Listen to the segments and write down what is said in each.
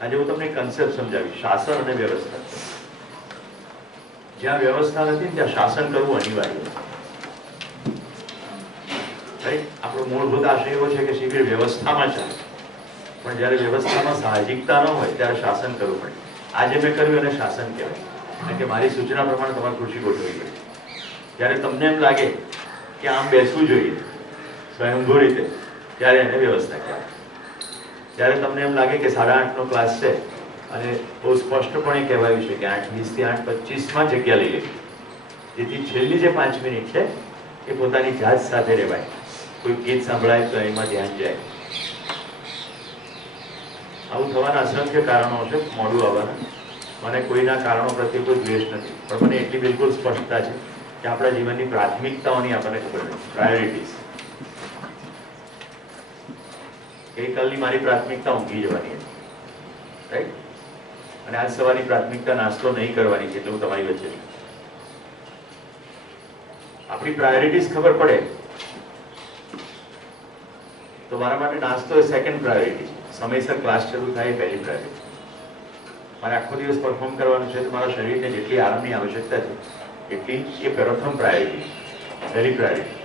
આજે હું તમને કન્સેપ્ટ સમજાવીશ, શાસન અને વ્યવસ્થા. જ્યાં વ્યવસ્થા નથી ત્યાં શાસન કરવું અનિવાર્ય છે. આપણો મૂળભૂત આશય એવો છે કે શિબિર વ્યવસ્થામાં ચાલે, પણ જ્યારે વ્યવસ્થામાં સાહજિકતા ન હોય ત્યારે શાસન કરવું પડે. આજે મેં કર્યું એને શાસન કહેવાય, કારણ કે મારી સૂચના પ્રમાણે તમારે ખુરશી ગોઠવવી પડે. જ્યારે તમને એમ લાગે કે આમ બેસવું જોઈએ સ્વયંભૂ રીતે, ત્યારે એને વ્યવસ્થા કહેવાય. જ્યારે તમને એમ લાગે કે 8:30નો ક્લાસ છે અને બહુ સ્પષ્ટપણે કહેવાયું છે કે 8:20 થી 8:25માં જગ્યા લઈ લેવી, જેથી છેલ્લી જે 5 મિનિટ છે એ પોતાની જાત સાથે રહેવાય. કોઈ ગીત સાંભળાય તો એમાં ધ્યાન જાય. આવું થવાના અસંખ્ય કારણો છે મોડું આવવાના. મને કોઈના કારણો પ્રત્યે કોઈ દ્વેષ નથી, પણ મને એટલી બિલકુલ સ્પષ્ટતા છે કે આપણા જીવનની પ્રાથમિકતાઓની આપણને ખબર નથી, પ્રાયોરિટીઝ. ગઈકાલની મારી પ્રાથમિકતા ઊંઘી જવાની હતી, રાઈટ? અને આજ સવારની પ્રાથમિકતા નાસ્તો નહીં કરવાની છે, એટલે હું તમારી વચ્ચે છું. આપણી પ્રાયોરિટીઝ ખબર પડે તો મારા માટે નાસ્તો એ સેકન્ડ પ્રાયોરિટી છે, સમયસર ક્લાસ શરૂ થાય એ પહેલી પ્રાયોરિટી. મારે આખો દિવસ પરફોર્મ કરવાનું છે તો મારા શરીરને જેટલી આરામની આવશ્યકતા છે એટલી એ પ્રથમ પ્રાયોરિટી, પહેલી પ્રાયોરિટી.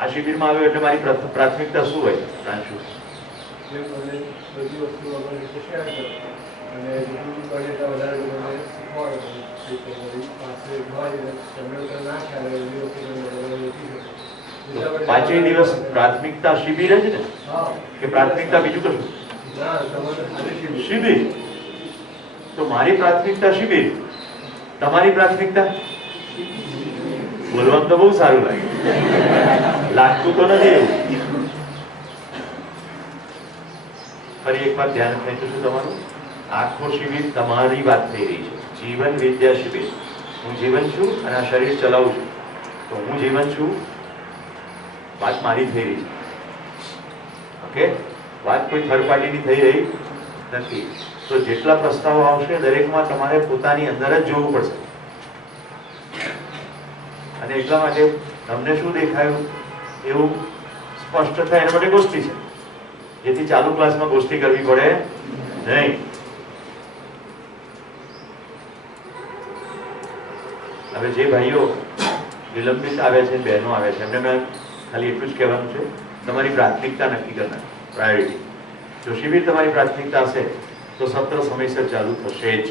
આ શિબિરમાં આવ્યો એટલે મારી પ્રાથમિકતા શું હોય પ્રાંશુ? પાંચેય દિવસ પ્રાથમિકતા શિબિર જ ને, કે પ્રાથમિકતા બીજું કશું? શિબિર. તો મારી પ્રાથમિકતા શિબિર, તમારી પ્રાથમિકતા? બોલવાનું તો બહુ સારું લાગે, લાગતું તો નથી એવું. ફરી એકવાર ધ્યાન ખેંચું છું તમારું. આખો શિબિર તમારી વાત થઈ રહી છે. જીવન વિદ્યા શિબિર. હું જીવન છું અને આ શરીર ચલાવું છું, તો હું જીવન છું, વાત મારી થઈ રહી છે. ઓકે, વાત કોઈ થર્ડ પાર્ટીની થઈ રહી નથી. તો જેટલા પ્રસ્તાવો આવશે દરેકમાં તમારે પોતાની અંદર જ જોવું પડશે. અને એટલા માટે તમને શું દેખાયું એવું સ્પષ્ટ થાય એના માટે ગોષ્ઠી છે, જેથી ચાલુ ક્લાસમાં ગોષ્ઠી કરવી પડે નહીં. હવે જે ભાઈઓ વિલંબિત આવે છે, બહેનો આવે છે, એમને મેં ખાલી એટલું જ કહેવાનું છે, તમારી પ્રાથમિકતા નક્કી કરનાર, પ્રાયોરિટી. જો શિબિર તમારી પ્રાથમિકતા હશે તો સત્ર સમયસર ચાલુ થશે જ.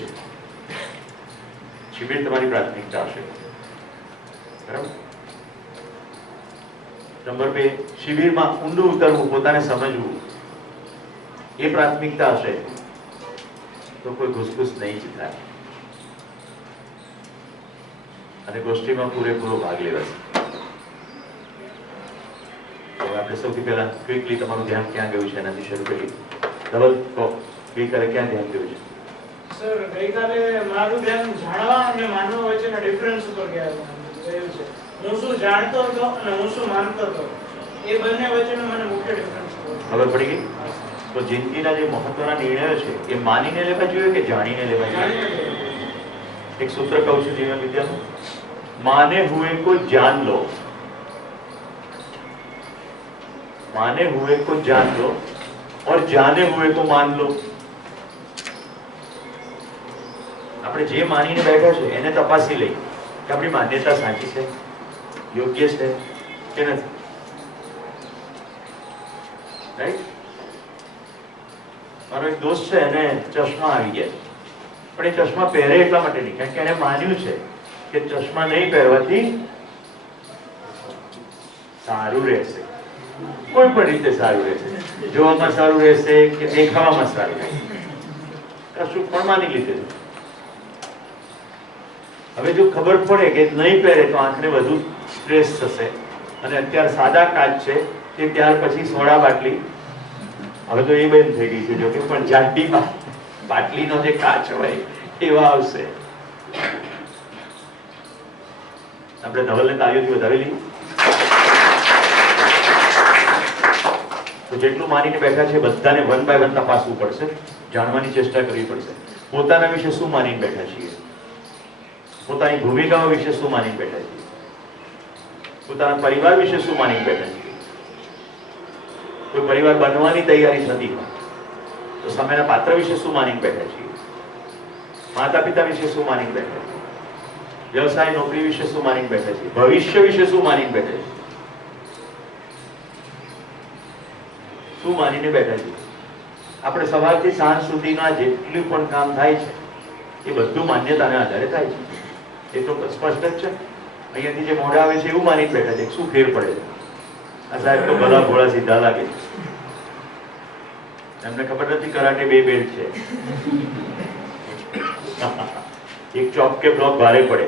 શિબિર તમારી પ્રાથમિકતા હશે, બરાબર? નંબર 2, શિબિરમાં ઊંડું ઉતરવું, પોતાને સમજવું, એ પ્રાથમિકતા હશે તો કોઈ ઘૂસઘૂસ નહીં જ થાય અને ગોષ્ઠીમાં પૂરેપૂરો ભાગ લેવાશે. હવે આપણે સૌથી પહેલા ક્વિકલી તમારું ધ્યાન ક્યાં ગયું છે એનાથી શરૂ કરીએ. ધવલ, કહો, ગઈકાલે ક્યાં ધ્યાન ગયું છે? સર, ગઈકાલે મારું ધ્યાન જાણવા અને માનવા વચ્ચેના ડિફરન્સ ઉપર ગયું છે. હું શું જાણતો હતો અને હું શું માનતો હતો, એ બંને વચ્ચેનો મને મુખ્ય ડિફરન્સ ખબર પડી ગઈ? તો જિંદગીના જે મહત્વના નિર્ણયો છે એ માનીને લેવા જોઈએ કે જાણીને લેવા જોઈએ? એક સૂત્ર કહું છું જીવન વિદ્યાનું, माने हुए को जान लो, माने हुए को जान लो और जाने हुए को मान लो. આપણે જે માનીને બેઠા છે એને તપાસી લઈ કે આપણી માન્યતા સાચી છે, યોગ્ય છે કે નથી, રાઈટ? મારો એક દોસ્ત છે, એને ચશ્મા આવી ગયા છે, પણ એ ચશ્મા પહેરે એટલા માટે નહીં, કારણ કે એને માન્યું છે કે ચશ્મા નહીં પહેરવાથી સારું રહેશે, કોઈ પણ રીતે સારું રહેશે, જોવામાં સારું રહેશે કે દેખાવામાં સારું રહેશે, કશું પણ માની લીધેલું. હવે જો ખબર પડે કે નહીં પહેરે તો આંખને વધુ સ્ટ્રેસ થશે, અને અત્યારે સાદા કાચ છે કે ત્યાર પછી સોડા બાટલી, હવે તો એ બંધ થઈ ગઈ છે જો કે, પણ જાડી બાટલીનો જે કાચ હોય એવા આવશે. આપણે ધવલને તાળીઓથી વધાવી લઈએ. તો જેટલું માનીને બેઠા છે બધાને વન બાય વન તપાસવું પડશે, જાણવાની ચેષ્ટા કરવી પડશે. પોતાના વિશે શું માનીને બેઠા છીએ, પોતાની ભૂમિકાઓ વિશે શું માનીને બેઠા છીએ, પોતાના પરિવાર વિશે શું માનીને બેઠા છીએ. કોઈ પરિવાર બનવાની તૈયારી થતી હોય તો તો સામેના પાત્ર વિશે શું માનીને બેઠા છીએ, માતા પિતા વિશે શું માનીને બેઠા છીએ, વ્યવસાય નોકરી વિશે શું માનીને બેઠા છીએ, ભવિષ્ય વિશે શું માનીને બેઠા છીએ, શું માનીને બેઠા છીએ. આપણે સવારથી સાંજ સુધીના જેટલું પણ કામ થાય છે એ બધું માન્યતાના આધારે થાય છે. એ તો સ્પષ્ટ જ છે. અહીંયાથી જે મોઢા આવે છે એવું માનીને બેઠા છે શું ફેર પડે છે. આ સાહેબ તો ભલા ભોળા સીધા લાગે છે, એમને ખબર નથી કરાટે 2 બેલ્ટ છે. એક ચોપ કે બ્લોક ભારે પડે,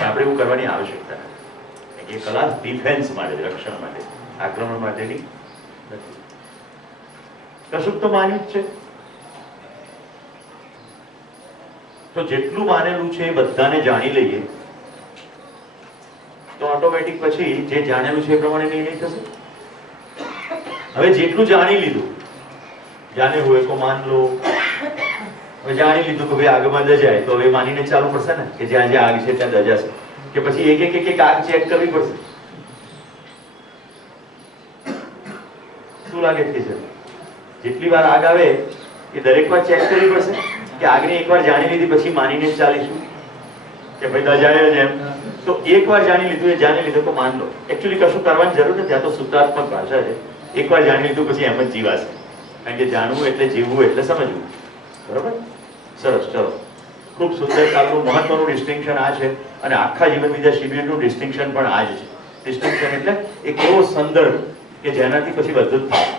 આપણે એવું કરવાની આવશ્યકતા નથી. એ કલા ડિફેન્સ માટે, રક્ષણ માટે, આક્રમણ માટેની નથી. કશુંક તો માન્યું જ છે. તો જેટલું માનેલું છે એ બધાને જાણી લઈએ તો ઓટોમેટિક પછી જે જાણેલું છે એ પ્રમાણે નહીં થશે. હવે જેટલું જાણી લીધું, જાને હુએ કો માન લો, હવે જાણી લીધું કે ભાઈ આગમાં દજાય તો હવે માનીને ચાલુ પડશે ને કે જ્યાં જ્યાં આગ છે ત્યાં દજાશે, કે પછી એક આગ ચેક કરવી પડશે. શું લાગે છે સર? જેટલી વાર આગ આવે એ દરેક વાર ચેક કરવી પડશે કે આગને એકવાર જાણી લીધી પછી માનીને જ ચાલીશું કે ભાઈ દજાય જ એમ? તો એકવાર જાણી લીધું, એ જાણી લીધું તો માન લો. એકચ્યુઅલી કશું કરવાની જરૂર નથી, આ તો સૂત્રાત્મક ભાષા છે. એકવાર જાણી લીધું પછી એમ જ જીવાશે, કારણ કે જાણવું એટલે જીવવું એટલે સમજવું. બરોબર? સરસ. ચલો, ખૂબ સુંદર. આપણું મહત્વનું ડિસ્ટિંક્શન આ છે, અને આખા જીવન વિદ્યા શિબિરનું ડિસ્ટિંક્શન પણ આ જ છે. ડિસ્ટિંક્શન એટલે એક એવો સંદર્ભ કે જેનાથી પછી બધું જ થાય.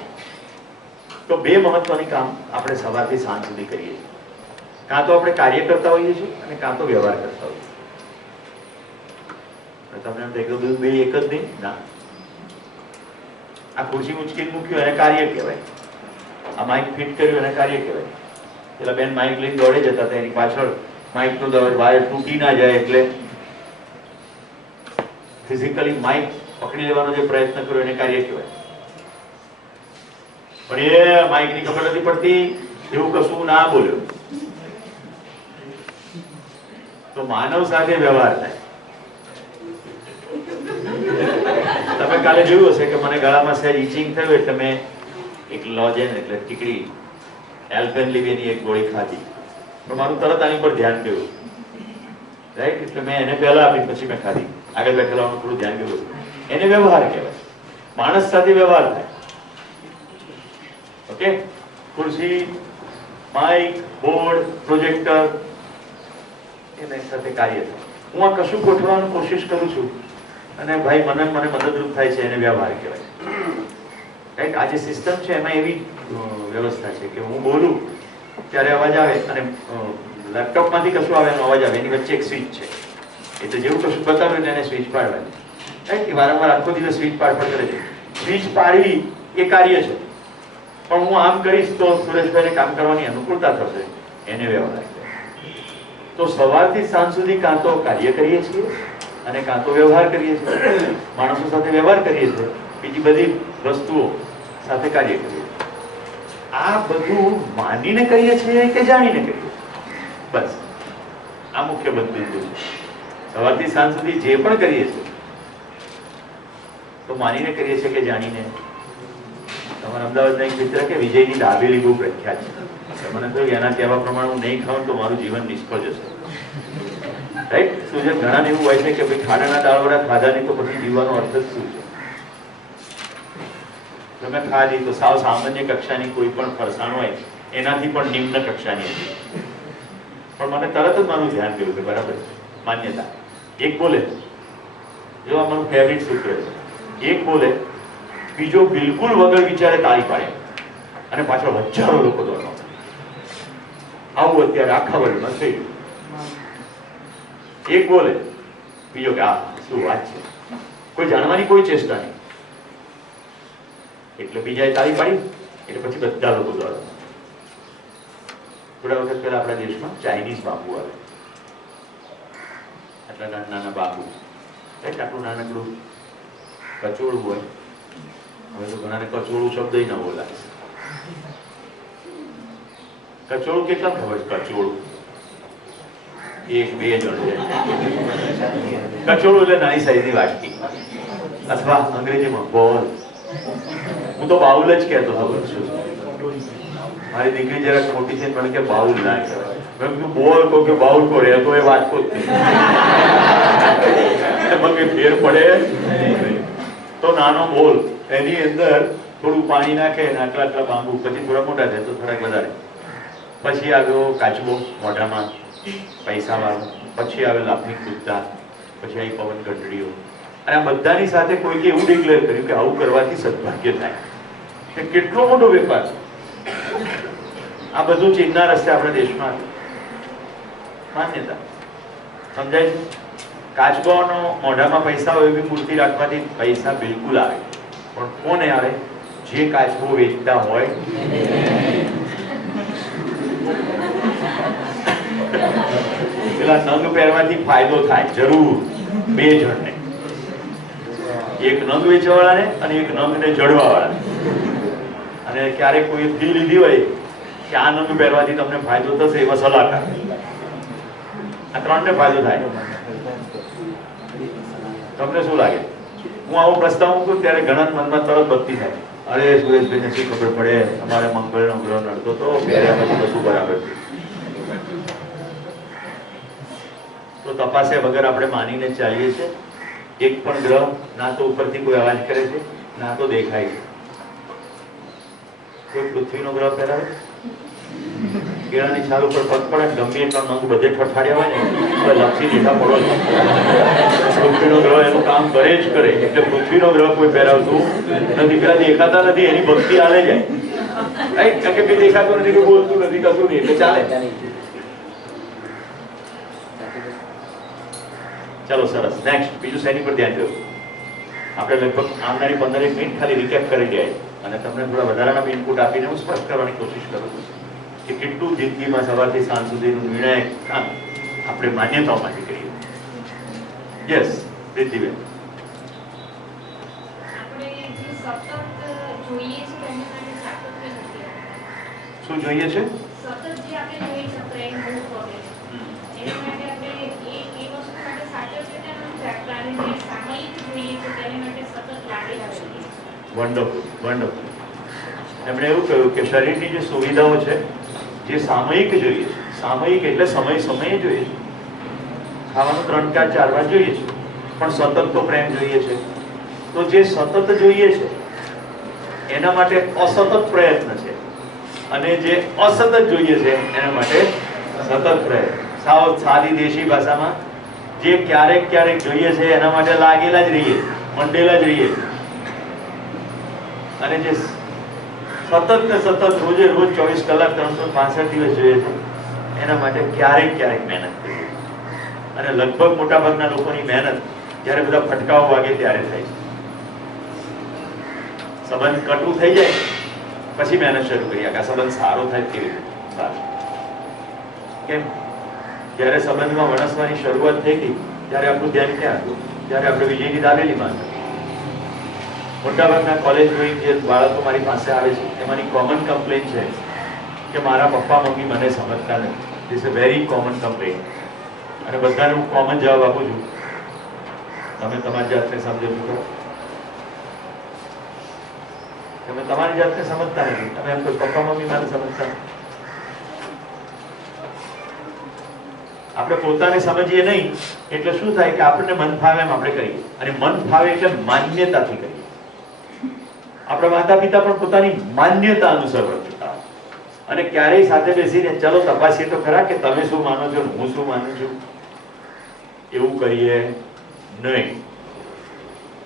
તો 2 મહત્વની કામ આપણે સવારથી સાંજ સુધી કરીએ છીએ. કાં તો આપણે કાર્ય કરતા હોઈએ છીએ અને કાં તો વ્યવહાર કરતા હોઈએ છીએ. તમને એમ થાય કે બધું 2 એક જ નહીં ના. આ ખુરશી ઉચકીને મૂક્યું એને કાર્ય કહેવાય, આ માઇક ફિટ કર્યું એને કાર્ય કહેવાય. પેલા બેન માઇક લઈને દોડે જતા હતા, એની પાછળ માઇકનો વાયર તૂટી ના જાય એટલે ફિઝિકલી માઇક પકડી લેવાનો જે પ્રયત્ન કર્યો એને કાર્ય કહેવાય. પણ એ માઇકની ખબર નથી પડતી એવું કશું ના બોલ્યો. તો માનવ સાથે વ્યવહાર થાય. તમે કાલે જોયું હશે કે મને ગળામાં સહેજ ઇચિંગ થયું એટલે મેં એક લોજેન એટલે ટીકડી એલ્પેનલિબેની એક ગોળી ખાધી. પણ મારું તરત આની પર ધ્યાન ગયું, રાઈટ? એટલે મેં એને પહેલા આપી પછી મેં ખાધી. આગળ બેઠેલાનું થોડું ધ્યાન ગયું. એને વ્યવહાર કહેવાય. માણસ સાથે વ્યવહાર થાય. ઓકે? ખુરશી, માઇક, બોર્ડ, પ્રોજેક્ટર એના સાથે કાર્ય થાય. હું આ કશું ગોઠવવાની કોશિશ કરું છું અને ભાઈ મને મદદરૂપ થાય છે, એને વ્યવહાર કહેવાય. રાઈટ? આ જે સિસ્ટમ છે એમાં એવી વ્યવસ્થા છે કે હું બોલું ત્યારે અવાજ આવે અને લેપટોપમાંથી કશું આવે એનો અવાજ આવે, એની વચ્ચે એક સ્વિચ છે. એટલે જેવું કશું બતાવ્યું એને સ્વિચ પાડવાની. રાઈટ? એ વારંવાર આખો દિવસ સ્વિચ પાડ કરે છે. સ્વિચ પાડવી એ કાર્ય છે, પણ હું આમ કરીશ તો સુરેશભાઈને કામ કરવાની અનુકૂળતા થશે, એને વ્યવહાર. તો સવારથી સાંજ સુધી કાં તો કાર્ય કરીએ છીએ અને કાં તો વ્યવહાર કરીએ છીએ. માણસો સાથે વ્યવહાર કરીએ છીએ, બીજી બધી વસ્તુઓ સાથે કાર્ય કરીએ છીએ. આ બધું માનીને કરીએ છીએ કે જાણીને કરીએ? બસ આ મુખ્ય બિંદુ છે. સવારથી સાંજ સુધી જે પણ કરીએ છીએ તો માનીને કરીએ છીએ કે જાણીને? તમારા અમદાવાદના એક મિત્ર કે વિજયની દાબેલી બહુ પ્રખ્યાત છે. મને થયું એના કહેવા પ્રમાણે હું નહીં ખાઉં તો મારું જીવન નિષ્ફળ જશે. રાઈટ? શું છે? ઘણાને એવું હોય છે કે ભાઈ ખાડાના દાળવડા ખાધા નહીં તો પછી જીવવાનો અર્થ જ શું છે? તમે ખાધી તો સાવ સામાન્ય કક્ષાની કોઈ પણ ફરસાણ હોય એનાથી પણ નિમ્ન કક્ષાની હતી. પણ મને તરત જ મારું ધ્યાન ગયું કે બરાબર માન્યતા. એક બોલે, જો આ મારું ફેવરિટ સૂત્ર છે, એક બોલે, બીજો બિલકુલ વગર વિચારે તાળી પાડે અને પાછળ હજારો લોકો દોડવા. આવું અત્યારે આખા વર્લ્ડમાં થઈ ગયું. એક બોલે, બીજો કે આ શું વાત છે, કોઈ જાણવાની કોઈ ચેષ્ટા નહીં. એટલે બીજાએ તાળી પાડી એટલે પછી બધા લોકો દોડવા. થોડા વખત પહેલા આપણા દેશમાં ચાઇનીઝ બાપુ આવે, આટલા નાના બાપુ, આટલું નાનકડું કચોળું હોય. હવે તો ઘણાને કચોળું શબ્દ ન બોલાય. કચોળું કેટલા ખબર છે? કચોળું 1-2 જણ છે. કચોળું એટલે નાની સાઈઝની વાટકી, અથવા અંગ્રેજીમાં બોલ. હું તો બાઉલ જ કહેતો હતો. મારી દીકરી જરાક મોટી છે મને કે બાઉલ ના કહેવાય. મેં કીધું બોલ કો કે બાઉલ કો રે તો એ વાંચતો જ નહીં. એમાં કંઈ ફેર પડે નહીં. તો નાનો બોલ એની અંદર થોડું પાણી નાખે અને આટલા આટલા બાંબુ, પછી થોડા મોટા થાય તો થોડાક વધારે. પછી આવ્યો કાચબો મોઢામાં પૈસા વાળો, પછી આવે લાફિંગ કૂદતા, પછી આવી પવન ઘંટડીઓ. અને આ બધાની સાથે કોઈકે એવું ડિક્લેર કર્યું કે આવું કરવાથી સદભાગ્ય થાય. કે કેટલો મોટો વેપાર છે. આ બધું ચીનના રસ્તે આપણા દેશમાં માન્યતા સમજાય છે. કાચબાનો મોઢામાં પૈસા હોય એવી મૂર્તિ રાખવાથી પૈસા બિલકુલ આવે, પણ કોને આવે? જે કાચબો વેચતા હોય. પેલા નંગ પહેરવાથી ફાયદો થાય જરૂર બે જણને, એક નંગ વેચવાવાળાને અને એક નંગને જડવાવાળાને. અને ક્યારેક કોઈ ફી લીધી હોય કે આ નંગ પહેરવાથી તમને ફાયદો થશે એવા સલાહકાર, આ ત્રણને ફાયદો થાય. તમને શું લાગે? હું આવો પ્રસ્તાવ મૂકું ત્યારે ઘણા મનમાં તરત બત્તી થાય, અરે સુરેશભાઈને શું ખબર પડે, અમારે મંગળનો ગ્રહ નડતો તો પહેર્યા પછી બધું બરાબર. તો તપાસ્યા વગર આપણે માનીને ચાલીએ છીએ. એક પણ ગ્રહ ના તો ઉપરથી કોઈ અવાજ કરે છે, ના તો દેખાય છે. કોઈ પૃથ્વીનો ગ્રહ પહેરાવે? કેળાની છાલ ઉપર પગ પડે, ગમે એટલા નંગ બધે ઠઠાડ્યા હોય ને તો લપસી દીધા પડો. પૃથ્વીનો ગ્રહ એનું કામ કરે જ કરે. એટલે પૃથ્વીનો ગ્રહ કોઈ પહેરાવતું નથી. પેલા દેખાતા નથી એની ભક્તિ હાલે જાય. રાઈટ? કારણ કે કઈ દેખાતું નથી, કોઈ બોલતું નથી, કશું નહીં, એટલે ચાલે. ચાલો સરસ. નેક્સ્ટ બીજું શેની પર ધ્યાન દો. આપણે લગભગ આવનારી 15 મિનિટ ખાલી રિકેપ કરી દઈએ અને તમને થોડા વધારાના ઇનપુટ આપીને હું સ્પષ્ટ કરવાની કોશિશ કરું છું કે કેટલું જિંદગીમાં સવારથી સાંજ સુધીનું નિર્ણાયક કામ આપણે માન્યતાઓ માટે કરીએ. યસ પ્રીતિબેન. શું જોઈએ છે? Wonderful, wonderful. એમણે એવું કહ્યું કે શરીરની જે સુવિધાઓ છે જે સામયિક જોઈએ છે, સામયિક એટલે સમય સમયે જોઈએ છે. ખાવાનું 3 4 વાર જોઈએ છે, પણ સતત તો પ્રેમ જોઈએ છે. તો જે સતત જોઈએ છે એના માટે અસતત પ્રયત્ન છે, અને જે અસતત જોઈએ છે એના માટે સતત પ્રયત્ન. સાવ સાદી દેશી ભાષામાં જે ક્યારેક ક્યારેક જોઈએ છે એના માટે લાગેલા જ રહીએ, મંડેલા જ રહીએ. અને જે સતત ને સતત રોજે રોજ 24 કલાક 365 દિવસ જોઈએ છે એના માટે ક્યારેક ક્યારેક મહેનત કરીએ. અને લગભગ મોટાભાગના લોકોની મહેનત જ્યારે બધા ફટકાઓ વાગે ત્યારે થાય છે. સંબંધ કટુ થઈ જાય પછી મહેનત શરૂ કરીએ કે આ સંબંધ સારો થાય કેવી રીતે સારો. કેમ? જ્યારે સંબંધમાં વણસવાની શરૂઆત થઈ હતી ત્યારે આપણું ધ્યાન ક્યાં હતું? ત્યારે આપણે વિજયની દાબેલીમાં હતા. મોટાભાગના કોલેજ ગોઈંગ જે બાળકો મારી પાસે આવે છે એમાંની કોમન કમ્પ્લેન છે કે મારા પપ્પા મમ્મી મને સમજતા નથી. This a very common complaint. અને બધાને હું કોમન જવાબ આપું છું, તમે તમારી જાતને સમજો છો? તમે તમારી જાતને સમજતા નથી. તમે એમ કહો પપ્પા મમ્મી મને સમજતા નથી. આપણે પોતાને સમજીએ નહીં એટલે શું થાય કે આપણને મન ફાવે એમ આપણે કરીએ, અને મન ફાવે એટલે માન્યતાથી કરીએ. આપણા માતા પિતા પણ પોતાની માન્યતા અનુસાર વર્તતા હોય. અને ક્યારેય સાથે બેસીને ચલો તપાસીએ તો ખરા કે તમે શું માનો છો હું શું માનું છું, એવું કરીએ નહીં.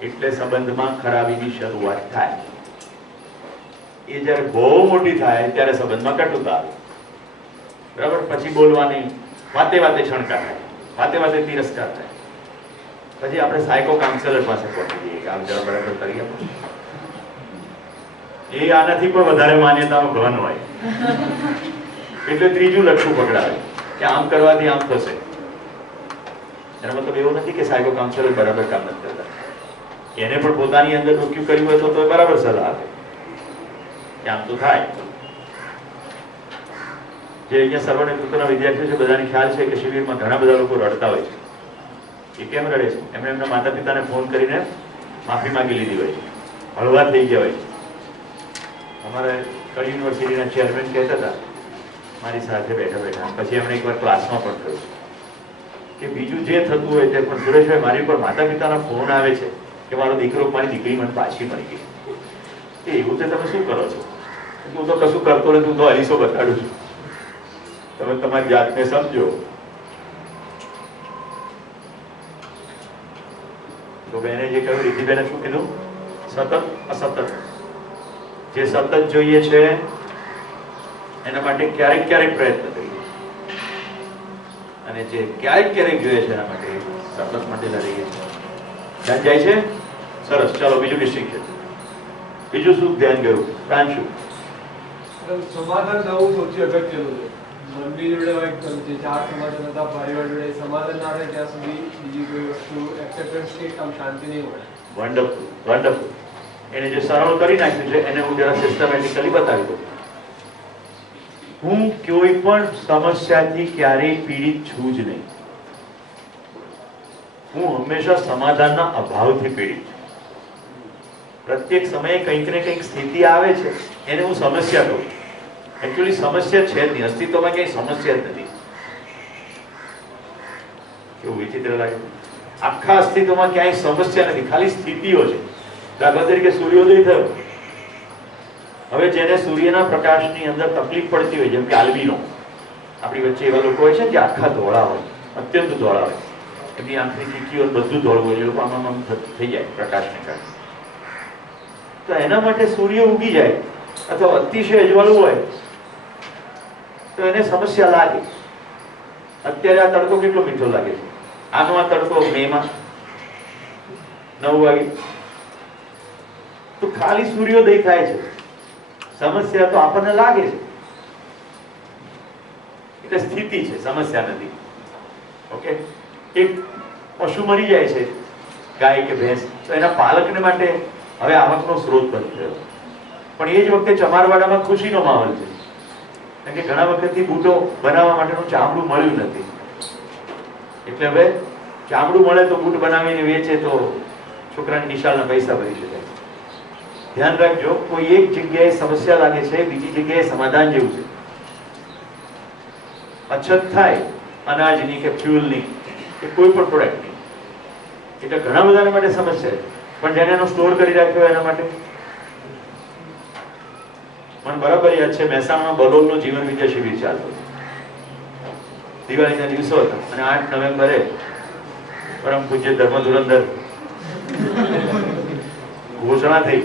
એટલે સંબંધમાં ખરાબીની શરૂઆત થાય. એ જ્યારે બહુ મોટી થાય ત્યારે સંબંધમાં કટુતા આવે. બરાબર? પછી બોલવાની વાતે વાતે છણકા થાય, વાતે વાતે તિરસ્કાર થાય. પછી આપણે સાયકો કાઉન્સેલર પાસે પહોંચી જઈએ કે આમ જરા બરાબર કરી આપો. એ આનાથી પણ વધારે માન્યતાનો ઘન હોય એટલે ત્રીજું લટકું પકડાવે કે આમ કરવાથી આમ થશે. એનો મતલબ એવો નથી કે સાયકો કાઉન્સેલર બરાબર કામ નથી કરતા. એને પણ પોતાની અંદર ડોક્યુ કર્યું હોય તો બરાબર સલાહ આપે કે આમ તો થાય. જે અહીંયા સર્વનેતૃત્વના વિદ્યાર્થીઓ છે બધાને ખ્યાલ છે કે શિબિરમાં ઘણા બધા લોકો રડતા હોય છે. એ કેમ રડે છે? એમણે એમના માતા પિતાને ફોન કરીને માફી માંગી લીધી હોય છે, હળવા થઈ ગયા હોય છે. અમારા કડી યુનિવર્સિટીના ચેરમેન કહેતા હતા મારી સાથે બેઠા બેઠા, પછી એમણે એકવાર ક્લાસમાં પણ કહ્યું કે બીજું જે થતું હોય તે પણ સુરેશભાઈ મારી ઉપર માતા પિતાના ફોન આવે છે કે મારો દીકરો મારી દીકરી મને પાછી મળી ગઈ, કે એવું તે તમે શું કરો છો? હું તો કશું કરતો નથી, હું તો અરીસો બતાડું છું, તમે તમારી જાતને સમજો. તો બેને જે કહ્યું, રીતિબેને શું કીધું? સતત અસતત. જે સતત જોઈએ છે એના માટે ક્યારેક ક્યારેક પ્રયત્ન કરીએ, અને જે ક્યારેક ક્યારેક જોઈએ છે એના માટે સતત માટે રહીએ. ધ્યાન જાય છે? સરસ. ચાલો બીજું ડિસ્ટિંક્શન. બીજું શું ધ્યાન ગયું? પ્રાંશુ? સમાધાન થવું સૌથી અગત્યનું છે. મંદિર જોડે હોય જે ચાર સમાધાન હતા પરિવાર જોડે સમાધાન ના થાય ત્યાં સુધી બીજી કોઈ વસ્તુ એક્સેપ્ટન્સ કે આમ શાંતિ નહીં મળે. Wonderful, wonderful. એને જે સરળ કરી નાખ્યું છે એને હું જરા સિસ્ટમેટિકલી બતાવી દઉં. હું કોઈ પણ સમસ્યાથી ક્યારેય પીડિત છું જ નહીં. હું હંમેશા સમાધાનના અભાવથી પીડિત છું. પ્રત્યેક સમયે કંઈક ને કંઈક સ્થિતિ આવે છે એને હું સમસ્યા કહું. એકચ્યુઅલી સમસ્યા છે જ નહીં, અસ્તિત્વમાં ક્યાંય સમસ્યા જ નથી. કેવું વિચિત્ર લાગે? આખા અસ્તિત્વમાં ક્યાંય સમસ્યા નથી, ખાલી સ્થિતિઓ છે. દાખલા તરીકે સૂર્યોદય થયો, હવે જેને સૂર્યના પ્રકાશની અંદર તકલીફ પડતી હોય, જેમ કે આલ્બિનો, આપણી વચ્ચે એવા લોકો હોય છે જે આખા ધોળા હોય, અત્યંત ધોળા હોય, એમની આંખની કીકીઓ બધું ધોળું હોય, એ લોકો આમ થઈ જાય પ્રકાશને કારણે. તો એના માટે સૂર્ય ઉગી જાય અથવા અતિશય અજવાળું હોય તો એને સમસ્યા લાગે. અત્યારે આ તડકો કેટલો મીઠો લાગે છે, આનો આ તડકો મેમાં 9 વાગે તો ખાલી સૂર્યોદય થાય છે, સમસ્યા તો આપણને લાગે છે. એટલે સ્થિતિ છે, સમસ્યા નથી. ઓકે. એક પશુ મરી જાય છે, ગાય કે ભેંસ, તો એના પાલકને માટે હવે આવકનો સ્ત્રોત બની ગયો, પણ એ જ વખતે ચમારવાડામાં ખુશીનો માહોલ છે, કારણ કે ઘણા વખતથી બૂટો બનાવવા માટેનું ચામડું મળ્યું નથી, એટલે હવે ચામડું મળે તો બૂટ બનાવીને વેચે તો છોકરાની નિશાળના પૈસા ભરી શકાય. ધ્યાન રાખજો, કોઈ એક જગ્યાએ સમસ્યા લાગે છે, બીજી જગ્યાએ સમાધાન જેવું છે. અછત થાય અનાજની કે ફ્યુઅલની કે કોઈ પણ પ્રોડક્ટની, એટલે ઘણા બધાના માટે સમસ્યા છે, પણ જેને એનો સ્ટોર કરી રાખ્યો એના માટે. મને બરાબર યાદ છે, મહેસાણામાં બલોલનો જીવન વિદ્યા શિબિર ચાલતો, દિવાળીના દિવસો હતા, અને 8 નવેમ્બરે પરમ પૂજ્ય ધર્મ ધુરંધર ઘોષણા થઈ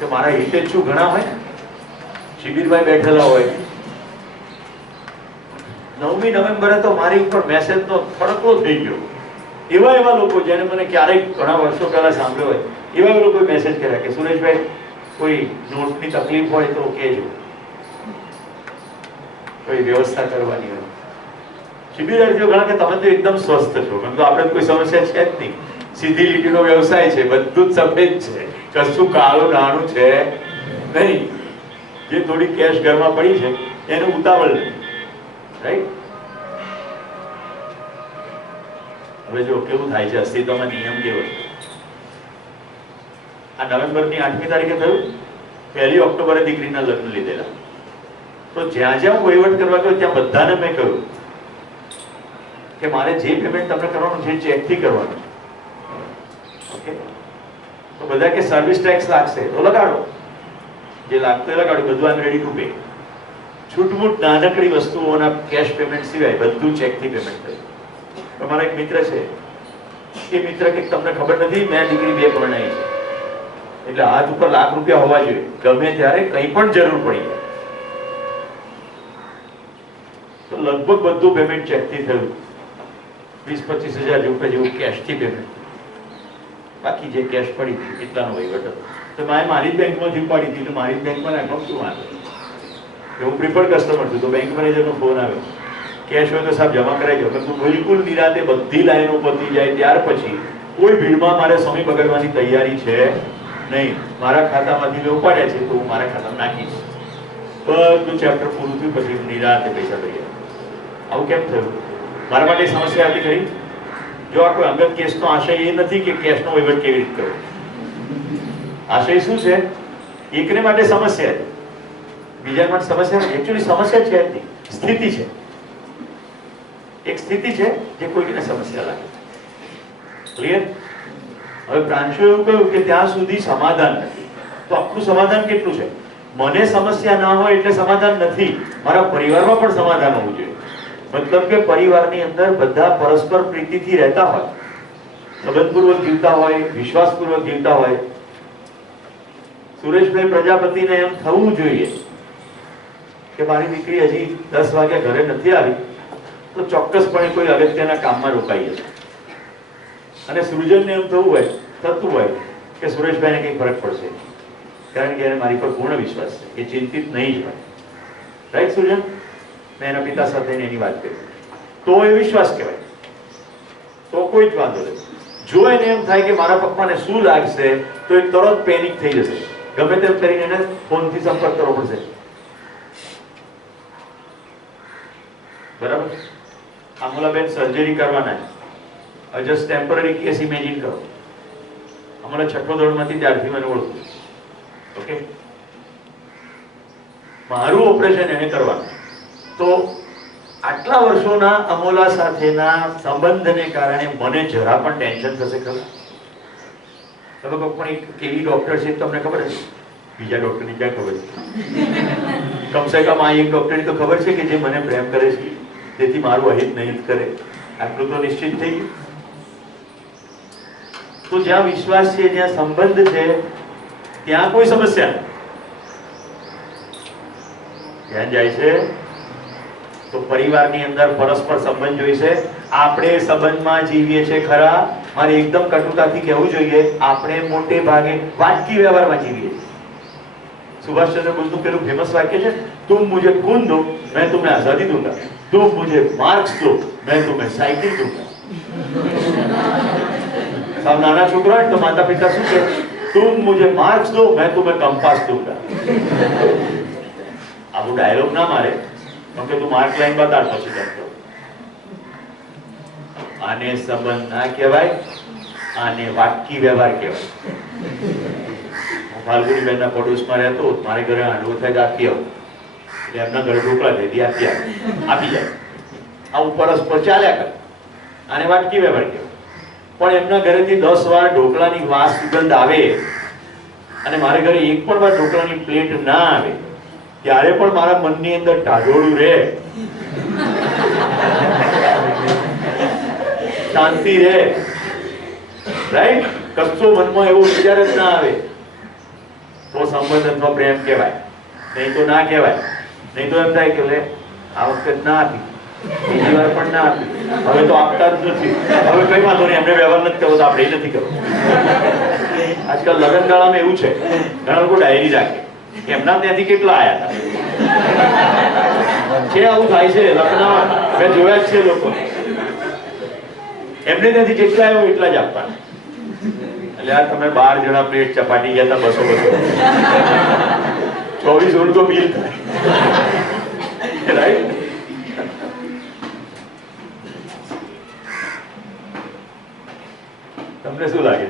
કે મારા હિતેચ્છુ ઘણા હોય ને, શિબિરમાં બેઠેલા હોય. 9મી નવેમ્બરે તો મારી ઉપર મેસેજનો થડકો થઈ ગયો. એવા લોકો જેને મને ક્યારેક ઘણા વર્ષો પહેલા સાંભળ્યો હોય, એવા લોકો મેસેજ કર્યા કે સુરેશભાઈ કોઈ નોટની તકલીફ હોય તો કહેજો, કોઈ વ્યવસ્થા કરવાની હોય. શિબિરાર્થીઓ ઘણા કે તમે તો એકદમ સ્વસ્થ છો, કેમ તો આપણે કોઈ સમસ્યા છે જ નહીં, સીધી લીટીનો વ્યવસાય છે, બધું જ સફેદ છે, કશું કાળું નાણું છે નહીં. જે થોડી કેશ ઘરમાં પડી છે એને ઉતાવળ નથી, રાઈટ? હવે જો કેવું થાય છે, અસ્તિત્વમાં નિયમ કેવો છે. આ નવેમ્બરની 8મી તારીખે થયું, 1 ઓક્ટોબરે દીકરીના લગ્ન લીધેલા. તો જ્યાં જ્યાં હું વહીવટ કરવા ગયો ત્યાં બધાને મેં કહ્યું કે મારે જે પેમેન્ટ તમને કરવાનું છે ચેકથી કરવાનું. ઓકે? તો બધા કે સર્વિસ ટેક્સ લાગશે તો લગાડો, જે લાગતો એ લગાડો, બધું આમ રેડી ટુ પે. છૂટમૂટ નાનકડી વસ્તુઓના કેશ પેમેન્ટ સિવાય બધું ચેકથી પેમેન્ટ થયું. તમારા એક મિત્ર છે, એ મિત્ર કે તમને ખબર નથી મેં દીકરી 2 પરણાવી છે, એટલે હાથ ઉપર લાખ રૂપિયા હોવા જોઈએ, ગમે ત્યારે કંઈ પણ જરૂર પડી જાય. તો લગભગ બધું પેમેન્ટ ચેકથી થયું, 20-25 હજાર રૂપિયા જેવું કેશથી પેમેન્ટ. બાકી જે કેશ પડી હતી એટલાનો વહીવટ હતો. તો મેં મારી જ બેંકમાંથી ઉપાડી હતી, તો મારી જ બેંકમાં નાખવા શું વાંધો? હું પ્રિફર્ડ કસ્ટમર છું, તો બેંક મેનેજરનો ફોન આવ્યો, કેશ હોય તો સાહેબ જમા કરાવી દો. પરંતુ બિલકુલ નિરાતે બધી લાઈનો પતી જાય ત્યાર પછી કોઈ ભીડમાં મારે સમય બગાડવાની તૈયારી છે નહીં. મારા ખાતામાંથી મેં ઉપાડ્યા છે તો હું મારા ખાતામાં નાખીશ. બધું ચેપ્ટર પૂરું થયું પછી નિરાતે પૈસા લઈ ગયા. આવું કેમ થયું? મારા માટે સમસ્યા હતી ખરી? જો આ કોઈ અંગત કેસનો આશય એ નથી કે કેશનો વહીવટ કેવી રીતે કરવો, આશય શું છે? એકને માટે સમસ્યા છે, બીજા માટે સમસ્યા નથી. એકચ્યુઅલી સમસ્યા છે જ નહીં, સ્થિતિ છે. એક સ્થિતિ છે જે કોઈને સમસ્યા લાગે. ક્લિયર? હવે પ્રાંશુ એવું કહ્યું કે ત્યાં સુધી સમાધાન નથી. તો આખું સમાધાન કેટલું છે? મને સમસ્યા ના હોય એટલે સમાધાન નથી, મારા પરિવારમાં પણ સમાધાન હોવું જોઈએ. મતલબ કે પરિવારની અંદર બધા પરસ્પર પ્રીતિથી રહેતા હોય, સંબંધપૂર્વક જીવતા હોય, વિશ્વાસપૂર્વક જીવતા હોય. સુરેશભાઈ પ્રજાપતિને એમ થવું જોઈએ કે મારી દીકરી હજી 10 વાગ્યા ઘરે નથી આવી તો ચોક્કસપણે કોઈ અગત્યના કામમાં રોકાઈ હશે. અને સૃજનને એમ થતું હોય કે સુરેશભાઈને કંઈ ફરક પડશે, કારણ કે એને મારી પર પૂર્ણ વિશ્વાસ છે, એ ચિંતિત નહીં જ હોય. રાઈટ સૃજન? મેં એના પિતા સાથે એની વાત કરી તો એ વિશ્વાસ કહેવાય, તો કોઈ જ વાંધો નથી. જો એને એમ થાય કે મારા પપ્પાને શું લાગશે તો એ તરત પેનિક થઈ જશે, ગમે તેમ કરીને એને ફોનથી સંપર્ક કરવો પડશે. બરાબર? અમલાબેન સર્જરી કરવાના છે, જસ્ટ ટેમ્પરરી કેસ ઇમેજિન કરો. અમારા 6ઠ્ઠો ધોરણમાંથી ત્યારથી મને ઓળખું. ઓકે, મારું ઓપરેશન એને કરવાનું. તો આટલા વર્ષોના અમોલા સાથેના સંબંધને કારણે મને જરા પણ ટેન્શન થશે ખરું? તમે કહો પણ એક કેવી ડોક્ટર છે તમને ખબર છે? બીજા ડોક્ટરની ક્યાં ખબર છે? કમસે કમ આ એક ડોક્ટરની તો ખબર છે કે જે મને પ્રેમ કરે છે, તેથી મારું અહિત નહીં કરે. આટલું તો નિશ્ચિત થઈ ગયું. તો જ્યાં વિશ્વાસ છે, જ્યાં સંબંધ છે, ત્યાં કોઈ સમસ્યા નથી. ધ્યાન જાય છે? તો પરિવારની અંદર પરસ્પર સંબંધ જોઈશે. આપણે સંબંધમાં જીવીએ છીએ ખરા, મારે એકદમ કટુતાથી કહેવું જોઈએ, આપણે મોટે ભાગે વાટકી વ્યવહારમાં જીવીએ છીએ. સુભાષચંદ્ર બોઝનું પેલું ફેમસ વાક્ય છે, તુમ મુझे खून दो मैं तुम्हें आजादी दूंगा, तुम मुझे मार्क्स दो मैं तुम्हें साइकिल दूंगा. સાવ નાના છોકરા હોય તો માતા પિતા શું કહે? तुम मुझे मार्क्स दो मैं तुम्हें कंपास दूंगा. આવું ડાયલોગ ના મારે, કે તું માર્ક લાઈન બતાડ પછી કરતો. આને સંબંધ ના કહેવાય, આને વાટકી વ્યવહાર કહેવાય. હું ફાલ્ગુની બેનના પડોશમાં રહેતો, મારે ઘરે હાંડવો થાય તો આપી આવું, એટલે એમના ઘરે ઢોકળા થઈ આપી જાય. આવું પરસ્પર ચાલ્યા કરે. આને વાટકી વ્યવહાર કહેવાય. પણ એમના ઘરેથી 10 વાર ઢોકળાની વાસ સુગંધ આવે અને મારે ઘરે એક પણ વાર ઢોકળાની પ્લેટ ના આવે, ત્યારે પણ મારા મનની અંદર ઢાઢોળું રહે, શાંતિ રહે. રાઈટ? કશો મનમાં એવો વિચાર જ ના આવે. તો સંબંધ અથવા પ્રેમ કહેવાય, નહીં તો ના કહેવાય. નહીં તો એમ થાય કે લે આ વખતે ના આપી, બીજી વાર પણ ના આપી, હવે તો આપતા જ નથી, હવે કઈ વાંધો નહીં, એમને વ્યવહાર નથી કરવો તો આપણે એ નથી કરવો. આજકાલ લગ્ન ગાળામાં એવું છે, ઘણા લોકો ડાયરી રાખે કે એમના ત્યાંથી કેટલા આયા હતા. છે આવું થાય છે લગ્નમાં, મેં જોયા જ છે લોકો. એમને ત્યાંથી જેટલા આવ્યો એટલા જ આપવાના. એટલે આ તમે 12 જણા પ્લેટ ચપાટી ગયા હતા 200 24 તો બિલ થાય. રાઈટ? તમને શું લાગે?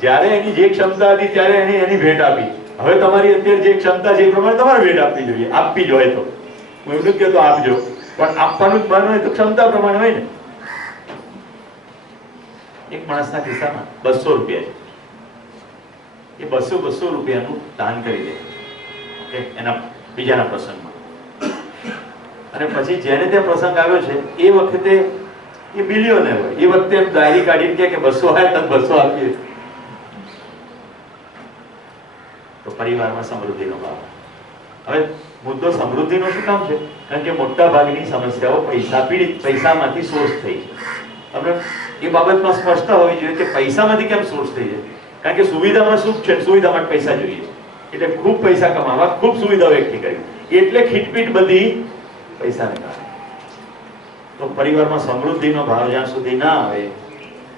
જ્યારે એની જે ક્ષમતા હતી ત્યારે એની ભેટ આપી. હવે તમારી અત્યારે જે ક્ષમતા છે એ પ્રમાણે તમારે ભેટ આપવી જોઈએ. આપવી જ હોય તો હું એવું નથી કહેતો આપજો, પણ આપવાનું જ મન હોય તો ક્ષમતા પ્રમાણે હોય ને. એક માણસના ખિસ્સામાં 200 રૂપિયા છે, એ 200 રૂપિયાનું દાન કરી દે એના બીજાના પ્રસંગમાં. અને પછી જેને ત્યાં પ્રસંગ આવ્યો છે એ વખતે એ બિલિયનર હોય, એ વખતે એમ ડાયરી કાઢીને કે 200 આવ્યા તો 200 આપીએ. તો પરિવારમાં સમૃદ્ધિનો ભાવ. હવે મુદ્દો સમૃદ્ધિનો શું કામ છે? કારણ કે મોટા ભાગની સમસ્યાઓ પૈસામાંથી સોર્સ થઈ છે. આપણે એ બાબતમાં સ્પષ્ટતા હોવી જોઈએ કે પૈસામાંથી કેમ સોર્સ થઈ છે. કારણ કે સુવિધામાં સુખ છે, સુવિધા માટે પૈસા જોઈએ, એટલે ખૂબ પૈસા કમાવા, ખૂબ સુવિધાઓ એકઠી કરી, એટલે ખીટપીટ બધી પૈસાને કારણે. તો પરિવારમાં સમૃદ્ધિનો ભાવ જ્યાં સુધી ના આવે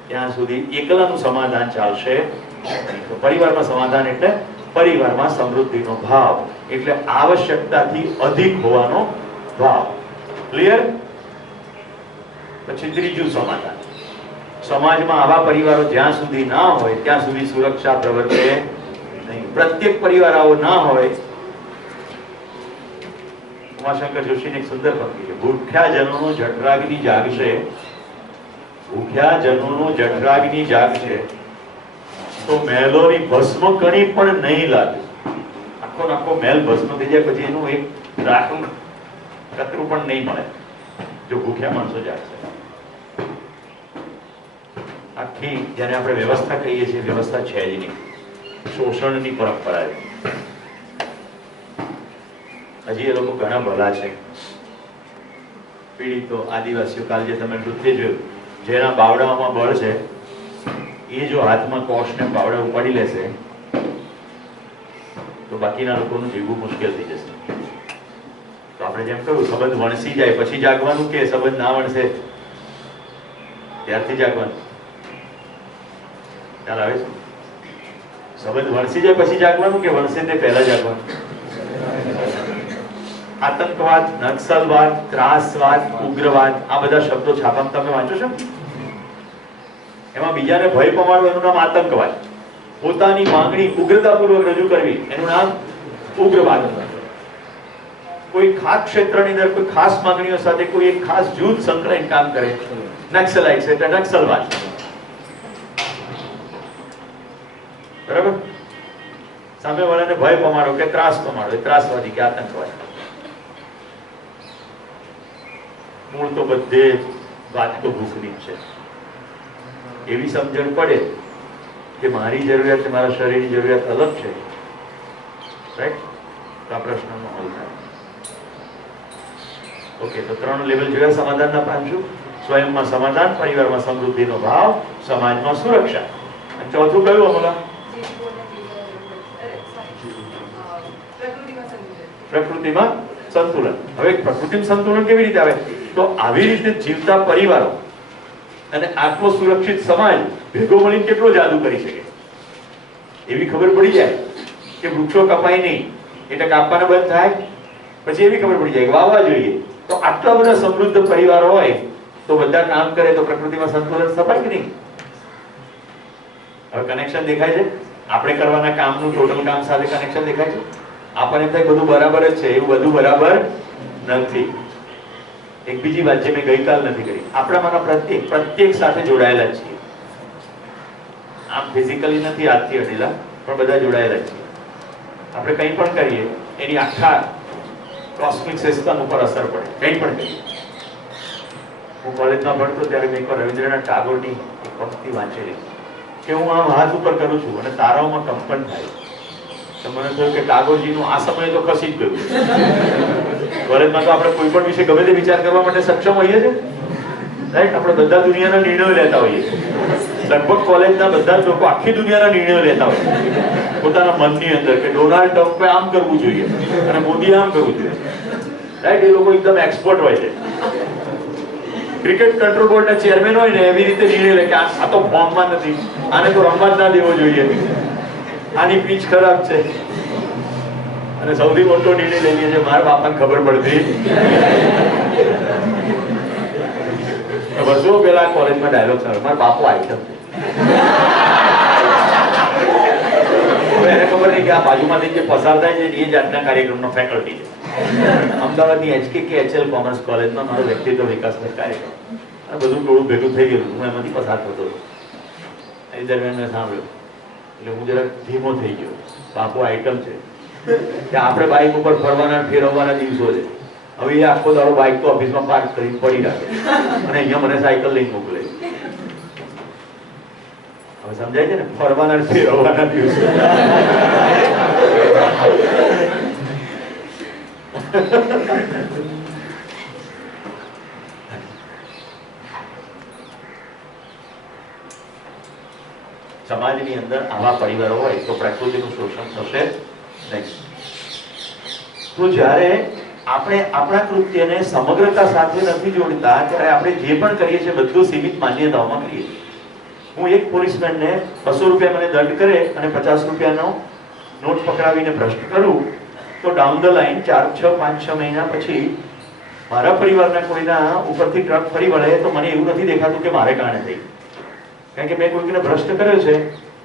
ત્યાં સુધી એકલાનું સમાધાન ચાલશે. તો પરિવારમાં સમાધાન એટલે પરિવારમાં સમૃદ્ધિનો ભાવ, એટલે આવશ્યકતાથી અધિક હોવાનો ભાવ. ક્લિયર? પછી ત્રીજું સમાધાન. સમાજમાં આવા પરિવારો જ્યાં સુધી ના હોય ત્યાં સુધી સુરક્ષા પ્રવર્તે પ્રત્યેક પરિવાર આવો ના હોય. ઉમાશંકર જોશીની એક સુંદર પંક્તિ છે, ભૂખ્યા જનોનો જઠરાગ્નિ જાગશે, ભૂખ્યા જનોનો જઠરાગ્નિ જાગશે તો મહેલોની ભસ્મ કણી પણ નહીં લાગે. આખો નાખો મહેલ ભસ્મ થઈ જાય પછી એનું એક રાખું કતરું પણ નહીં મળે જો ભૂખ્યા માણસો જાગશે. આખી જેને આપણે વ્યવસ્થા કહીએ છીએ વ્યવસ્થા છે જ નહીં, શોષણની પરંપરા છે. હજી એ લોકો ઘણા ભલા છે. પીડિતો આદિવાસીઓ, કાલે જે તમે નૃત્ય જોયું, જેના બાવડામાં બળ છે એ જો હાથમાં કોષ ને બાવડા ઉપાડી લેશે તો બાકીના લોકોનું જીવવું મુશ્કેલ થઈ જશે. તો આપણે જેમ કહ્યું, સંબંધ વણસી જાય પછી જાગવાનું કે સંબંધ ના વણસે ત્યારથી જાગવાનું? ખ્યાલ આવે છે? સંબંધ વણસી જાય પછી જાગવાનું કે વણસે તે પહેલા જાગવાનું? આતંકવાદ, નક્સલવાદ, ત્રાસવાદ, ઉગ્રવાદ, આ બધા શબ્દો છાપામાં તમે વાંચો છો? એમાં બીજાને ભય પમાડવો એનું નામ આતંકવાદ, પોતાની માંગણી ઉગ્રતાપૂર્વક રજૂ કરવી એનું નામ ઉગ્રવાદ, કોઈ ખાસ ક્ષેત્રની અંદર કોઈ ખાસ માંગણીઓ સાથે કોઈ એક ખાસ જૂથ સંકળાઈને કામ કરે, નક્સલાઇટ્સ એટલે નક્સલવાદ. બરાબર? સામેવાળાને ભય પમાડો કે ત્રાસ પમાડો એ ત્રાસવાદી કે આતંકવાદ. મૂળ તો બધે વાત તો ભૂખની છે. એવી સમજણ પડે કે મારી જરૂરિયાત મારા શરીરની જરૂરિયાત અલગ છે, રાઈટ? તો આ પ્રશ્નનો હલ થાય. ઓકે, તો 3 લેવલ જોયા સમાધાનના 5. સ્વયંમાં સમાધાન, પરિવારમાં સમૃદ્ધિનો ભાવ, સમાજમાં સુરક્ષા. અને ચોથું કયું અમલા? પ્રકૃતિમાં સંતુલન. હવે પ્રકૃતિમાં સંતુલન કેવી રીતે આવે? તો આવી રીતે જીવતા પરિવારો અને આત્મ સુરક્ષિત સમાજ ભેગો મળીને કેટલો જાદુ કરી શકે. એવી ખબર પડી જાય કે વૃક્ષો કપાય નહીં એટલે કાપવાના બંધ થાય, પછી એવી ખબર પડી જાય કે વાવવા જોઈએ. તો આટલા બધા સમૃદ્ધ પરિવારો હોય તો બધા કામ કરે તો પ્રકૃતિમાં સંતુલન સ્થપાય કે નહીં? હવે કનેક્શન દેખાય છે? આપણે કરવાના કામનું ટોટલ કામ સાથે કનેક્શન દેખાય છે? આપણને થાય બધું બરાબર જ છે, એવું બધું બરાબર નથી. એક બીજી વાત જે મેં ગઈકાલ નથી કરી, આપણામાંના પ્રત્યેક સાથે જોડાયેલા છીએ. આમ ફિઝિકલી નથી હાથથી અડેલા, પણ બધા જોડાયેલા છીએ. આપણે કંઈ પણ કરીએ એની આખા કોસ્મિક સિસ્ટમ ઉપર અસર પડે. કંઈ પણ કરીએ. હું કોલેજમાં ભણતો ત્યારે મેં એકવાર રવિન્દ્રનાથ ટાગોરની એક પંક્તિ વાંચેલી કે હું આમ હાથ ઉપર કરું છું અને તારાઓમાં કંપન થાય. તો મને થયું કે ટાગોરજીનું આ સમયે તો ખસી જ ગયું. કોલેજમાં તો આપણે કોઈ પણ વિશે ગમે તે વિચાર કરવા માટે સક્ષમ હોઈએ છીએ, રાઈટ? આપણે બધા દુનિયાના નિર્ણયો લેતા હોઈએ. લગભગ કોલેજના બધા જ લોકો આખી દુનિયાના નિર્ણયો લેતા હોય પોતાના મનની અંદર કે ડોનાલ્ડ ટ્રમ્પે આમ કરવું જોઈએ અને મોદીએ આમ કરવું જોઈએ, રાઈટ? એ લોકો એકદમ એક્સપર્ટ હોય છે. ક્રિકેટ કંટ્રોલ બોર્ડના ચેરમેન હોય ને એવી રીતે નિર્ણય લે કે આ તો ફોર્મમાં નથી, આને તો રમવા જ ના દેવો જોઈએ, આની પીચ ખરાબ છે. અને સૌથી મોટો નિર્ણય લઈ લે છે મારા બાપાને ખબર પડતી. વર્ષો પહેલા કોલેજમાં ડાયલોગ સારો, મારા બાપો આઈટમ છે. એને ખબર નહીં કે આ બાજુમાંથી જે પસાર થાય છે એ જાતના કાર્યક્રમનો ફેકલ્ટી છે. અમદાવાદની HKKHL કોમર્સ કોલેજમાં મારો વ્યક્તિત્વ વિકાસનો કાર્યક્રમ, આ બધું ટોળું ભેગું થઈ ગયું. હું એમાંથી પસાર થતો હતો. એ દરમિયાન મેં સાંભળ્યું એટલે હું જરા ધીમો થઈ ગયો. બાપુ આઈટમ છે કે આપણે બાઇક ઉપર ફરવાના ફેરવવાના દિવસો છે. હવે એ આખો દાડો બાઇક તો ઓફિસમાં પાર્ક કરીને પડી રાખે અને અહીંયા મને સાયકલ લઈને મોકલે. હવે સમજાય છે ને? ફરવાના ફેરવવાના દિવસો. સમાજની અંદર આવા પરિવારો હોય તો પ્રકૃતિનું શોષણ થશે નહીં. તો જ્યારે આપણે આપણા કૃત્યને સમગ્રતા સાથે નથી જોડતા ત્યારે આપણે જે પણ કરીએ છીએ બધું સીમિત માન્યતાઓમાં કરીએ છીએ. હું એક પોલીસમેનને 200 રૂપિયા મને દંડ કરે અને 50 રૂપિયાનો નોટ પકડાવીને ભ્રષ્ટ કરું તો ડાઉન ધ લાઈન 4, 6, 5, 6 મહિના પછી મારા પરિવારના કોઈના ઉપરથી ટ્રક ફરી વળે તો મને એવું નથી દેખાતું કે મારે કારણે થઈ, કારણ કે મેં કોઈકને ભ્રષ્ટ કર્યો છે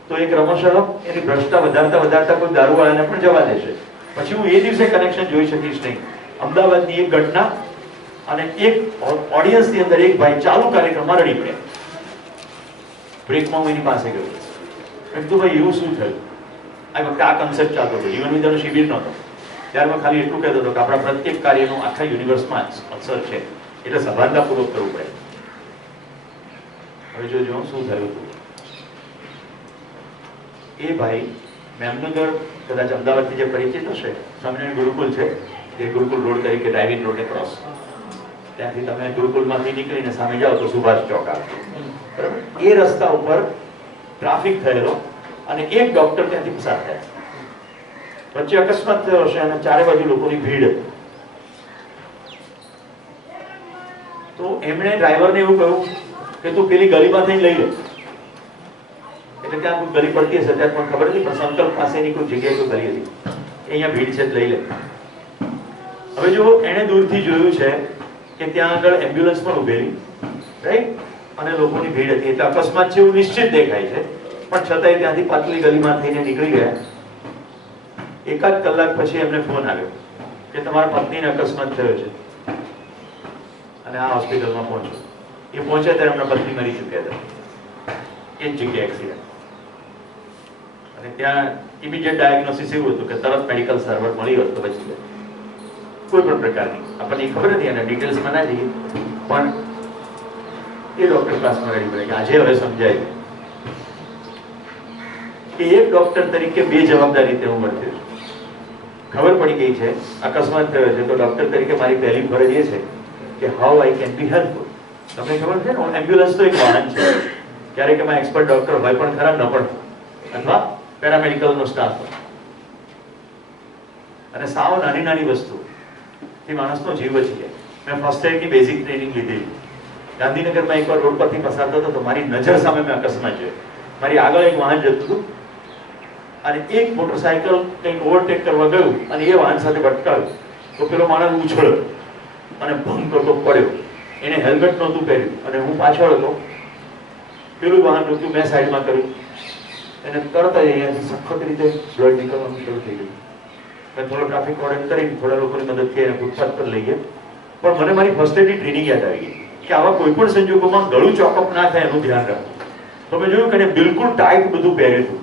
તો એ ક્રમશઃ એની ભ્રષ્ટતા વધારતા કોઈ દારૂવાળાને પણ જવા દેશે. પછી હું એ દિવસે કનેક્શન જોઈ શકીશ નહીં. અમદાવાદની એક ઘટના અને એક ઓડિયન્સની અંદર એક ભાઈ ચાલુ કાર્યક્રમમાં રડી પડ્યા. બ્રેકમાં હું એની પાસે ગયો. મેં કીધું ભાઈ એવું શું થયું? આ વખતે આ કન્સેપ્ટ ચાલતો હતો, જીવન વિદ્યાનો શિબિર નહોતો. ત્યારે મેં ખાલી એટલું કહેતો હતો કે આપણા પ્રત્યેક કાર્યનું આખા યુનિવર્સમાં અસર છે, એટલે સભાનતાપૂર્વક કરવું પડે. હવે જોજો શું થયું હતું. એ ભાઈ મેમનગર, કદાચ અમદાવાદથી જે પરિચિત હશે, સ્વામિનારાયણ ગુરુકુલ છે, એ ગુરુકુલ રોડ તરીકે ડ્રાઇવિંગ રોડે ક્રોસ, ત્યાંથી તમે ગુરુકુલમાંથી નીકળીને સામે જાઓ તો સુભાષ ચોક આવે. બરાબર, એ રસ્તા ઉપર ટ્રાફિક થયેલો અને એક ડોક્ટર ત્યાંથી પસાર થયા. વચ્ચે અકસ્માત થયો હશે અને ચારે બાજુ લોકોની ભીડ હતી. તો એમણે ડ્રાઈવરને એવું કહ્યું કે તું પેલી ગલીમાં થઈને લઈ લે. એટલે ત્યાં કોઈ ગલી પડતી હશે, ત્યાં પણ ખબર નથી, પણ સંકલ્પ પાસેની કોઈ જગ્યાએ કોઈ ગલી હતી, અહીંયા ભીડ છે લઈ લે. હવે જો એણે દૂરથી જોયું છે કે ત્યાં આગળ એમ્બ્યુલન્સ પણ ઉભેલી, રાઈટ, અને લોકોની ભીડ હતી, એટલે અકસ્માત છે એવું નિશ્ચિત દેખાય છે. પણ છતાંય ત્યાંથી પાતળી ગલીમાં થઈને નીકળી ગયા. એકાદ કલાક પછી એમને ફોન આવ્યો કે તમારા પત્નીને અકસ્માત થયો છે અને આ હોસ્પિટલમાં પહોંચો. એ પહોંચ્યા ત્યારે એમના પત્ની મરી ચૂક્યા હતા એ જ જગ્યાએ એક્સિડન્ટ. અને ત્યાં ઇમિડિયેટ ડાયગ્નોસિસ એવું હતું કે તરત મેડિકલ સારવાર મળી હોત તો બચી જાય. કોઈ પણ પ્રકારની આપણને ખબર નથી, અને ડિટેલ્સમાં ના જઈએ, પણ એ ડોક્ટર ક્લાસમાં રેડી પડે કે આજે હવે સમજાય કે એક ડોક્ટર તરીકે બે જવાબદારી રીતે હું વર્ત્યો છું. ખબર પડી ગઈ છે અકસ્માત થયો છે, તો ડોક્ટર તરીકે મારી પહેલી ફરજ એ છે કે how I can be helpful. તમને ખબર છે ને, એમ્બ્યુલન્સ તો એક વાહન છે. ક્યારેક એમાં એક્સપર્ટ ડોક્ટર હોય પણ ખરા, ન પણ, અથવા પેરામેડિકલનો સ્ટાફ હોય. અને સાવ નાની નાની વસ્તુ થી માણસનો જીવ બચી જાય. મેં ફર્સ્ટ એડની બેઝિક ટ્રેનિંગ લીધેલી. ગાંધીનગરમાં એકવાર રોડ પરથી પસાર થતો તો મારી નજર સામે મેં અકસ્માત જોયો. મારી આગળ એક વાહન જતું હતું અને એક મોટરસાયકલ કંઈક ઓવરટેક કરવા ગયું અને એ વાહન સાથે ભટકાવ્યું. તો પેલો માણસ ઉછળ્યો અને ભંગ કરતો પડ્યો. એને હેલ્મેટ નહોતું પહેર્યું અને હું પાછળ હતો. પેલું વાહન રોક્યું, મેં સાઈડમાં કર્યું, એને તરત જ અહીંયાથી સખત રીતે બ્લડ નીકળવાનું શરૂ થઈ ગયું. મેં થોડો ટ્રાફિક ઓર્ડર કરીને થોડા લોકોની મદદથી એને ફૂટપાથ પર લઈ ગયા. પણ મને મારી ફર્સ્ટ એડની ટ્રેનિંગ યાદ આવી ગઈ કે આવા કોઈ પણ સંજોગોમાં ગળું ચોકઅપ ના થાય એનું ધ્યાન રાખવું. તો મેં જોયું કે એને બિલકુલ ટાઈટ બધું પહેર્યું હતું,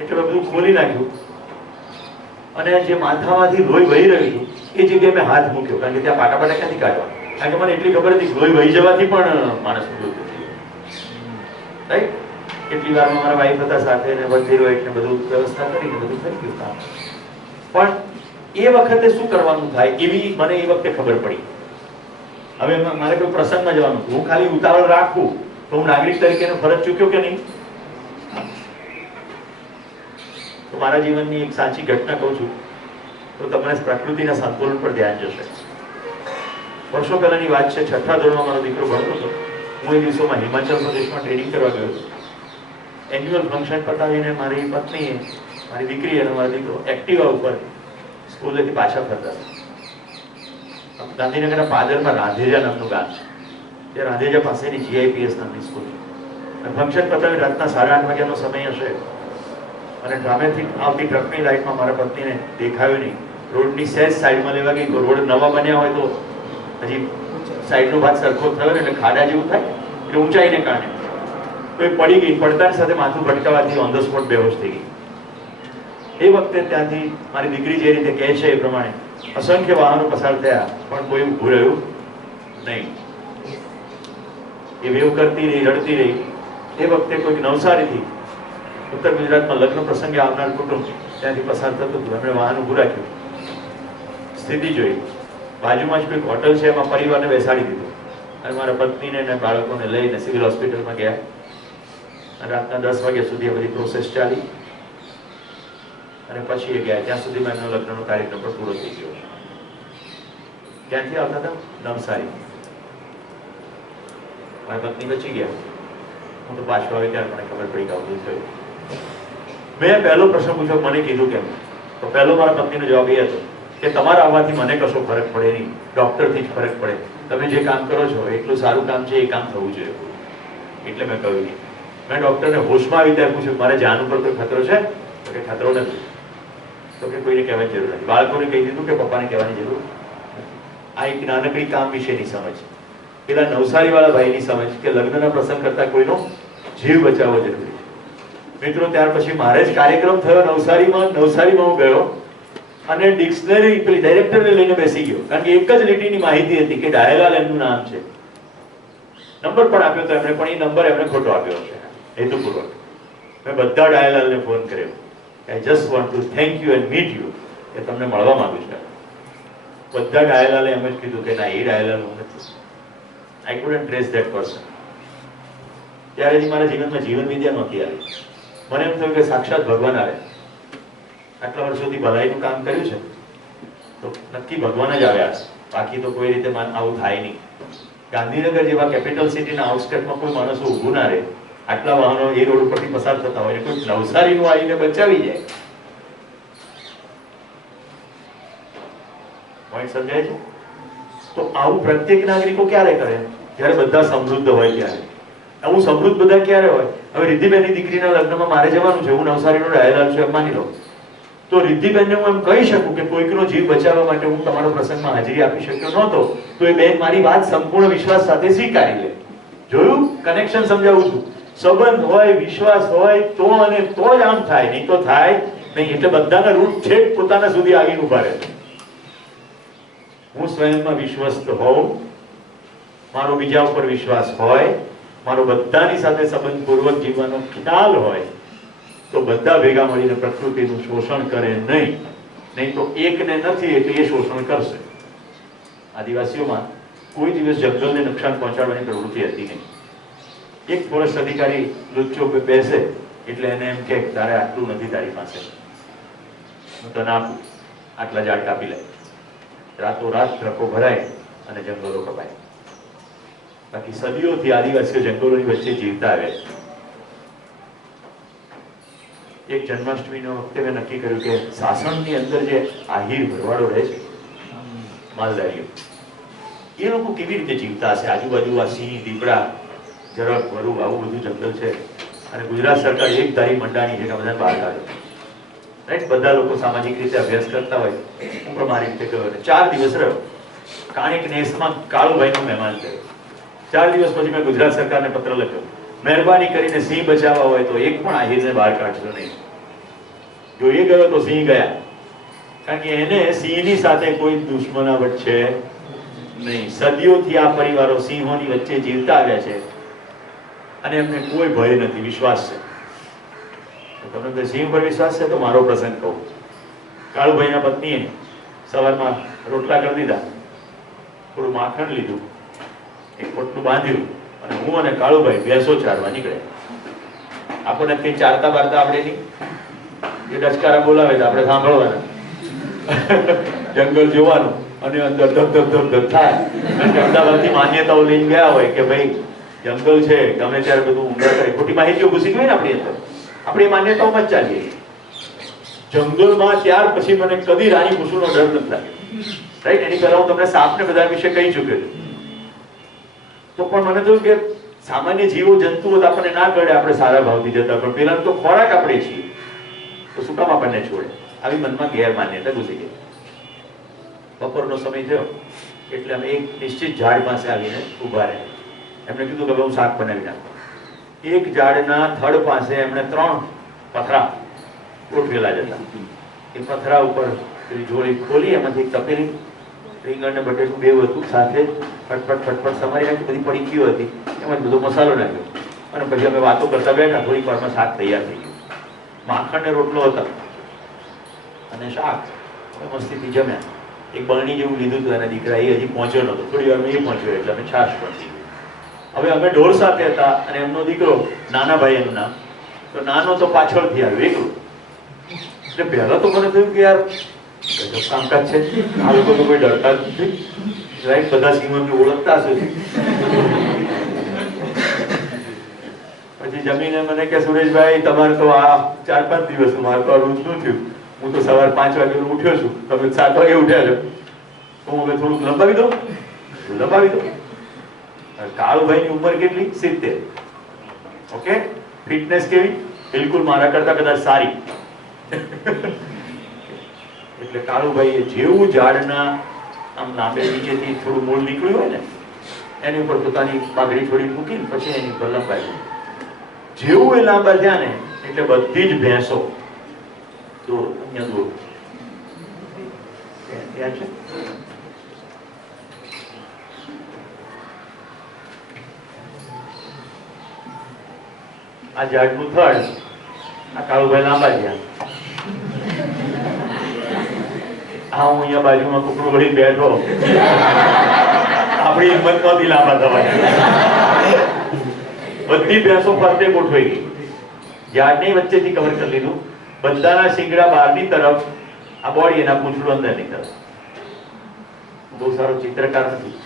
એટલે મેં બધું ખોલી નાખ્યું અને જે માથામાંથી લોહી વહી રહ્યું હતું એ જગ્યાએ મેં હાથ મૂક્યો, કારણ કે ત્યાં પાટા ક્યાંથી કાઢવા, કારણ કે મને એટલી ખબર હતી લોહી વહી જવાથી પણ માણસનું મૃત્યુ થઈ જાય, રાઈટ. કેટલી વારમાં મારા વાઈફ હતા સાથે ને 108 ને બધું વ્યવસ્થા કરીને બધું થઈ ગયું કામ. પણ એ વખતે શું કરવાનું થાય એવી મને એ વખતે ખબર પડી. હવે મારે કોઈ પ્રસંગમાં જવાનું, હું ખાલી ઉતાવળ રાખું તો હું નાગરિક તરીકે ફરજ ચૂક્યો કે નહીં? તો મારા જીવનની એક સાચી ઘટના કહું છું તો તમને પ્રકૃતિના સંતુલન પર ધ્યાન જશે. વર્ષો પહેલાની વાત છે, 6થા ધોરણમાં મારો દીકરો ભણતો હતો. હું એ દિવસોમાં હિમાચલ પ્રદેશમાં ટ્રેનિંગ કરવા ગયો હતો. એન્યુઅલ ફંક્શન પતાવીને મારી પત્નીએ, મારી દીકરી અને મારો દીકરો એક્ટિવા ઉપર સ્કૂલેથી પાછા ફરતા હતા. ગાંધીનગરના પાદરમાં રાંધેજા નામનું ગામ છે, તે રાંધેજા પાસેની GIPS નામની સ્કૂલ. ફંક્શન પતાવી રાતના 8:30 વાગ્યાનો સમય હશે અને ડ્રામેથી આવતી ટ્રકની લાઈટમાં મારા પત્નીને દેખાયો નહીં. રોડની સહેજ સાઈડમાં લેવા ગઈ તો રોડ નવા બન્યા હોય તો હજી સાઈડનો ભાગ સરખો થયો ને એટલે ખાડા જેવું થાય, એટલે ઊંચાઈને કારણે તો એ પડી ગઈ. પડતાની સાથે માથું ભટકાવાથી ઓન ધ સ્પોટ બેહોશ થઈ ગઈ. એ વખતે ત્યાંથી મારી દીકરી જે રીતે કહે છે એ પ્રમાણે અસંખ્ય વાહનો પસાર થયા પણ કોઈ ઊભું રહ્યું નહીં. એ વેવ કરતી રહી, રડતી રહી. એ વખતે કોઈક નવસારીથી ઉત્તર ગુજરાતમાં લગ્ન પ્રસંગે આવનાર કુટુંબ ત્યાંથી પસાર થતું હતું. એમણે વાહન ઊભું રાખ્યું, સ્થિતિ જોઈ, બાજુમાં જ કોઈક હોટલ છે એમાં પરિવારને બેસાડી દીધું અને મારા પત્નીને અને બાળકોને લઈને સિવિલ હોસ્પિટલમાં ગયા અને રાતના 10 વાગ્યા સુધી આ બધી પ્રોસેસ ચાલી અને પછી એ ગયા. ત્યાં સુધીમાં એમનો લગ્નનો કાર્યક્રમ પણ પૂરો થઈ ગયો. ક્યાંથી આવતા હતા? નવસારી. મારી પત્ની બચી ગયા. હું તો પાછો આવી ત્યારે મને ખબર પડી કે આવું થયું. મેં પહેલો પ્રશ્ન પૂછ્યો, મને કીધું કેમ? તો પહેલો મારા પત્નીનો જવાબ એ હતો કે તમારા આવવાથી મને કશો ફરક પડે નહીં, ડોક્ટરથી જ ફરક પડે. તમે જે કામ કરો છો એટલું સારું કામ છે, એ કામ થવું જોઈએ. એટલે મેં કહ્યું નહીં. મેં ડોક્ટરને હોશમાં આવી ત્યારે પૂછ્યું મારે જાન ઉપર કોઈ ખતરો છે? તો કે ખતરો નથી. તો કે કોઈને કહેવાની જરૂર નથી. બાળકોને કહી દીધું કે પપ્પાને કહેવાની જરૂર નથી. આ એક નાનકડી કામ વિશેની સમજ. પેલા નવસારી વાળા ભાઈની સમજ કે લગ્નના પ્રસંગ કરતા કોઈનો જીવ બચાવવો જરૂરી છે. મિત્રો ત્યાર પછી મારે જ કાર્યક્રમ થયો નવસારીમાં હું ગયો અને ડિક્શનરી પેલી ડાયરેક્ટરને લઈને બેસી ગયો, કારણ કે એક જ લીટીની માહિતી હતી કે ડાયલાલ એમનું નામ છે. નંબર પણ આપ્યો તો એમણે, પણ એ નંબર એમણે ખોટો આપ્યો છે હેતુપૂર્વક. મેં બધા ડાયલાલને ફોન કર્યો, I just want to thank you and meet you, કે તમને મળવા માંગુ છું. બધા ડાયલાલે એમ જ કીધું કે ના, એ ડાયલાલ હું નથી. આઈ કુડન્ટ ટ્રેસ ધેટ પર્સન. ત્યારે જ મારા જીવનમાં જીવન વિદ્યા નહોતી આવી. મને એમ થયું કે સાક્ષાત ભગવાન આવે. આટલા વર્ષોથી ભલાઈનું કામ કર્યું છે તો નક્કી ભગવાન જ આવ્યા છે, બાકી તો કોઈ રીતે આવું થાય નહીં. ગાંધીનગર જેવા કેપિટલ સિટીના આઉટસ્કર્ટમાં કોઈ માણસો ઊભું ના રહે, આટલા વાહનો એ રોડ ઉપરથી પસાર થતા હોય, કોઈ નવસારીનું આવીને બચાવી જાય. પોઈન્ટ સમજાય છે? તો આવું પ્રત્યેક નાગરિકો ક્યારે કરે? જ્યારે બધા સમૃદ્ધ હોય ત્યારે. આવું સમૃદ્ધ બધા ક્યારે હોય? હવે રિદ્ધિબેનની દીકરીના લગ્નમાં મારે જવાનું છે, હું નવસારીનો ડાયલાલ છું એમ માની લો, તો રિદ્ધિબેનને હું એમ કહી શકું કે કોઈકનો જીવ બચાવવા માટે હું તમારો પ્રસંગમાં હાજરી આપી શક્યો નહોતો, તો એ બેન મારી વાત સંપૂર્ણ વિશ્વાસ સાથે સ્વીકારી લે. જોયું? કનેક્શન સમજાવું છું. સંબંધ હોય, વિશ્વાસ હોય તો અને તો જ આમ થાય, નહીં તો થાય નહીં. એટલે બધાના રૂટ છેક પોતાના સુધી આવીને ઉભા રહે. હું સ્વયંમાં વિશ્વસ્ત હોઉં, મારો બીજા ઉપર વિશ્વાસ હોય, મારો બધાની સાથે સંબંધપૂર્વક જીવવાનો ખ્યાલ હોય, તો બધા ભેગા મળીને પ્રકૃતિનું શોષણ કરે નહીં તો એકને નથી એટલે એ શોષણ કરશે. આદિવાસીઓમાં કોઈ દિવસ જંગલને નુકસાન પહોંચાડવાની પ્રવૃત્તિ હતી નહીં. એક ફોરેસ્ટ અધિકારી લુચ્ચો બેસે એટલે એને એમ કે તારે આટલું નથી તારી પાસે, હું તને આપું, આટલા ઝાડ કાપી લે. રાતોરાત ટ્રકો ભરાય અને જંગલો કપાય. બાકી સદીઓથી આદિવાસીઓ જંગલોની વચ્ચે જીવતા આવ્યા. એક જન્માષ્ટમીનો વખતે મેં નક્કી કર્યું કે સાસણની અંદર જે આહિર ભરવાડો રહે છે, માલધારીઓ, એ લોકો કેવી રીતે જીવતા હશે? આજુબાજુ આ સિંહ, દીપડા, ઝરખ, વરુ, આવું બધું જંગલ છે. અને ગુજરાત સરકાર એક ધારી મંડાણી છે કે બધા બહાર કાઢે. રાઈટ? બધા લોકો સામાજિક રીતે અભ્યાસ કરતા હોય. હું પણ મારી રીતે ગયો 4 દિવસ રહ્યો. કાણિક નેસમાં કાળુભાઈનો મહેમાન થયો. 4 દિવસ પછી મેં ગુજરાત સરકારને પત્ર લખ્યો, મહેરબાની કરીને સિંહ બચાવવા હોય તો એક પણ આહિરને બહાર કાઢશો નહીં. જો એ ગયો તો સિંહ ગયા, કારણ કે એને સિંહની સાથે કોઈ દુશ્મનાવટ છે નહીં. સદીઓથી આ પરિવારો સિંહોની વચ્ચે જીવતા આવ્યા છે અને એમને કોઈ ભય નથી, વિશ્વાસ છે. તમને સિંહ પર વિશ્વાસ છે તો મારો પ્રસંગ કહું. કાળુભાઈના પત્નીએ સવારમાં રોટલા કરી દીધા, થોડું માખણ લીધું, એક પોટલું બાંધ્યું અને હું અને કાળુભાઈ ભેંસો ચારવા નીકળ્યા. આપણને કઈ ચારતા બારતા આવડે નહીં, એ ડચકારા બોલાવે તો આપણે સાંભળવાના, જંગલ જોવાનું અને અંદર ધક ધક ધક ધક થાય. અમદાવાદથી માન્યતાઓ લઈને ગયા હોય કે ભાઈ જંગલ છે, ગમે ત્યારે બધું ઊંઘા કરે. ખોટી માહિતીઓ ઘૂસી ગઈ ને આપણી અંદર, આપણી માન્યતાઓમાં જ ચાલીએ. જંગલમાં ત્યાર પછી મને કદી રાણી કુસુમનો ડર નથી લાગ્યો. રાઈટ? એની પહેલા હું તમને સાપને બધા વિશે કહી ચૂક્યો છું. તો પણ મને થયું કે સામાન્ય જીવો જંતુઓ તો આપણને ના કરડે, આપણે સારા ભાવથી જતા, પણ પેલા તો ખોરાક આપણે છીએ તો શું કામ આપણને છોડે? આવી મનમાં ગેરમાન્યતા ઘૂસી ગઈ. બપોરનો સમય થયો એટલે અમે એક નિશ્ચિત ઝાડ પાસે આવીને ઉભા રહ્યા. એમણે કીધું કે હું શાક બનાવી નાખું. એક ઝાડના થડ પાસે એમણે 3 પથરા ગોઠવેલા જતા. એ પથરા ઉપર પેલી જોડી ખોલી, એમાંથી એક તપેલી રીંગણ ને બટેટું બે હતું, સાથે ફટફટ ફટફટ સમારી નાખી, બધી પડીકીઓ હતી, એમાં બધો મસાલો નાખ્યો અને પછી અમે વાતો કરતા બેઠા. થોડીક વારમાં શાક તૈયાર થઈ ગયું. માખણ ને રોટલો હતા અને શાક. મસ્તીથી જમ્યા. એક બરણી જેવું લીધું હતું એના દીકરા, એ હજી પહોંચ્યો નતો. થોડી વારમાં એ પહોંચ્યો એટલે અમે છાશ પણ થઈ ગઈ. હવે અમે ઢોર સાથે હતા અને એમનો દીકરો નાના ભાઈ એનું નામ, તો નાનો તો પાછળથી આવ્યો એકલું. એટલે પહેલા તો મને થયું કે યાર ગજબ કામકાજ છે, આ લોકો તો કોઈ ડરતા જ નથી. રાઈટ? બધા સિંહોને ઓળખતા હશે. પછી જમીને મને કે સુરેશભાઈ તમારે તો આ 4-5 દિવસનું, મારે તો રોજ શું થયું, હું તો સવારે 5 વાગે ઉઠ્યો છું, તમે 7 વાગે ઉઠ્યા છો, તો હું હવે થોડુંક લંબાવી દઉં. કાળુભાઈની ઉંમર કેટલી? 70. ઓકે, ફિટનેસ કેવી? બિલકુલ મારા કરતા કદાચ સારી. એટલે કાળુભાઈએ જેવું ઝાડના આમ લાંબે નીચેથી થોડું મૂળ નીકળ્યું હોય ને એની ઉપર પોતાની પાઘડી થોડી મૂકીને પછી એની ઉપર લંબાવી. જેવું એ લાંબા થયા ને એટલે બધી જ ભેંસો તો અહીંયા દૂર ત્યાં છે. આ ઝાડનું થડ આ કાળુભાઈ લાંબા થયા. હા હું અહીંયા બાજુમાં કુકડું વળી બેઠો, આપણી હિંમત નહોતી લાંબા થવાની. બધી ભેંસો ફરતે ગોઠવાઈ ગઈ, ઝાડની વચ્ચેથી કવર કરી લીધું. બધાના શીંગડા બહારની તરફ, આ બોડી એના પૂંછડું અંદરની તરફ. બહુ સારો ચિત્રકાર નથી,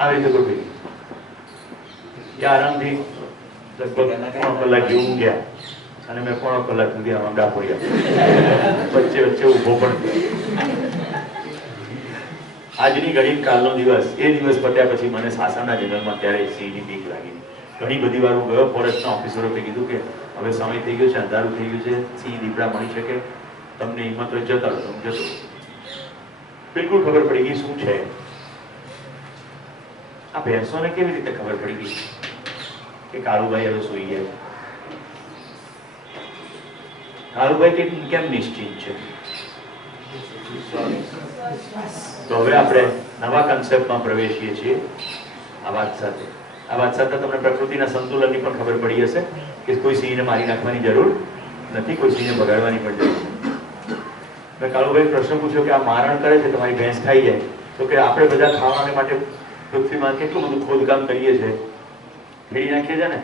આવી રીતે ગોઠવી ગઈ. આરામથી લગભગ 3 કલાક જેવું ગયા અને મેં 3 કલાક સુધી આમાં ડાપોડ્યા, વચ્ચે વચ્ચે ઊભો પણ થયો. આજની ઘડી કાલનો દિવસ, એ દિવસ પત્યા પછી મને સાસણના જંગલમાં ત્યારે સિંહની બીક લાગી. ઘણી બધી વાર હું ગયો, ફોરેસ્ટના ઓફિસરોએ કીધું કે હવે સમય થઈ ગયો છે, અંધારું થઈ ગયું છે, સિંહ દીપડા મળી શકે, તમને હિંમત હોય જતા રહો. જતો બિલકુલ ખબર પડી ગઈ શું છે. આ ભેંસોને કેવી રીતે ખબર પડી ગઈ કે કાળુભાઈ હવે સૂઈ ગયા? કાળુભાઈ કેમ નિશ્ચિત છે? તો હવે આપણે નવા કન્સેપ્ટમાં પ્રવેશીએ છીએ. આ વાત સાથે તમને પ્રકૃતિના સંતુલનની પણ ખબર પડી હશે કે કોઈ સિંહને મારી નાખવાની જરૂર નથી, કોઈ સિંહને બગાડવાની પણ જરૂર નથી. મેં કાળુભાઈ પ્રશ્ન પૂછ્યો કે આ મારણ કરે છે, તમારી ભેંસ ખાઈ જાય, તો કે આપણે બધા ખાવાને માટે પૃથ્વીમાં કેટલું બધું ખોદકામ કરીએ છીએ, ખેડી નાખીએ છીએ ને,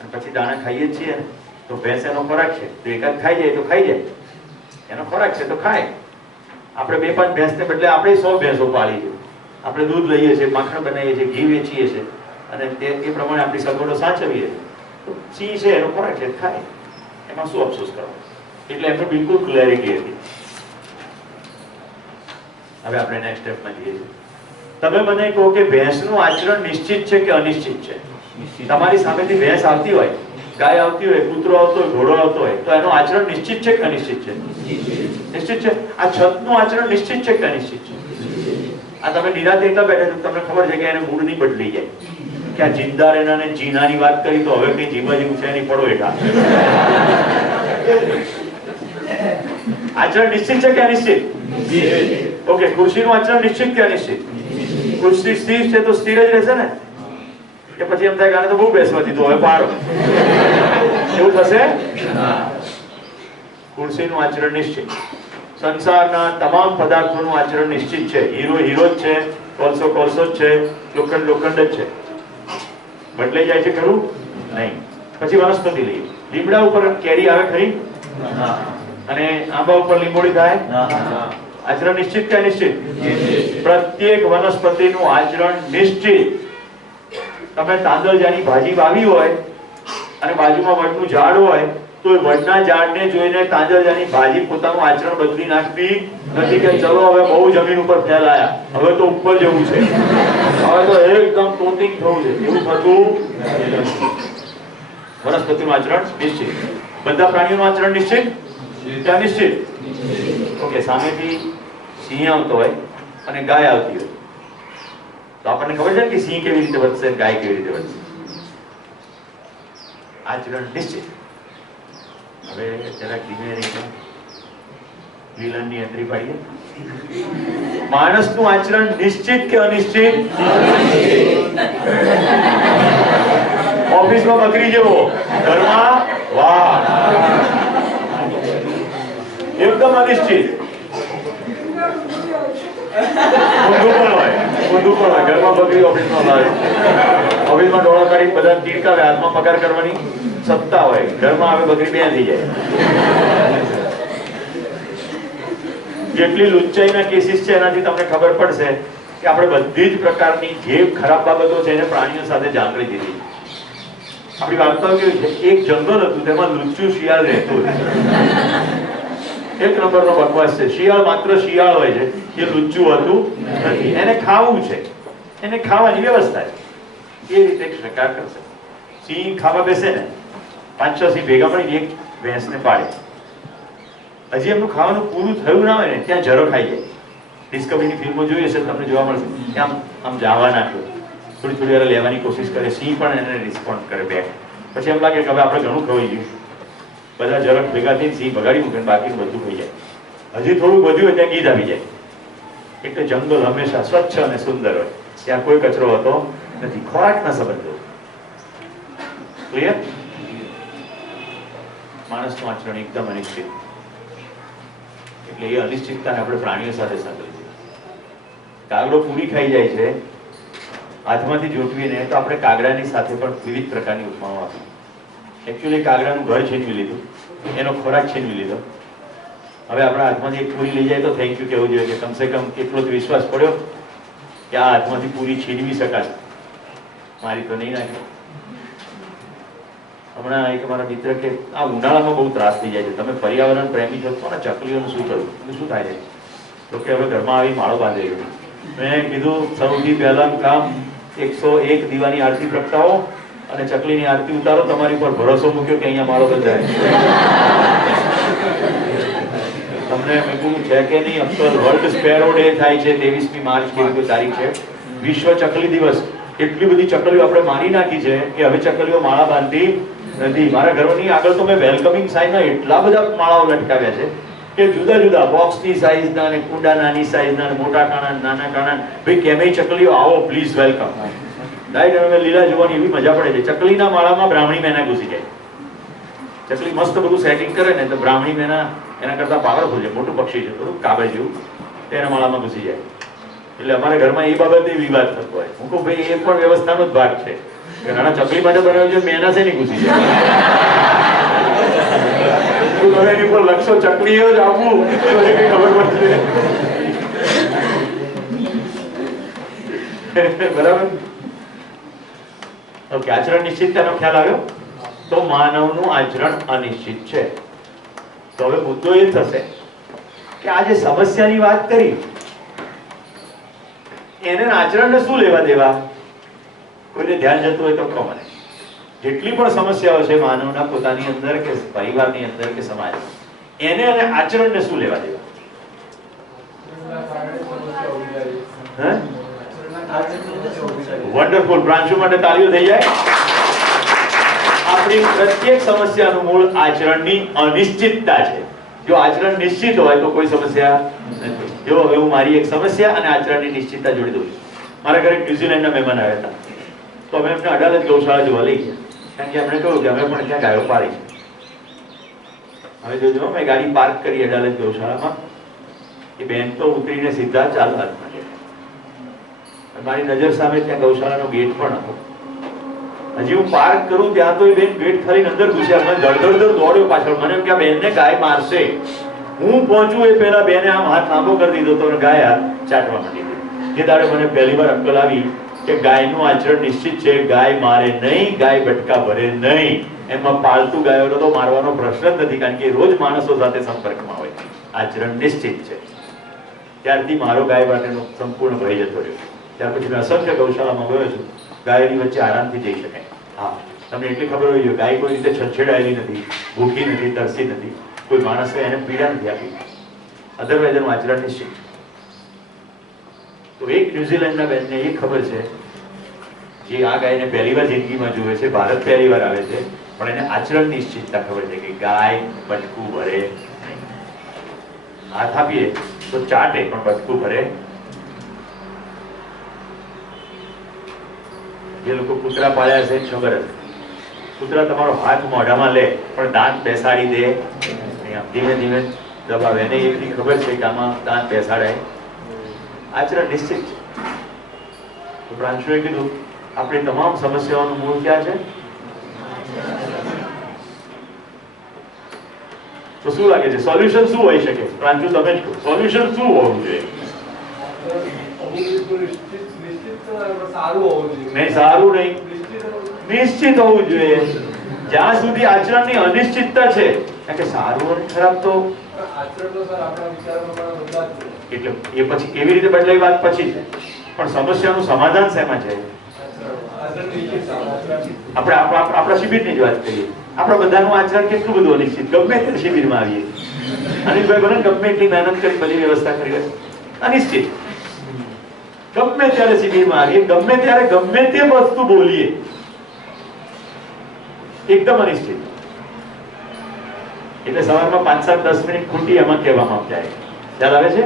અને પછી દાણા ખાઈએ જ છીએ ને. તો ભેંસ એનો ખોરાક છે, તો એકાદ ખાઈ જાય તો ખાઈ જાય, એનો ખોરાક છે તો ખાય. આપણે 2-5 ભેંસને બદલે આપણે 100 ભેંસો પાળી છે. આપણે દૂધ લઈએ છીએ, માખણ બનાવીએ છીએ, ઘી વેચીએ છીએ અને એ પ્રમાણે આપણી સગવડો સાચવીએ. તો સિંહ છે એનો ખોરાક છે, ખાય, એમાં શું અફસોસ કરવો? એટલે એમને બિલકુલ ક્લેરિટી હતી. હવે આપણે નેક્સ્ટ સ્ટેપમાં જઈએ છીએ. તમે મને કહો કે ભેંસનું આચરણ નિશ્ચિત છે કે અનિશ્ચિત છે? તમારી સામેથી ભેંસ આવતી હોય, ગાય આવતી હોય, કૂતરો આવતો હોય, ઘોડો આવતો હોય, તો એનું આચરણ નિશ્ચિત છે કે અનિશ્ચિત છે? નિશ્ચિત છે. આ છતનું આચરણ નિશ્ચિત છે કે અનિશ્ચિત છે? આ તમે નિરાતે એટલા બેઠા છો, તમને ખબર છે કે એને મૂડ નહીં બદલી જાય કે આ જિંદા રેના ને જીનાની વાત કરી તો હવે કઈ જીવા જેવું છે નહીં, પડો હેઠા. આચરણ નિશ્ચિત છે કે અનિશ્ચિત? ઓકે, ખુરશીનું આચરણ નિશ્ચિત કે અનિશ્ચિત? ખુરશી સ્થિર છે તો સ્થિર જ રહેશે ને, કે પછી એમ થાય કે આને તો બહુ બેસવા દીધું, હવે પાડો, એવું થશે? ખુરશીનું આચરણ નિશ્ચિત. સંસારના તમામ પદાર્થોનું આચરણ નિશ્ચિત છે. હીરો હીરો જ છે, કોલસો કોલસો જ છે, લોખંડ લોખંડ જ છે. બદલાઈ જાય છે ખરું? નહીં. પછી વનસ્પતિ લઈએ. લીમડા ઉપર કેરી આવે ખરી? અને આંબા ઉપર લીંબોડી થાય? આચરણ નિશ્ચિત કે અનિશ્ચિત? પ્રત્યેક વનસ્પતિનું આચરણ નિશ્ચિત. તમે તાંદળજાની ભાજી વાવી હોય અને બાજુમાં વડનું ઝાડ હોય તો વડના ઝાડને જોઈને તાંદળજાની ભાજી પોતાનું આચરણ બદલી નાખતી નથી કે ચલો હવે બહુ જમીન ઉપર ફેલાયા, હવે તો ઉપર જવું છે, હવે તો એકદમ ટોટિંગ થવું છે, એવું થતું નથી. વનસ્પતિનું આચરણ નિશ્ચિત. બધા પ્રાણીઓનું આચરણ નિશ્ચિત કે અનિશ્ચિત? ઓકે, સામેથી સિંહ આવતો હોય અને ગાય આવતી હોય તો આપણને ખબર છે કે સિંહ કેવી રીતે વધશે, ગાય કેવી રીતે વધશે. આચરણ નિશ્ચિત. હવે જરાક ધીમે રહીને વિલનની એન્ટ્રી પાડીએ. માણસનું આચરણ નિશ્ચિત કે અનિશ્ચિત? ઓફિસમાં બકરી જેવો, ઘરમાં વાહ, એકદમ અનિશ્ચિત. ઊંધું પણ હોય, ઘરમાં બકરી, ઓફિસમાં લાવે. ઓફિસમાં ડોળા કાઢી બધા તીરકાવે, હાથમાં પગાર કરવાની સત્તા હોય, ઘરમાં આવે બકરી બે થઈ જાય. જેટલી લુચ્ચાઈના કેસીસ છે એનાથી તમને ખબર પડશે કે આપણે બધી જ પ્રકારની જે ખરાબ બાબતો છે એને પ્રાણીઓ સાથે જાંગળી દીધી. આપણી વાર્તાઓ કેવી છે? એક જંગલ હતું, તેમાં લુચ્ચું શિયાળ રહેતું હતું. એક નંબરનો બકવાસ છે. શિયાળ માત્ર શિયાળ હોય છે, એ લુચ્ચું હતું નથી. એને ખાવું છે, એને ખાવાની વ્યવસ્થા છે, એ રીતે શિકાર કરશે. સિંહ ખાવા બેસે ને 5-6 સિંહ ભેગા મળીને એક ભેંસને પાડે. હજી એમનું ખાવાનું પૂરું થયું ના હોય ને ત્યાં જરો ખાઈ જાય. ડિસ્કવરીની ફિલ્મો જોઈએ છે તમને જોવા મળશે કે આમ જાવા નાખ્યો, થોડી વાર લેવાની કોશિશ કરે, સિંહ પણ એને રિસ્પોન્ડ કરે બેક. પછી એમ લાગે કે હવે આપણે ઘણું ખવાઈ ગયું, બધા જરાક ભેગા થઈને સિંહ બગાડી મૂકે, બાકીનું બધું ખાઈ જાય. હજી થોડું વધ્યું હોય ત્યાં ગીધ આવી જાય. એટલે જંગલ હંમેશા સ્વચ્છ અને સુંદર હોય, ત્યાં કોઈ કચરો હોતો નથી. ખોરાકના સંબંધો ક્લિયર. માણસનું આચરણ એકદમ અનિશ્ચિત, એટલે એ અનિશ્ચિતતાને આપણે પ્રાણીઓ સાથે સંકળીએ. કાગડો પૂરી ખાઈ જાય છે હાથમાંથી જોટવીને, તો આપણે કાગડાની સાથે પણ વિવિધ પ્રકારની ઉપમાઓ આપી. એકચ્યુઅલી કાગડાનું ઘર છીનવી લીધું, એનો ખોરાક છીનવી લીધો. હવે આપણા હાથમાંથી એક પૂરી લઈ જાય તો થેન્ક યુ કહેવું જોઈએ કે કમસે કમ એટલો જ વિશ્વાસ પડ્યો કે આ હાથમાંથી પૂરી છીનવી શકાશે, મારી તો નહીં નાખી. હમણાં એક મારા મિત્ર કે આ ઉનાળામાં બહુ ત્રાસ થઈ જાય છે, તમે પર્યાવરણ પ્રેમી છો ને, ચકલીઓનું શું થયું, શું થાય છે? તો કે હવે ઘરમાં આવી માળો બાંધે ગયો. મેં કીધું સૌથી પહેલાનું કામ 101 દીવાની આરતી પ્રગટાવો અને ચકલીની આરતી ઉતારો. તમારી પર ભરોસો મૂક્યો કે અહીંયા માળો બંધાય. તમને મેં કીધું છે કે નહીં, અફસોસ વર્લ્ડ સ્પેરો ડે થાય છે 23મી માર્ચ કેવી કોઈ તારીખ છે, વિશ્વ ચકલી દિવસ. એટલી બધી ચકલીઓ આપણે મારી નાખી છે કે હવે ચકલીઓ માળા બાંધતી નથી. મારા ઘરની આગળ તો મેં વેલકમિંગ સાઈઝના એટલા બધા માળાઓ લટકાવ્યા છે કે જુદા જુદા બોક્સની સાઈઝના અને કુંડા નાની સાઈઝના, મોટા કાણા, નાના કાણા. ભાઈ કેમેય ચકલીઓ આવો, પ્લીઝ વેલકમ. રાઈટ. હવે લીલા જોવાની એવી મજા પડે છે. ચકલીના માળામાં બ્રાહ્મણી મેના ઘૂસી જાય. ચકલી મસ્ત બધું સેટિંગ કરે ને તો બ્રાહ્મણી મેના એના કરતા પાવરફુલ છે, મોટું પક્ષી છે, થોડું કાગળ જેવું, તેના માળામાં ઘૂસી જાય. એટલે અમારા ઘરમાં એ બાબતે વિવાદ થતો હોય. હું કહું ભાઈ એ પણ વ્યવસ્થાનો જ ભાગ છે કે નાના ચકલી માટે બનાવ્યું છે, મેના છે નહીં ઘૂસી જાય. એની પર લક્ષો ચકલીઓ જ આપવું તો એ કઈ ખબર પડશે. બરાબર. ઓકે, આચરણ નિશ્ચિતતાનો ખ્યાલ આવ્યો. તો માનવનું આચરણ અનિશ્ચિત છે. તો હવે મુદ્દો એ થશે કે આ જે સમસ્યાની વાત કરી એને આચરણને શું લેવા દેવા? કોઈને ધ્યાન જતું હોય તો કહો મને. જેટલી પણ સમસ્યાઓ છે માનવના પોતાની અંદર કે પરિવારની અંદર કે સમાજ, એને અને આચરણને શું લેવા દેવા? વન્ડરફુલ. પ્રાંશુ માટે તાળીઓ થઈ જાય. આપણી પ્રત્યેક સમસ્યાનું મૂળ આચરણની અનિશ્ચિતતા છે. જો આચરણ નિશ્ચિત હોય તો કોઈ સમસ્યા નથી. જો હવે હું મારી એક સમસ્યા અને આચરણની નિશ્ચિતતા જોડી દઉં. મારા ઘરે ન્યુઝીલેન્ડના મહેમાન આવ્યા હતા, તો અમે એમને અડાલજ ગૌશાળા જોવા લઈ ગયા. કારણ કે એમણે કહ્યું કે અમે પણ ત્યાં ગાયો પાડી છે. હવે જોજો, મેં ગાડી પાર્ક કરી અડાલજ ગૌશાળામાં, એ બેન તો ઉતરીને સીધા ચાલવા માંડ્યા. મારી નજર સામે ત્યાં ગૌશાળાનો ગેટ પણ હતો. હજી હું પાર્ક કરું ત્યાં તો એ બેન ગેટ ખરીને અંદર ઘૂસ્યા. મને ધડધડ દોડ્યો પાછળ. મને એમ કે આ બેનને ગાય મારશે. હું પહોંચું એ પહેલા બેને આમ હાથ લાંબો કરી દીધો તો ગાય હાથ ચાટવા માંડી ગઈ. જે દાડે મને પહેલી વાર અક્કલ આવી કે ગાયનું આચરણ નિશ્ચિત છે, ગાય મારે નહીં, ગાય બટકા ભરે નહીં. એમાં પાલતુ ગાયોનો તો મારવાનો પ્રશ્ન જ નથી, કારણ કે રોજ માણસો સાથે સંપર્કમાં હોય. આચરણ નિશ્ચિત છે. ત્યારથી મારો ગાય માટેનો સંપૂર્ણ ભય જતો રહ્યો. ત્યાર પછી મેં અસંખ્ય ગૌશાળામાં ગયો છું. ગાયની વચ્ચે આરામથી જઈ શકાય. હા, તમને એટલી ખબર હોય, ગાય કોઈ રીતે છછેડાયેલી નથી, ભૂખી નથી, તરસી નથી, કોઈ માણસે એને પીડા નથી આપી. અધરવાઇઝ એનું આચરણ નિશ્ચિત. તો એક ન્યુઝીલેન્ડના બેનને એ ખબર છે, જે આ ગાયને પહેલી વાર જિંદગીમાં જોવે છે, ભારત પહેલી વાર આવે છે, પણ એને આચરણ નિશ્ચિતતા ખબર છે કે ગાય બટકું ભરે. હાથ આપીએ તો ચાટે પણ બટકું ભરે. જે લોકો કૂતરા પાળ્યા છે ખબર હશે, કૂતરા તમારો હાથ મોઢામાં લે પણ દાંત બેસાડી દે, ધીમે ધીમે દબાવે. એને એટલી ખબર છે કે આમાં દાંત બેસાડાય. આચરણ નિશ્ચિત છે. તો પ્રાંશુએ કીધું આપણી તમામ સમસ્યાઓનું મૂળ ક્યાં છે? તો શું લાગે છે સોલ્યુશન શું હોઈ શકે? પ્રાંશુ તમે જ કહો, સોલ્યુશન શું હોવું જોઈએ? નહીં, સારું નહીં, નિશ્ચિત હોવું જોઈએ. જ્યાં સુધી આચરણની અનિશ્ચિતતા છે, કારણ કે સારું અને ખરાબ તો એટલે એ પછી કેવી રીતે બદલાઈ વાત પછી છે, પણ સમસ્યાનું સમાધાન શેમાં છે? આપણે આપણા શિબિરની જ વાત કરીએ. આપણા બધાનું આચરણ કેટલું બધું અનિશ્ચિત. ગમે તે શિબિરમાં આવીએ, અનિલભાઈ ભલે ગમે એટલી મહેનત કરી બધી વ્યવસ્થા કરી હોય, અનિશ્ચિત. ગમે ત્યારે શિબિરમાં આવીએ, ગમે ત્યારે ગમે તે વસ્તુ બોલીએ, એકદમ અનિશ્ચિત. એટલે સવારમાં 5-7-10 મિનિટ ખૂટી એમાં કહેવામાં જાય. ખ્યાલ આવે છે?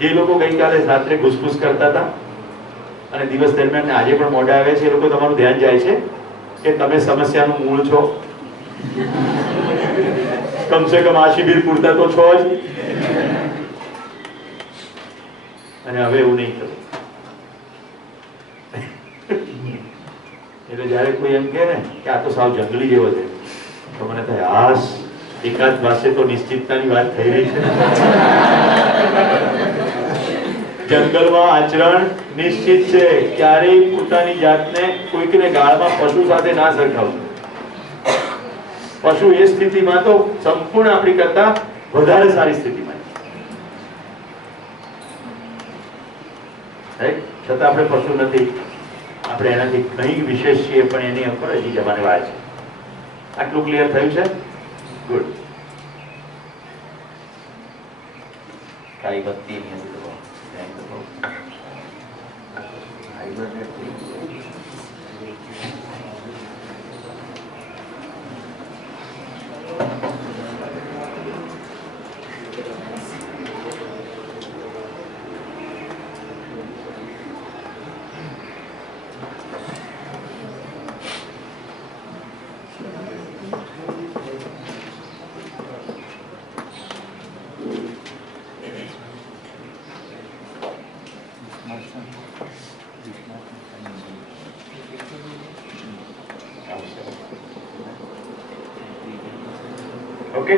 જે લોકો ગઈકાલે રાત્રે ઘૂસપૂસ કરતા હતા અને દિવસ દરમિયાન આજે પણ મોડા આવે છે, એ લોકો તમારું ધ્યાન જાય છે કે તમે સમસ્યાનું મૂળ છો. કમસે કમ આ શિબિર પૂરતા તો છો જ. અને હવે એવું નહીં કરું. એટલે જયારે કોઈ એમ કહે ને કે આ તો સાવ જંગલી જેવો છે, તો મને થાય હાસ, એકાદ પાસે તો નિશ્ચિતતાની વાત થઈ રહી છે. જંગલમાં આચરણ નિશ્ચિત છે. ક્યારેય પોતાની જાતને કોઈકને ગાળમાં પશુ સાથે ના સરખાવવું. પશુ એ સ્થિતિમાં તો સંપૂર્ણ આપણી કરતા વધારે સારી સ્થિતિમાં, છતાં આપણે પશુ નથી. આપણે એનાથી કંઈક વિશેષ છીએ, પણ એની ઉપર હજી જવાની વાત છે. આટલું ક્લિયર થયું છે? ગુડ. કાળી બત્તી ઓકે.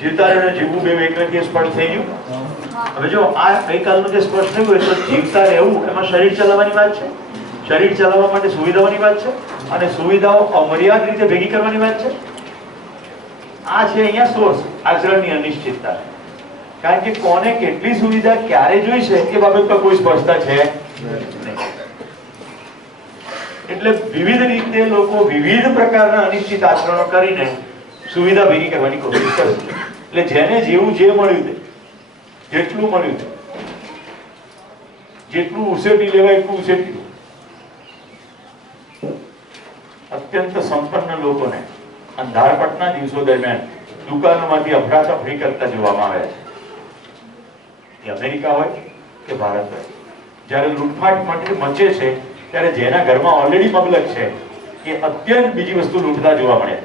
જીવતા રહેવું જીવવું બે એક નથી, સ્પષ્ટ થઈ ગયું. હવે જો આ ગઈકાલનું જે સ્પષ્ટ થયું હોય તો જીવતા રહેવું એમાં શરીર ચલાવવાની વાત છે, શરીર ચલાવવા માટે સુવિધાઓની વાત છે, અને સુવિધાઓ અમર્યાદ રીતે ભેગી કરવાની વાત છે. આ છે અહીંયા સોર્સ આચરણની અનિશ્ચિતતા. કારણ કે કોને કેટલી સુવિધા ક્યારે જોઈ છે એ બાબત પર કોઈ સ્પષ્ટતા છે નહીં. એટલે વિવિધ રીતે લોકો વિવિધ પ્રકારના અનિશ્ચિત આચરણો કરીને સુવિધા ભેગી કરવાની કોશિશ કરે છે. એટલે જેને જેવું જે મળ્યું તે, જેટલું મળ્યું તે, જેટલું ઉસેટી લેવાય એટલું ઉસેટી લો. અત્યંત સંપન્ન લોકોને અંધારપટના દિવસો દરમિયાન દુકાનોમાંથી અફરાતફરી કરતા જોવામાં આવ્યા છે. એ અમેરિકા હોય કે ભારત હોય, જ્યારે લૂંટફાટ માટે મચે છે ત્યારે જેના ઘરમાં ઓલરેડી મબલક છે એ અત્યંત બીજી વસ્તુ લૂંટતા જોવા મળે.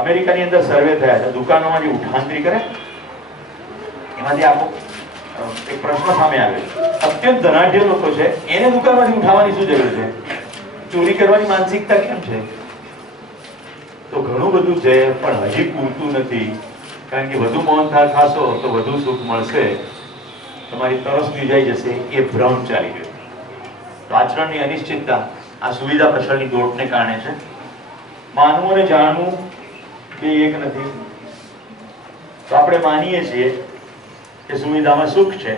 અમેરિકાની અંદર સર્વે થયા છે, દુકાનોમાં જે ઉઠાંતરી કરે એમાંથી આખો એક પ્રશ્ન સામે આવ્યો. અત્યંત ધનાઢ્ય લોકો છે, એને દુકાનમાંથી ઉઠાવવાની શું જરૂર છે? ચોરી કરવાની માનસિકતા કેમ છે? તો ઘણું બધું છે, પણ હજી પૂરતું નથી. કારણ કે વધુ મોહનથાળ ખાશો તો વધુ સુખ મળશે, તમારી તરસ ભીજાઈ જશે, એ ભ્રમ ચાલી ગયો. તો આચરણની અનિશ્ચિતતા આ સુવિધા પાછળની દોડને કારણે છે. માનવું અને જાણવું બે એક નથી. તો આપણે માનીએ છીએ કે સુવિધામાં સુખ છે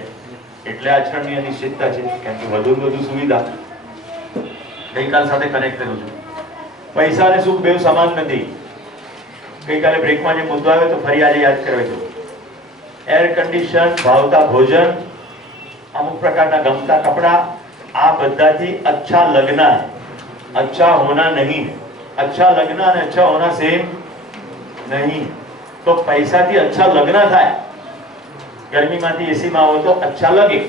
એટલે આચરણની અનિશ્ચિતતા છે. કેમ કે વધુ વધુ સુવિધા, ગઈકાલ સાથે કનેક્ટ કરું છું, પૈસા અને સુખ બે સમાન નથી. ગઈકાલે બ્રેકમાં જે મુદ્દો આવ્યો તો ફરી આજે યાદ કરવા છું. એર કન્ડિશન, ભાવતા ભોજન, અમુક પ્રકારના ગમતા કપડા, આ બધાથી અચ્છા લગ્ન અચ્છા હોના નહીં. અચ્છા લગ્ન અને અચ્છા હોના સેમ નહીં. તો પૈસાથી અચ્છા લગ્ન થાય, ગરમીમાંથી એસીમાં આવો તો અચ્છા લગે,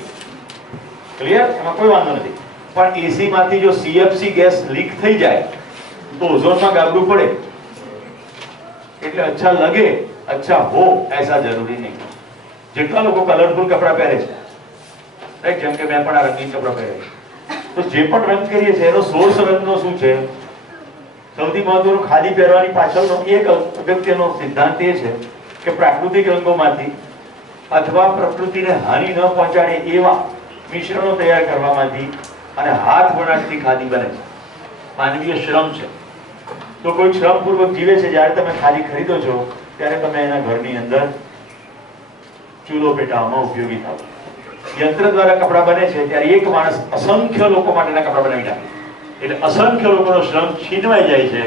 ક્લિયર, એમાં કોઈ વાંધો નથી. પણ એસી માંથી જો સીએફસી ગેસ લીક થઈ જાય તો ઓઝોનમાં ગાબડું પડે. એટલે અચ્છા લગે, અચ્છા હો ऐसा જરૂરી નહીં. જેટલા લોકો કલરફુલ કપડા પહેરે છે, રાઈટ, જેમ કે મેં પણ આ રંગીન કપડા પહેર્યા છે, તો જે પણ રંગ કરીએ છીએ એનો સોર્સ રંગનો શું છે? સૌથી મહત્વનું ખાદી પહેરવાની પાછળનો એક અગત્યનો સિદ્ધાંત એ છે કે પ્રાકૃતિક રંગોમાંથી અથવા પ્રકૃતિને હાનિ ન પહોંચાડે એવા મિશ્રણો તૈયાર કરવામાંથી અને હાથ વણાટથી ખાદી બને છે. માનવીય શ્રમ છે. તો કોઈ શ્રમપૂર્વક જીવે છે, જ્યારે તમે ખાદી ખરીદો છો ત્યારે તમે એના ઘરની અંદર ચૂલો પેટાવવામાં ઉપયોગી થાવ. યંત્ર દ્વારા કપડા બને છે ત્યારે એક માણસ અસંખ્ય લોકો માટેના કપડા બનાવી નાખે. એટલે અસંખ્ય લોકોનો શ્રમ છીનવાઈ જાય છે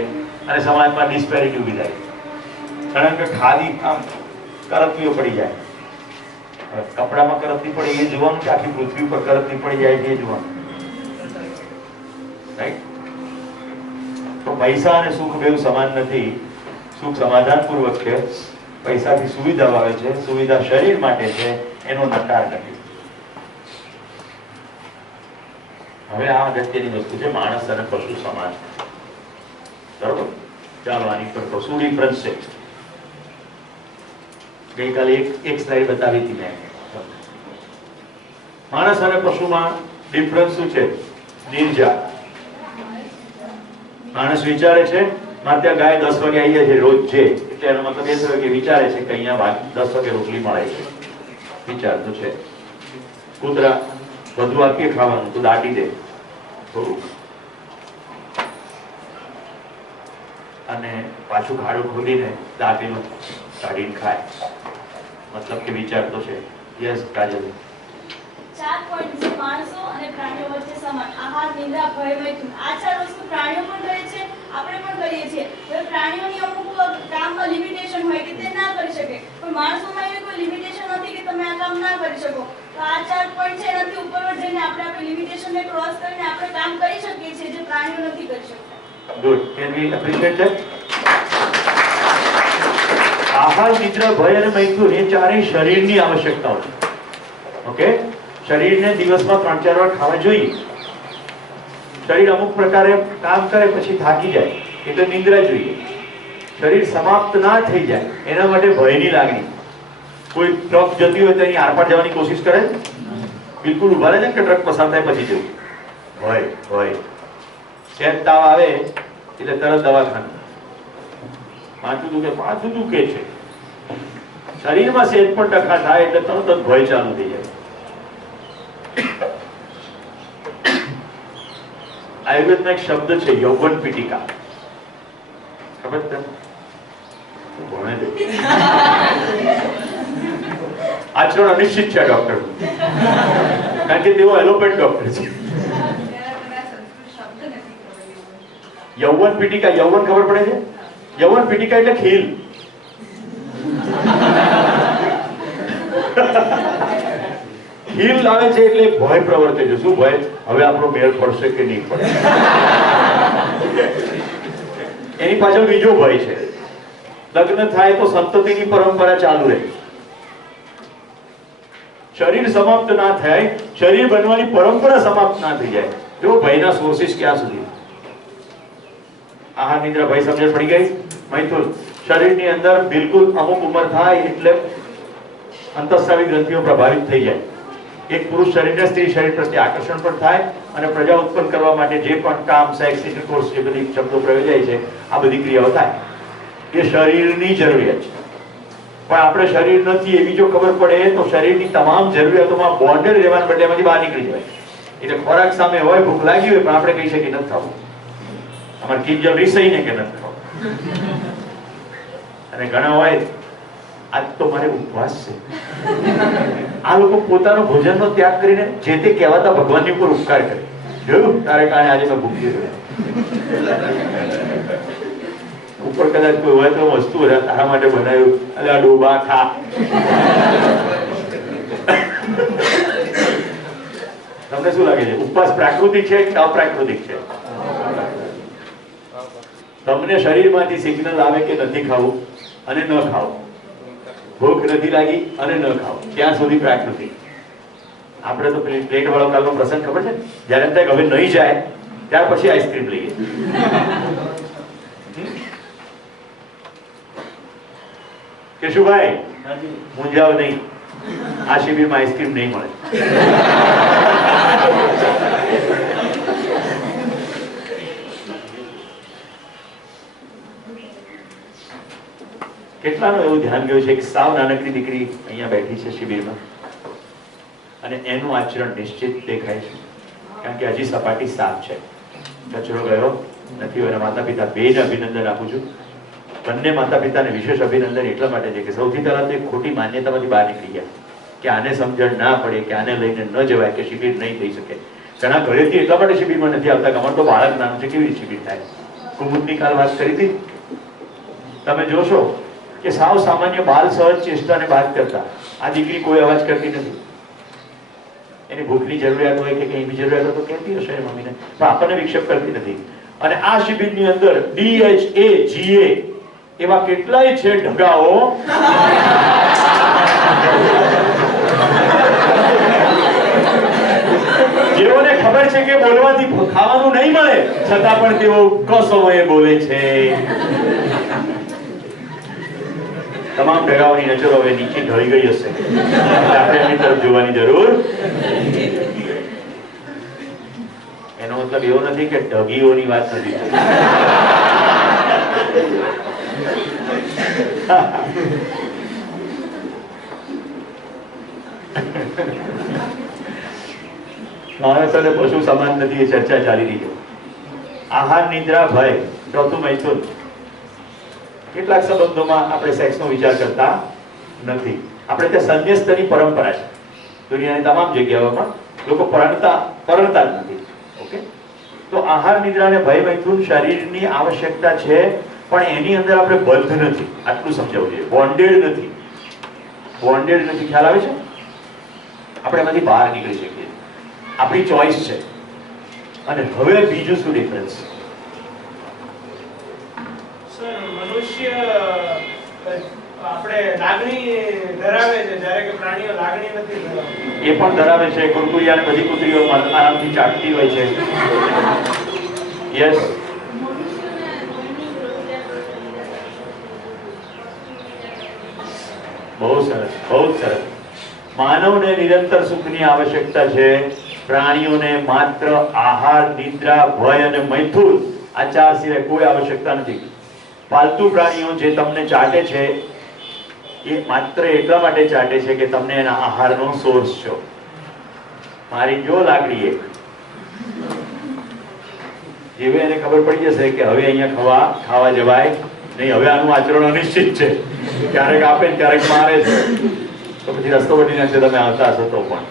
અને સમાજમાં ડિસ્પેરિટી ઊભી થાય છે. કારણ કે ખાલી આમ કરતવીઓ પડી જાય. હવે કપડામાં કરતવી પડે એ જોવાનું કે આખી પૃથ્વી પર કરતવી પડી જાય છે એ જોવાનું. રાઈટ? તો પૈસા અને સુખ બેવ સમાન નથી. સુખ સમાધાનપૂર્વક છે, પૈસાથી સુવિધાઓ આવે છે, સુવિધા શરીર માટે છે, એનો નકાર નથી. હવે આ અગત્યની વસ્તુ છે, માણસ અને પશુ સમાન. બરોબર? ચાલો આની પર તો શું ડિફરન્સ છે? ગઈકાલે એક સ્લાઇડ બતાવી હતી મેં. માણસ અને પશુમાં ડિફરન્સ શું છે? નિર્જા. માણસ વિચારે છે મારે ત્યાં ગાય 10 વાગે આવી જાય છે રોજ છે, એટલે એનો મતલબ એ થયો કે વિચારે છે કે અહીંયા 10 વાગે રોટલી મળે છે. વિચાર તો છે. કૂતરા બધું આપીએ ખાવાનું તો દાટી દે થોડું અને પાછું ખાડું ખોલીને દાટીનું કાઢીને ખાય. મતલબ કે વિચાર તો છે. યસ કાજલ? 4 પોઈન્ટ છે માણસો અને પ્રાણીઓ વચ્ચે સમાન. આહાર, નિદ્રા, ભય, મૈથુન. આ 4 વસ્તુ પ્રાણીઓ પણ કરે છે, આપણે પણ કરીએ છીએ. હવે પ્રાણીઓની અમુક કામમાં લિમિટેશન હોય કે તે ના કરી શકે, પણ માણસોમાં એવી કોઈ લિમિટેશન નથી કે તમે આ કામ ના કરી શકો. તો આ 4 પોઈન્ટ છે, એનાથી ઉપર જઈને આપણે આપણી લિમિટેશનને ક્રોસ કરીને આપણે કામ કરી શકીએ છીએ જે પ્રાણીઓ નથી કરી શકતા. Good. Can we appreciate that? આહાર, નિદ્રા, ભય અને મૈથુન એ ચારેય શરીરની આવશ્યકતાઓ છે. ઓકે? શરીરને દિવસમાં 3-4 વાર ખાવા જોઈએ. શરીર અમુક પ્રકારે કામ કરે પછી થાકી જાય એટલે નિંદ્રા જોઈએ. શરીર સમાપ્ત ના થઈ જાય એના માટે ભયની લાગણી. કોઈ ટ્રક જતી હોય તો એની આરપાર જવાની કોશિશ કરે, બિલકુલ ઉભા રહે છે કે ટ્રક પસાર થાય પછી જવું. ભય ભય. સેજ તાવ આવે એટલે તરત દવાખાનું. માથું દુખે છે. શરીરમાં સેજ પણ ટકા થાય એટલે તરત જ ભય ચાલુ થઈ જાય. આયુર્વેદમાં એક શબ્દ છે યૌવન પીટિકા. ખબર છે? ભણે છે. આચરણ અનિશ્ચિત છે ડોક્ટર, કારણ કે તેઓ એલોપેથ ડોક્ટર છે. યૌવન પીટિકા. યૌવન ખબર પડે છે? યૌવન પીટિકા એટલે ખીલ. ખીલ આવે છે એટલે ભય પ્રવર્તે છે. શું ભય? હવે આપણો મેળ પડશે કે નહીં પડે. એની પાછળ બીજો ભય છે. લગ્ન થાય તો સંતતિની પરંપરા ચાલુ રહે. શરીર સમાપ્ત ના થાય, શરીર બનવાની પરંપરા સમાપ્ત ના થઈ જાય. જો ભયના સોર્સિસ ક્યાં સુધી? આહાર, નિદ્રા, ભય સમજણ પડી ગઈ? મૈથુન. શરીરની અંદર બિલકુલ અમુક ઉંમર થાય એટલે અંતઃસ્રાવી ગ્રંથિઓ પ્રભાવિત થઈ જાય. એક પુરુષ શરીરને સ્ત્રી શરીર પ્રત્યે આકર્ષણ પણ થાય અને પ્રજા ઉત્પન્ન કરવા માટે જે પણ કામ, સેક્સ, ઇન્ટરકોર્સ, જે બધી શબ્દો પ્રયોજાય છે, આ બધી ક્રિયાઓ થાય. એ શરીરની જરૂરિયાત છે. પણ આપણે શરીર નથી એવી જો ખબર પડે તો શરીરની તમામ જરૂરિયાતોમાં બોન્ડેડ રહેવાના બદલે એમાંથી બહાર નીકળી જાય. એટલે ખોરાક સામે હોય, ભૂખ લાગી હોય, પણ આપણે કહી શકીએ નથી ખાવું. અમારે કિંજલ રીસાઈને કે નથી ખાવું. અને ઘણા હોય આજ તો મારે ઉપવાસ છે. આ લોકો પોતાનો ભોજનનો ત્યાગ કરીને જે તે કહેવાતા ભગવાનની ઉપર ઉપકાર કરે. જોયું? તારે કારણે આજે મેં ભૂખી રહ્યો. ઉપર કદાચ કોઈ હોય તો વસ્તુ તારા માટે બનાવ્યું, અલ્યા ડોબા ખા. તમને શું લાગે છે? ઉપવાસ પ્રાકૃતિક છે કે અપ્રાકૃતિક છે? તમને શરીરમાંથી સિગ્નલ આવે કે નથી ખાવું અને ન ખાવું, ભૂખ નથી લાગી અને ન ખાવું, ત્યાં સુધી પ્રાકૃતિક. આપણે તો પ્લેટ વાળો કાલનો પ્રસંગ ખબર છે? જયારે એમ થાય હવે નહીં જાય ત્યાર પછી આઈસ્ક્રીમ લઈએ. કેશુભાઈ મૂંઝાવ નહીં, આ શિબિરમાં આઈસ્ક્રીમ નહીં મળે. કેટલાનું એવું ધ્યાન ગયું છે કે સાવ નાનકડી દીકરી અહીંયા બેઠી છે શિબિરમાં અને એનું આચરણ નિશ્ચિત દેખાય છે, કારણ કે હજી સપાટી સાફ છે, કચરો ગયો નથી. એના માતા પિતા બેને અભિનંદન આપું છું. બંને માતા પિતાને વિશેષ અભિનંદન એટલા માટે છે કે સૌથી પહેલા તો એક ખોટી માન્યતામાંથી બહાર નીકળી ગયા કે આને સમજણ ના પડે, કે આને લઈને ન જવાય, કે શિબિર નહીં થઈ શકે. ઘણા ઘરેથી એટલા માટે શિબિરમાં નથી આવતા કે અમારે તો બાળક નાનું છે, કેવી રીતે શિબિર થાય? કુમુદની કાલ વાત કરી હતી, તમે જોશો કે સાવ સામાન્ય બાલ સહજ ચેષ્ટાને બાદ કરતા આ દીકરી કોઈ અવાજ કરતી નથી. એની ભૂખની જરૂરિયાત હોય કે કઈની જરૂરિયાત હોય તો કહેતી હશે એની મમ્મીને, પણ આપણને વિક્ષેપ કરતી નથી. અને આ શિબિરની અંદર DHA એવા કેટલાય છે ઢગાઓ જેઓને ખબર છે કે બોલવાથી ખાવાનું નહીં મળે, છતાં પણ તેઓ કસમયે બોલે છે. તમામ ઢગાઓની નજરો હવે નીચે ઢળી ગઈ હશે, આપણે એની તરફ જોવાની જરૂર. એનો મતલબ એવો નથી કે ઢગીઓની વાત નથી. માણસ અને પશુ સમાન નથી, એ ચર્ચા ચાલી રહી છે. આહાર, નિદ્રા, ભય, ચોથું મૈથુન. કેટલાક સંબંધોમાં આપણે સેક્સનો વિચાર કરતા નથી. આપણે ત્યાં સંન્યસ્તની પરંપરા છે. દુનિયાની તમામ જગ્યાઓમાં લોકો પરણતા જ નથી. ઓકે, તો આહાર, નિદ્રા અને ભય, મૈથુન શરીરની આવશ્યકતા છે, પણ એની અંદર આપણે બંધ નથી. આટલું સમજાવવું જોઈએ. બોન્ડેડ નથી. બોન્ડેડ નથી, ખ્યાલ આવે છે? આપણે એમાંથી બહાર નીકળી શકીએ, આપણી ચોઈસ છે. અને હવે બીજું શું ડિફરન્સ? સર, મનુષ્ય આપણે લાગણી ધરાવે છે, જ્યારે કે પ્રાણીઓ લાગણી નથી ધરાવતા. એ પણ ધરાવે છે. કુરકુરિયાને બધી કુતરીઓ આરામથી ચાટતી હોય છે. યસ, બહુ સરસ, બહુ સરસ. માનવને નિરંતર સુખની આવશ્યકતા છે. પ્રાણીઓને માત્ર આહાર, નિદ્રા, ભય અને મૈથુન, આ ચાર સિવાય કોઈ આવશ્યકતા નથી. પાલતુ પ્રાણીઓ જે તમને ચાટે છે એ માત્ર એટલા માટે ચાટે છે કે તમને એના આહારનો સોર્સ છો. મારી જો લાકડી એક જેવી એને ખબર પડી જશે કે હવે અહીંયા ખાવા જવાય નહીં, હવે આનું આચરણ અનિશ્ચિત છે, ક્યારેક આપે ને ક્યારેક મારે છે, તો પછી રસ્તો બદલીને તમે આવતા હશો તો પણ.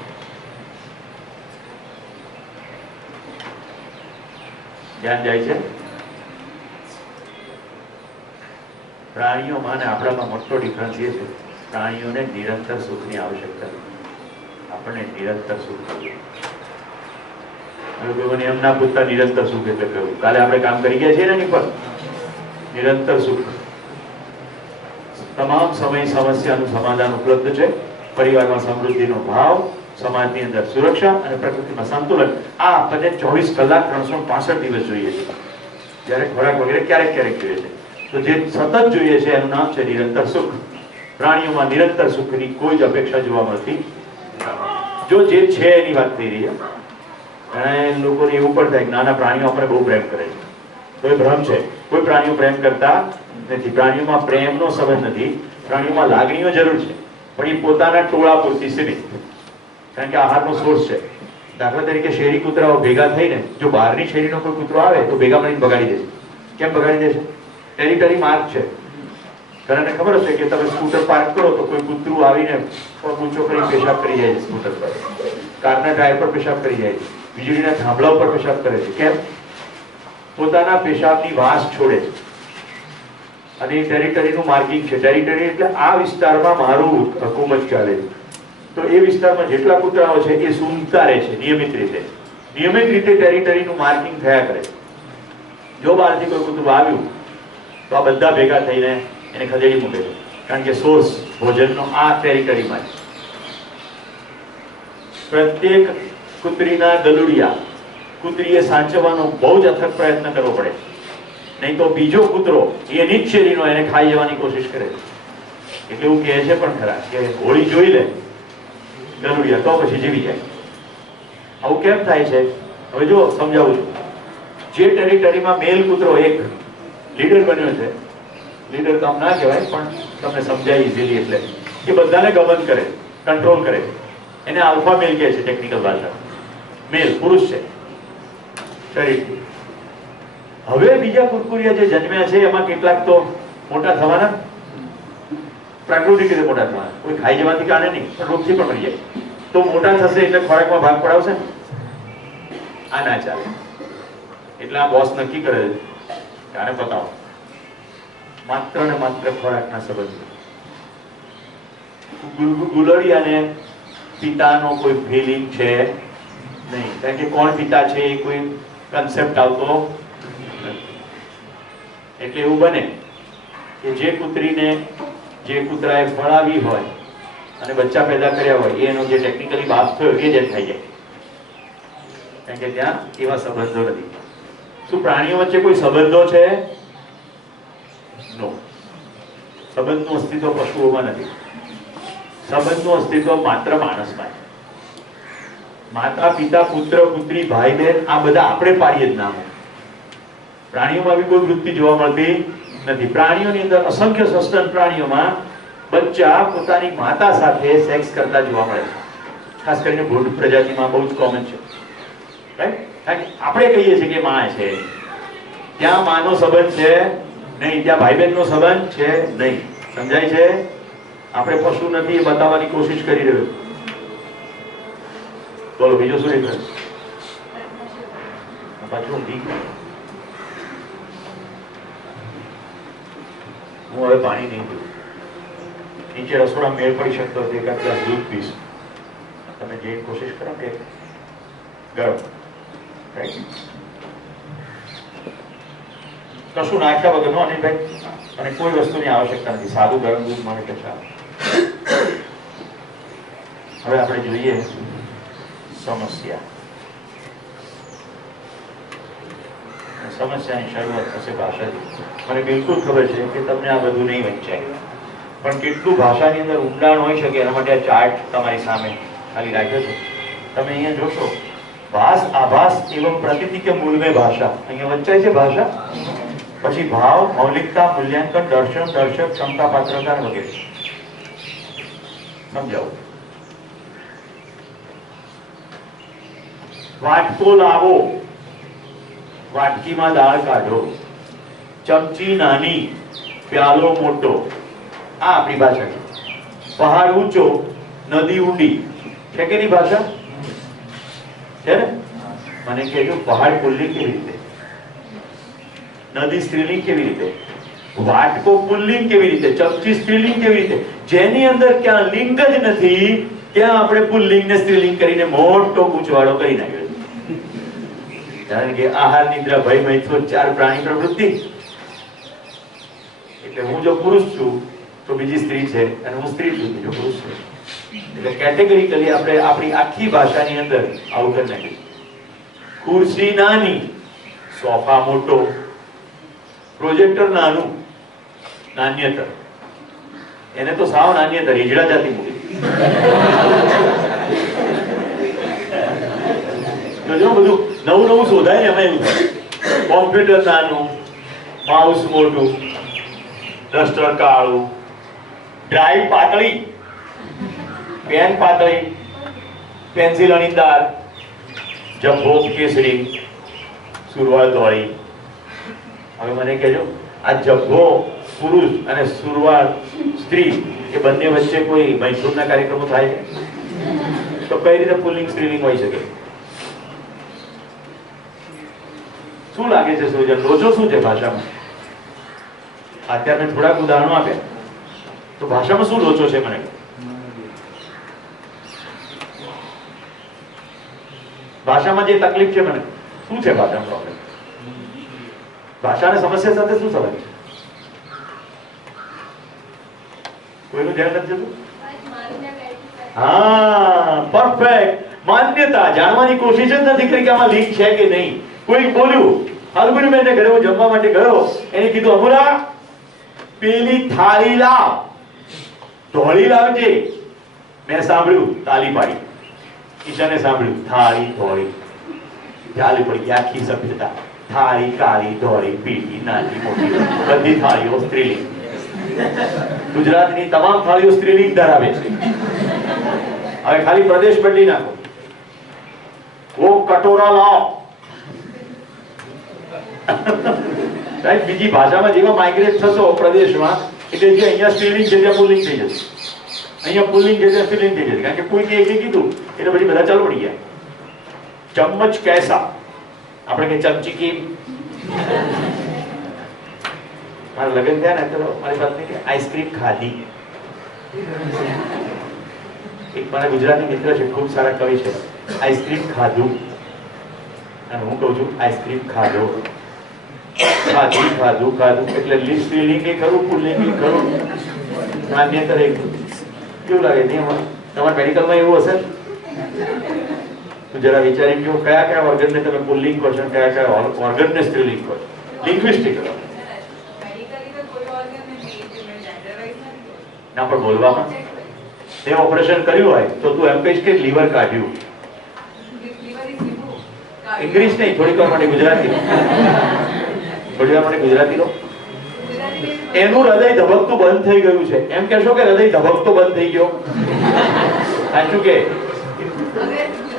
ધ્યાન જાય છે? પ્રાણીઓમાં અને આપણામાં મોટો ડિફરન્સ એ છે, પ્રાણીઓને નિરંતર સુખની આવશ્યકતા નથી. આપણને નિરંતર સુખ જોઈએ. મને એમ ના પૂછતા નિરંતર સુખ એટલે કહ્યું, કાલે આપણે કામ કરી ગયા છીએ ને એની પર. નિરંતર સુખ, તમામ સમય સમસ્યાનું સમાધાન ઉપલબ્ધ છે. પરિવારમાં સમૃદ્ધિનો ભાવ, સમાજની અંદર સુરક્ષા અને પ્રકૃતિમાં સંતુલન. આ આપણને 24 કલાક 365 દિવસ જોઈએ છે. જ્યારે ખોરાક વગેરે ક્યારેક ક્યારેક જોઈએ છે. તો જે સતત જોઈએ છે એનું નામ છે નિરંતર સુખ. પ્રાણીઓમાં નિરંતર સુખની કોઈ જ અપેક્ષા જોવા મળતી. જો જે છે એની વાત થઈ રહી છે. ઘણા લોકોને એવું પણ થાય કે નાના પ્રાણીઓ આપણે બહુ પ્રેમ કરે છે, તો એ ભ્રમ છે. કોઈ પ્રાણીઓ પ્રેમ કરતા નથી. પ્રાણીઓમાં પ્રેમનો સંબંધ નથી. પ્રાણીઓમાં લાગણીઓ જરૂર છે, પણ એ પોતાના ટોળા પૂરતી સીમિત, કારણ કે આહારનો સોર્સ છે. દાખલા તરીકે શેરી કૂતરાઓ ભેગા થઈને જો બહારની શેરીનો કોઈ કૂતરો આવે તો ભેગા મળીને બગાડી દેશે. કેમ બગાડી દેશે? ટેરિટરી માર્ક છે. ઘણાને ખબર હશે કે તમે સ્કૂટર પાર્ક કરો તો કોઈ કૂતરું આવીને ઊંચો કરી પેશાબ કરી જાય છે સ્કૂટર પર, કારના ટાયર પર પેશાબ કરી જાય છે, વીજળીના થાંભલા ઉપર પેશાબ કરે છે. કેમ? પોતાના પેશાબની વાસ છોડે છે. અને એ ટેરિટરીનું માર્કિંગ છે. ટેરિટરી એટલે આ વિસ્તારમાં મારું હુકુમત ચાલે છે. તો એ વિસ્તારમાં જેટલા કૂતરાઓ છે એ સૂંઘતા રહે છે નિયમિત રીતે ટેરિટરીનું માર્કિંગ થયા કરે. જો બહારથી કોઈ કૂતરું આવ્યું તો આ બધા ભેગા થઈને એને ખદેડી મૂકે છે, કારણ કે સોર્સ ભોજનનો આ ટેરિટરીમાં છે. પ્રત્યેક કૂતરીના ગલુડિયા કૂતરીએ સાચવવાનો બહુ જ અથક પ્રયત્ન કરવો પડે, નહીં તો બીજો કૂતરો એની જ શેરીનો એને ખાઈ જવાની કોશિશ કરે. એટલે એવું કહે છે પણ ખરા કે હોળી જોઈ લે ગલુડિયા તો પછી જીવી જાય. આવું કેમ થાય છે? હવે જો સમજાવું છું. જે ટેરિટરીમાં મેલ કૂતરો એક લીડર બન્યો છે, લીડર કામ ના કહેવાય પણ તમને સમજાય ઇઝીલી, એટલે એ બધાને ગમન કરે, કંટ્રોલ કરે. એને આલ્ફા મેલ કહે છે ટેકનિકલ ભાષા. મેલ પુરુષ છે શરીરથી. હવે બીજા કુરકુરિયા જે જન્મ્યા છે એમાં કેટલાક તો મોટા થવાના, પ્રાકૃતિક રીતે મોટા થવાના. કોઈ ખાઈ જવાથી કારણે નહીં, પણ રોગથી પણ મરી જાય. તો મોટા થશે એટલે ખોરાકમાં ભાગ પડાવશે ને. આ ના ચાલે. એટલે આ બોસ નક્કી કરે છે કે આને બતાવો માત્ર ને માત્ર ખોરાકના સંબંધો. ગુલડિયાને પિતાનો કોઈ ફિલિંગ છે નહીં, કારણ કે કોણ પિતા છે એ કોઈ કન્સેપ્ટ આવતો નથી. એટલે એવું બને કે જે કૂતરીને જે કૂતરાએ ફળાવી હોય અને બચ્ચા પેદા કર્યા હોય એનો જે ટેકનિકલી બાપ થયો એ જ થઈ જાય, કારણ કે ત્યાં એવા સંબંધો નથી. શું પ્રાણીઓ વચ્ચે કોઈ સંબંધો છે? નો. સંબંધનું અસ્તિત્વ પશુઓમાં નથી. સંબંધનું અસ્તિત્વ માત્ર માણસમાં છે. માતા પિતા પુત્ર પુત્રી ભાઈ બહેન આ બધા આપણે પાડીએ જ નામ. પ્રાણીઓમાં બી કોઈ વૃત્તિ જોવા મળતી નથી. પ્રાણીઓની અંદર અસંખ્ય સસ્તન પ્રાણીઓમાં બચ્ચા પોતાની માતા સાથે સેક્સ કરતા જોવા મળે છે. ખાસ કરીને ભૂંડ પ્રજાતિમાં બહુ જ કોમન છે, રાઈટ? કારણ કે આપણે કહીએ છીએ કે માં છે, ત્યાં માનો સંબંધ છે નહીં, ત્યાં ભાઈ બહેનનો સંબંધ છે નહીં. સમજાય છે? આપણે પશુ નથી એ બતાવવાની કોશિશ કરી રહ્યો. બોલો બીજો શું ડિફરન્સ? પાછું હું હવે પાણી નહીં પીવું. નીચે રસોડા મેળ પડી શકતો હતો એકાદ ગ્લાસ દૂધ પીશ. તમે જે કોશિશ કરો કે ગરમ કશું નાખ્યા વગર નો અનિલભાઈ, અને કોઈ વસ્તુની આવશ્યકતા નથી. સાદું ગરમ દૂધ મળે તો ચાલે. હવે આપણે જોઈએ સમસ્યા. સમસ્યાની શરૂઆત થશે ભાષાથી. મને બિલકુલ ખબર છે કે તમને આ બધું નહીં વંચાય, પણ કેટલું ભાષાની અંદર ઊંડાણ હોઈ શકે એના માટે આ ચાર્ટ તમારી સામે ખાલી રાખ્યો છે. તમે અહીંયા જોશો ભાષ આભાસ એવં પ્રકૃતિ કે મૂળ में ભાષા. અહીંયા વંચાય છે ભાષા, પછી ભાવ મૌલિકતા મૂલ્યાંકન દર્શન દર્શક ક્ષમતા પાત્રતા વગેરે. સમજાવું. વાટકો લાવો, વાટકીમાં દાળ કાઢો, ચમચી નાની, પ્યાલો મોટો. આ આપણી ભાષા છે. પહાડ ઊંચો, નદી ઊંડી. છે કે નહીં ભાષા? છે ને? મને કહેજો પહાડ પુલ્લિંગ કેવી રીતે, નદી સ્ત્રીલિંગ કેવી રીતે, વાટકો પુલ્લિંગ કેવી રીતે, ચમચી સ્ત્રીલિંગ કેવી રીતે? જેની અંદર ક્યાં લિંગ જ નથી ત્યાં આપણે પુલ્લિંગ ને સ્ત્રીલિંગ કરીને મોટો ગૂંચવાડો કરી નાખ્યો. કારણ કે આહાર નિદ્રા ભય મૈથુન ચાર પ્રાણી પ્રવૃત્તિ. એટલે હું જો પુરુષ છું તો બીજી સ્ત્રી છે, અને હું સ્ત્રી છું બીજો પુરુષ છે. એટલે કેટેગરીકલી આપણે આપણી આખી ભાષાની અંદર આવું કરી નાખ્યું. ખુરશી નાની, સોફા મોટો, પ્રોજેક્ટર નાનું, નાન્યતર. એને તો સાવ નાન્યતર હિજડા જાતિ મૂકી. જો બધું નવું નવું શોધાય ને એમાં એવું થાય. કોમ્પ્યુટર નાનું, માઉસ મોટું, ડસ્ટર કાળું, ડ્રાઈવ પાતળી, પેન પાતળી, પેન્સિલ અણીદાર, જબ્બો કેસરી, સુરવાળ ધોળી. હવે મને કહેજો આ જબ્બો પુરુષ અને સુરવાળ સ્ત્રી એ બંને વચ્ચે કોઈ મૈથુનના કાર્યક્રમો થાય તો કઈ રીતે પુલ્લિંગ સ્ત્રીલિંગ હોઈ શકે? શું લાગે છે સૃજન? લોચો શું છે ભાષામાં? અત્યારે મેં થોડાક ઉદાહરણો આપ્યા તો ભાષામાં શું લોચો છે મને? ભાષામાં જે તકલીફ છે મને શું છે? ભાષામાં પ્રોબ્લેમ? ભાષાને સમસ્યા સાથે શું સંબંધ છે? કોઈનું ધ્યાન નથી જતું? હા, પરફેક્ટ. માન્યતા જાણવાની કોશિશ જ નથી કરી કે આમાં લિંક છે કે નહીં. કોઈ બોલ્યું, અલબુરી બેને ઘરે હું જમવા માટે ગયો, એને કીધું અમુરા પેલી થાળી લાવ, ધોળી લાવજે. મેં સાંભળ્યું, તાલી પાડી. ઈશાને સાંભળ્યું, થાળી ધોળી. ચાલી પડી આખી સભ્યતા. થાળી કાળી ધોળી પીળી નાની મોટી બધી થાળીઓ સ્ત્રીલિંગ. ગુજરાતની તમામ થાળીઓ સ્ત્રીલિંગ ધરાવે છે. હવે ખાલી પ્રદેશ બદલી નાખો. ઓ કટોરા લાવ. બીજી ભાષામાં જેવા માઇગ્રેટ થશો પ્રદેશમાં એટલે જે અહીંયા સ્ત્રીલિંગ છે ત્યાં પુલ્લિંગ થઈ જશે, અહીંયા પુલ્લિંગ છે ત્યાં સ્ત્રીલિંગ થઈ જશે. કારણ કે કોઈ કે કીધું એટલે પછી બધા ચાલુ પડી ગયા. ચમ્મચ કૈસા, આપણે કે ચમચીકી મારા લગ્ન થયા ને તો મારી પત્ની કે આઈસ્ક્રીમ ખાધી. એક મારા ગુજરાતી મિત્ર છે, ખૂબ સારા કવિ છે, આઈસ્ક્રીમ ખાધું, અને હું કહું છું આઈસ્ક્રીમ ખાધો. ખાધું એટલે સ્ત્રીલિંગ એ ખરું, પુલ્લિંગ એ ખરું, નાન્યતર એ ખરું. કેવું લાગે નહીં? તમારા મેડિકલમાં એવું હશે તો જરા વિચારી કહો કયા કયા ઓર્ગનને તમે પુલ્લિંગ કહો છો, કયા કયા ઓર્ગનને સ્ત્રીલિંગ કહો છો? લિંગ્વિસ્ટિક ના, પણ બોલવામાં તે ઓપરેશન કર્યું હોય તો તું એમ કહીશ કે લીવર કાઢ્યું. ઇંગ્લિશ નહીં, થોડીક વાર માટે ગુજરાતી, થોડી વાર માટે ગુજરાતી લો. એનું હૃદય ધબકતું બંધ થઈ ગયું છે, એમ કહેશો કે હૃદય ધબકતો બંધ થઈ ગયો? સાચું કે?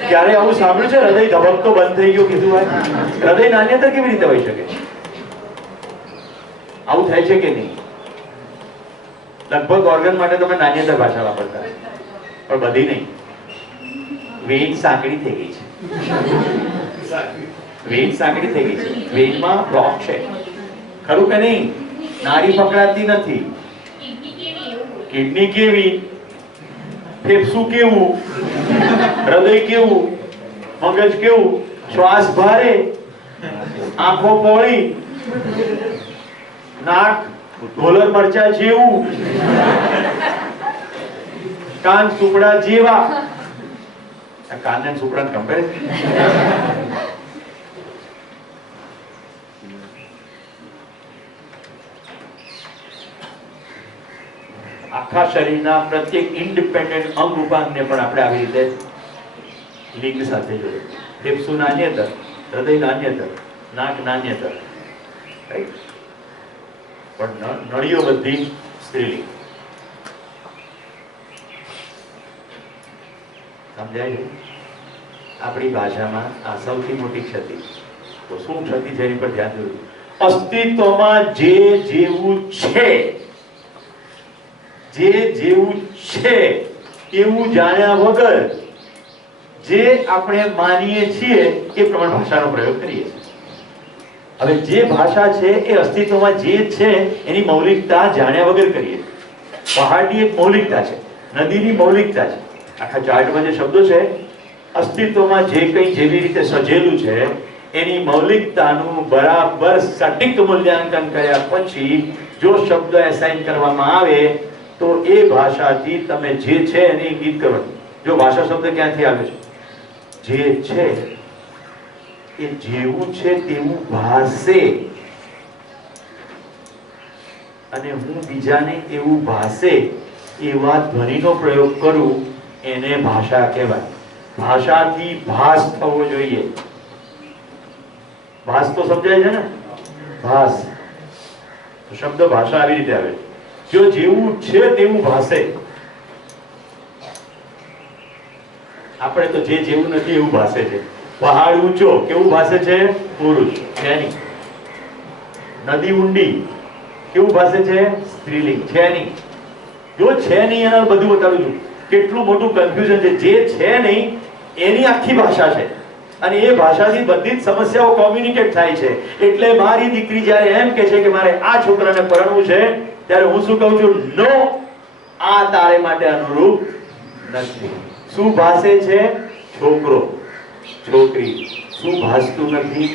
ક્યારે આવું સાંભળ્યું છે હૃદય ધબકતો બંધ થઈ ગયો કીધું હોય? હૃદય નાન્યતર કેવી રીતે હોઈ શકે? આવું થાય છે કે નહીં? લગભગ ઓર્ગન માટે તમે નાન્યતર ભાષા વાપરતા, પણ બધી નહીં. વેઇન સાંકડી થઈ ગઈ છે, વેઇન સાંકડી થઈ ગઈ છે, વેઇનમાં બ્લોક છે, ખરું કે નહીં? નાડી પકડાતી નથી. કિડની કેવી, ફેફસું કેવું, હૃદય કેવું, મગજ કેવું, શ્વાસ ભારે, આંખો પોળી, નાક ઢોલર મરચા જેવું, કાન સુપડા જેવા. કાન ને સુપડા કમ્પેરિઝન. આખા શરીરના પ્રત્યેક ઇન્ડિપેન્ડન્ટ અંગ ઉપાંગને પણ આપણે આવી રીતે લિંગ સાથે જોડે. ફેફસું નાન્યતર, હૃદય નાન્યતર, નાક નાન્યતર, રાઈટ? પણ નળીઓ બધી સ્ત્રીલિંગ. સમજાય છે? આપણી ભાષામાં આ સૌથી મોટી ક્ષતિ. તો શું ક્ષતિ છે એની પર ધ્યાન દોરું. અસ્તિત્વમાં જે જેવું છે, જે જેવું છે એવું જાણ્યા વગર જે આપણે માનીએ છીએ એ પ્રમાણે ભાષાનો પ્રયોગ કરીએ છીએ. હવે જે ભાષા છે એ અસ્તિત્વમાં જે છે એની મૌલિકતા જાણ્યા વગર કરીએ. પહાડની એક મૌલિકતા છે, નદીની મૌલિકતા છે. આખા ચાર્ટમાં જે શબ્દો છે, અસ્તિત્વમાં જે કંઈ જેવી રીતે સજેલું છે એની મૌલિકતાનું બરાબર સટીક મૂલ્યાંકન કર્યા પછી જો શબ્દ એસાઇન કરવામાં આવે તો એ ભાષાથી તમે જે છે એને ઇંગિત કરવાનું. જો ભાષા શબ્દ ક્યાંથી આવે છે? જે છે એ જેવું છે તેવું ભાસે, અને હું બીજાને એવું ભાસે એવા ધ્વનિનો પ્રયોગ કરું એને ભાષા કહેવાય. ભાષાથી ભાસ થવો જોઈએ. ભાસ તો સમજાય છે ને? ભાસ શબ્દ ભાષા આવી રીતે આવે. જો જેવું છે તેવું ભાસે. આપણે તો જે જેવું નથી એવું ભાસે છે. પહાડ ઊંચો કેવું ભાસે છે? પુરુષ છે નહીં. નદી ઊંડી કેવું ભાસે છે? સ્ત્રીલિંગ છે નહીં. જો છે નહીં એના બધું બતાડું છું. કેટલું મોટું કન્ફ્યુઝન છે. જે છે નહીં એની આખી ભાષા છે, અને એ ભાષાથી બધી જ સમસ્યાઓ કોમ્યુનિકેટ થાય છે. એટલે મારી દીકરી જ્યારે એમ કહે છે કે મારે આ છોકરાને પરણવું છે, ત્યારે હું શું કહું છું? નો, આ તારે માટે અનુરૂપ નથી. શું ભાષે છે? છોકરો, છોકરી. શું ભાષતું નથી?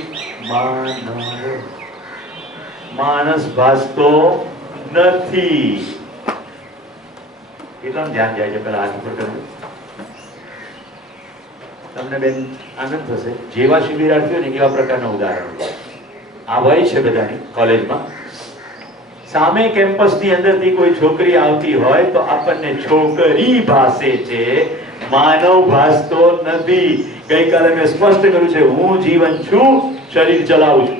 માણસ ભાષતો નથી. કેટલાનું ધ્યાન જાય છે? પેલા હાથ ઉપર કરવું. તમને બેન આનંદ થશે. જેવા શિબિરાર્થીઓ ને એવા પ્રકારના ઉદાહરણો આ હોય છે બધાની કોલેજમાં. સામે કેમ્પસની અંદરથી કોઈ છોકરી આવતી હોય તો આપણને છોકરી ભાષે છે, માનવ ભાષતો નથી. ગઈકાલે મેં સ્પષ્ટ કર્યું છે, હું જીવન છું, શરીર ચલાવું છું.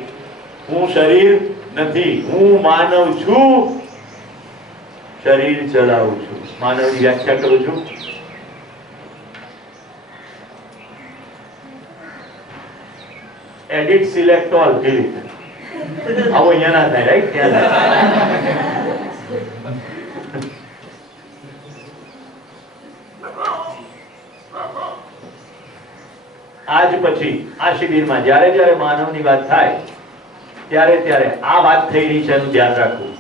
હું શરીર નથી, હું માનવ છું, શરીર ચલાવું છું. માનવની વ્યાખ્યા કરું છું. Edit select all. આવો અહીંયા ના થાય, રાઈટ? ત્યાં થાય. આજ પછી આ શિબિરમાં જ્યારે જ્યારે માનવની વાત થાય ત્યારે ત્યારે આ વાત થઈ રહી છે એનું ધ્યાન રાખવું.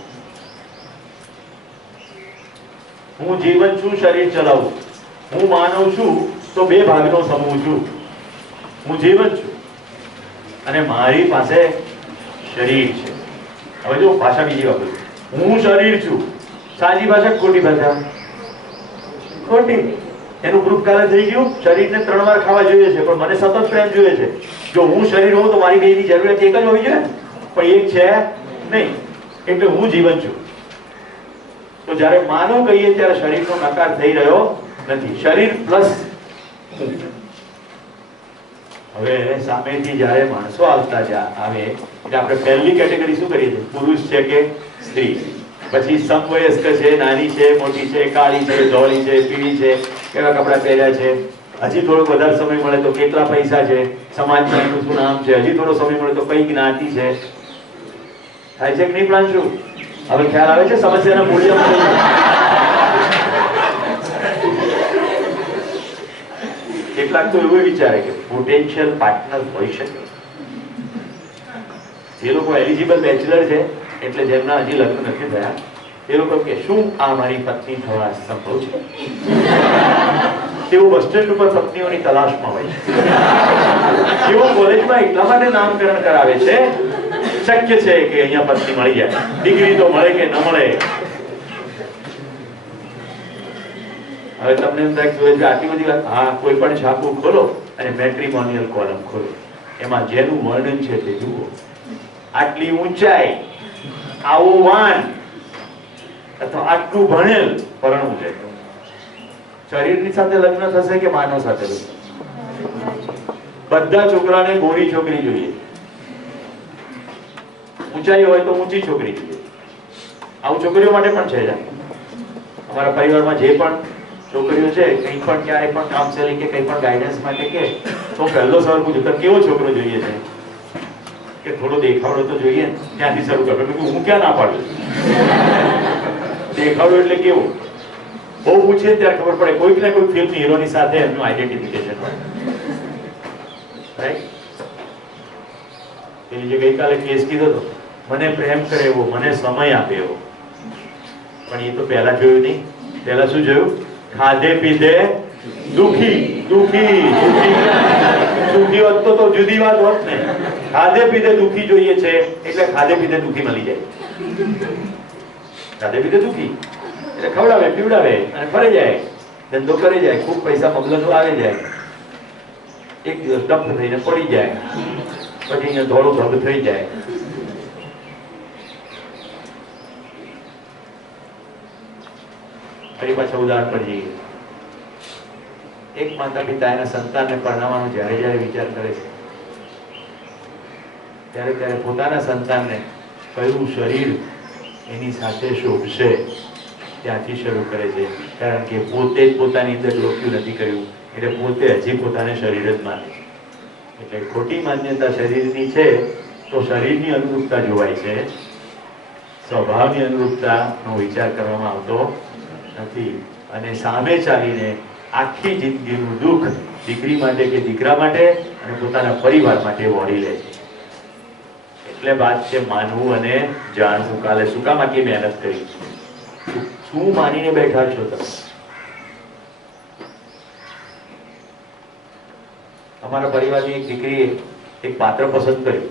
હું જીવન છું, શરીર ચલાવું. હું માનવ છું તો બે ભાગનો સમૂહ છું. હું જીવન છું અને મારી પાસે શરીર છે. હવે જો ભાષા બીજી વાપરું, હું શરીર છું. સાચી ભાષા ખોટી ભાષા? ખોટી. એનું ગ્રુપ કાલે થઈ ગયું. શરીરને 3 વાર ખાવા જોઈએ છે પણ મને સતત પ્રેમ જોઈએ છે. જો હું શરીર હોઉં તો મારી બેની જરૂરિયાત એક જ હોવી જોઈએ પણ એક છે નહીં. એટલે હું જીવન છું. તો જ્યારે માનવ કહીએ ત્યારે શરીરનો નકાર થઈ રહ્યો નથી. શરીર પ્લસ હું. હવે સામેથી જ્યારે માણસો આવતા આવે એટલે આપણે પહેલી કેટેગરી શું કરીએ છીએ? પુરુષ છે કે સ્ત્રી. પછી સમવયસ્ક છે, નાની છે, મોટી છે, કાળી છે, ધોળી છે, પીળી છે, કેવા કપડા પહેર્યા છે, હજી થોડો વધારે સમય મળે તો કેટલા પૈસા છે, સમાજમાં એનું શું નામ છે, હજી થોડો સમય મળે તો કઈ જ્ઞાતિ છે. થાય છે કે નહીં પ્રાંશુ? હવે ખ્યાલ આવે છે સમસ્યાના મૂલ્યમાં? કેટલાક તો એવું વિચારે કે પોટેન્શિયલ પાર્ટનર હોઈ શકે. જે લોકો એલિજિબલ બેચલર છે એટલે જેમના હજી લગ્ન નથી થયા એ લોકો કે શું આ મારી પત્ની થવા સંભવ છે? તેઓ બસ સ્ટેન્ડ ઉપર પત્નીઓની તલાશમાં હોય છે. તેઓ કોલેજમાં એટલા માટે નામકરણ કરાવે છે શક્ય છે કે અહીંયા પત્ની મળી જાય. ડિગ્રી તો મળે કે ન મળે. હવે તમને એમ થાય કે આટલી બધી વાત, હા, કોઈ પણ છાપું ખોલો અને મેટ્રિમોનિયલ કોલમ ખોલો, એમાં જેનું વર્ણન છે તે જુઓ. આટલી ઊંચાઈ, આવો વાન અથવા આટલું ભણેલ પરણવું છે. શરીરની સાથે લગ્ન થશે કે માનવ સાથે લગ્ન? બધા છોકરાને ગોરી છોકરી જોઈએ. ઊંચાઈ હોય તો ઊંચી છોકરી જોઈએ. આવું છોકરીઓ માટે પણ છે. અમારા પરિવારમાં જે પણ છોકરીઓ છે કંઈ પણ ક્યારેય પણ કાઉન્સેલિંગ કે કંઈ પણ ગાઈડન્સ માટે કે તો પહેલો સવાલ પૂછું તો કેવો છોકરો જોઈએ છે? કે થોડો દેખાવડો તો જોઈએ. ત્યાંથી શરૂ કરો. હું ક્યાં ના પાડું? દેખાવડો એટલે કેવો? બહુ પૂછીએ ત્યારે ખબર પડે કોઈક ને કોઈ ફિલ્મ હીરોની સાથે એમનું આઈડેન્ટિફિકેશન હોય. રાઈટ? પેલી જે ગઈકાલે કેસ કીધો હતો, મને પ્રેમ કરે એવો, મને સમય આપે એવો. પણ એ તો પહેલા જોયું નહીં. પહેલા શું જોયું? ખાધે પીધે દુખી. દુખી દુખી હોત તો જુદી વાત હોત ને. ખાધે પીધે દુખી જોઈએ છે એટલે ખાધે પીધે દુખી મળી જાય. ખાધે પીધે દુખી એટલે ખવડાવે, પીવડાવે અને ફરી જાય, ધંધો કરી જાય, ખૂબ પૈસા મબલસો આવી જાય. એક દિવસ ડપ થઈને પડી જાય, પછી અહીંયા ધોળું ધબ થઈ જાય. ફરી પાછા ઉદાહરણ પર જઈએ. એક માતા પિતા એના સંતાનને પરણાવવાનો જ્યારે જ્યારે વિચાર કરે છે ત્યારે ત્યારે પોતાના સંતાનને કયું શરીર એની સાથે શોભશે ત્યાંથી શરૂ કરે છે. કારણ કે પોતે જ પોતાની અંદર લોક્યું નથી કર્યું એટલે પોતે હજી પોતાને શરીર જ માને. એટલે ખોટી માન્યતા શરીરની છે તો શરીરની અનુરૂપતા જોવાય છે, સ્વભાવની અનુરૂપતાનો વિચાર કરવામાં આવતો નથી. અને સામે ચાલીને આખી જિંદગીનું દુઃખ દીકરી માટે કે દીકરા માટે અને પોતાના પરિવાર માટે વહોરી લે છે. એટલે વાત છે માનવું અને જાણવું. કાલે શું કામ આટલી મહેનત કરી? શું માનીને બેઠા છો તમે? અમારા પરિવારની એક દીકરીએ એક પાત્ર પસંદ કર્યું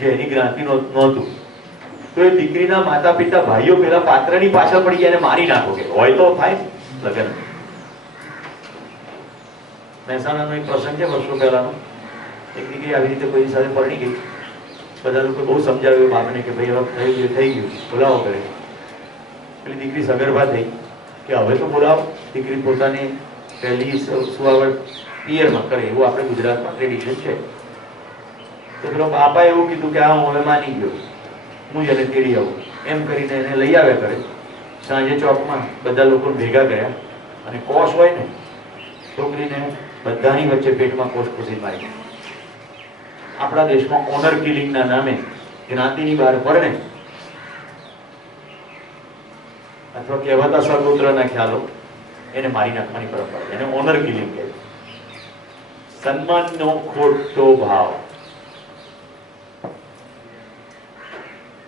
જે એની જ્ઞાતિ નહોતું. તો એ દીકરીના માતા પિતા ભાઈઓ પેલા પાત્રની પાછળ પડી ગયા અને મારી નાખો કે હોય તો થાય લગ્ન. મહેસાણાનો એક પ્રસંગ છે વર્ષો પહેલાનો. એક દીકરી આવી રીતે કોઈ સાથે પરણી ગઈ. બધા લોકો બહુ સમજાવ્યું બાપને કે ભાઈ હવે થઈ ગયું બોલાવો કરે. પેલી દીકરી સગર્ભા થઈ કે હવે તો બોલાવો. દીકરી પોતાની પહેલી સુવાવડ પિયરમાં કરે એવું આપણે ગુજરાતમાં ટ્રેડિશન છે. તો પેલો બાપાએ એવું કીધું કે હા હું હવે માની ગયો, હું જ એને તેડી આવું. એમ કરીને એને લઈ આવ્યા કરે. સાંજે ચોકમાં બધા લોકો ભેગા કર્યા અને કોષ હોય ને છોકરીને બધાની વચ્ચે પેટમાં કોષ ખુશી મારી. આપણા દેશમાં ઓનર કિલિંગના નામે જ્ઞાતિની બહાર પરણે અથવા કહેવાતા સર્વોત્તરના ખ્યાલો એને મારી નાખવાની પરંપરા, એને ઓનર કિલિંગ કહે. સન્માનનો ખોટો ભાવ.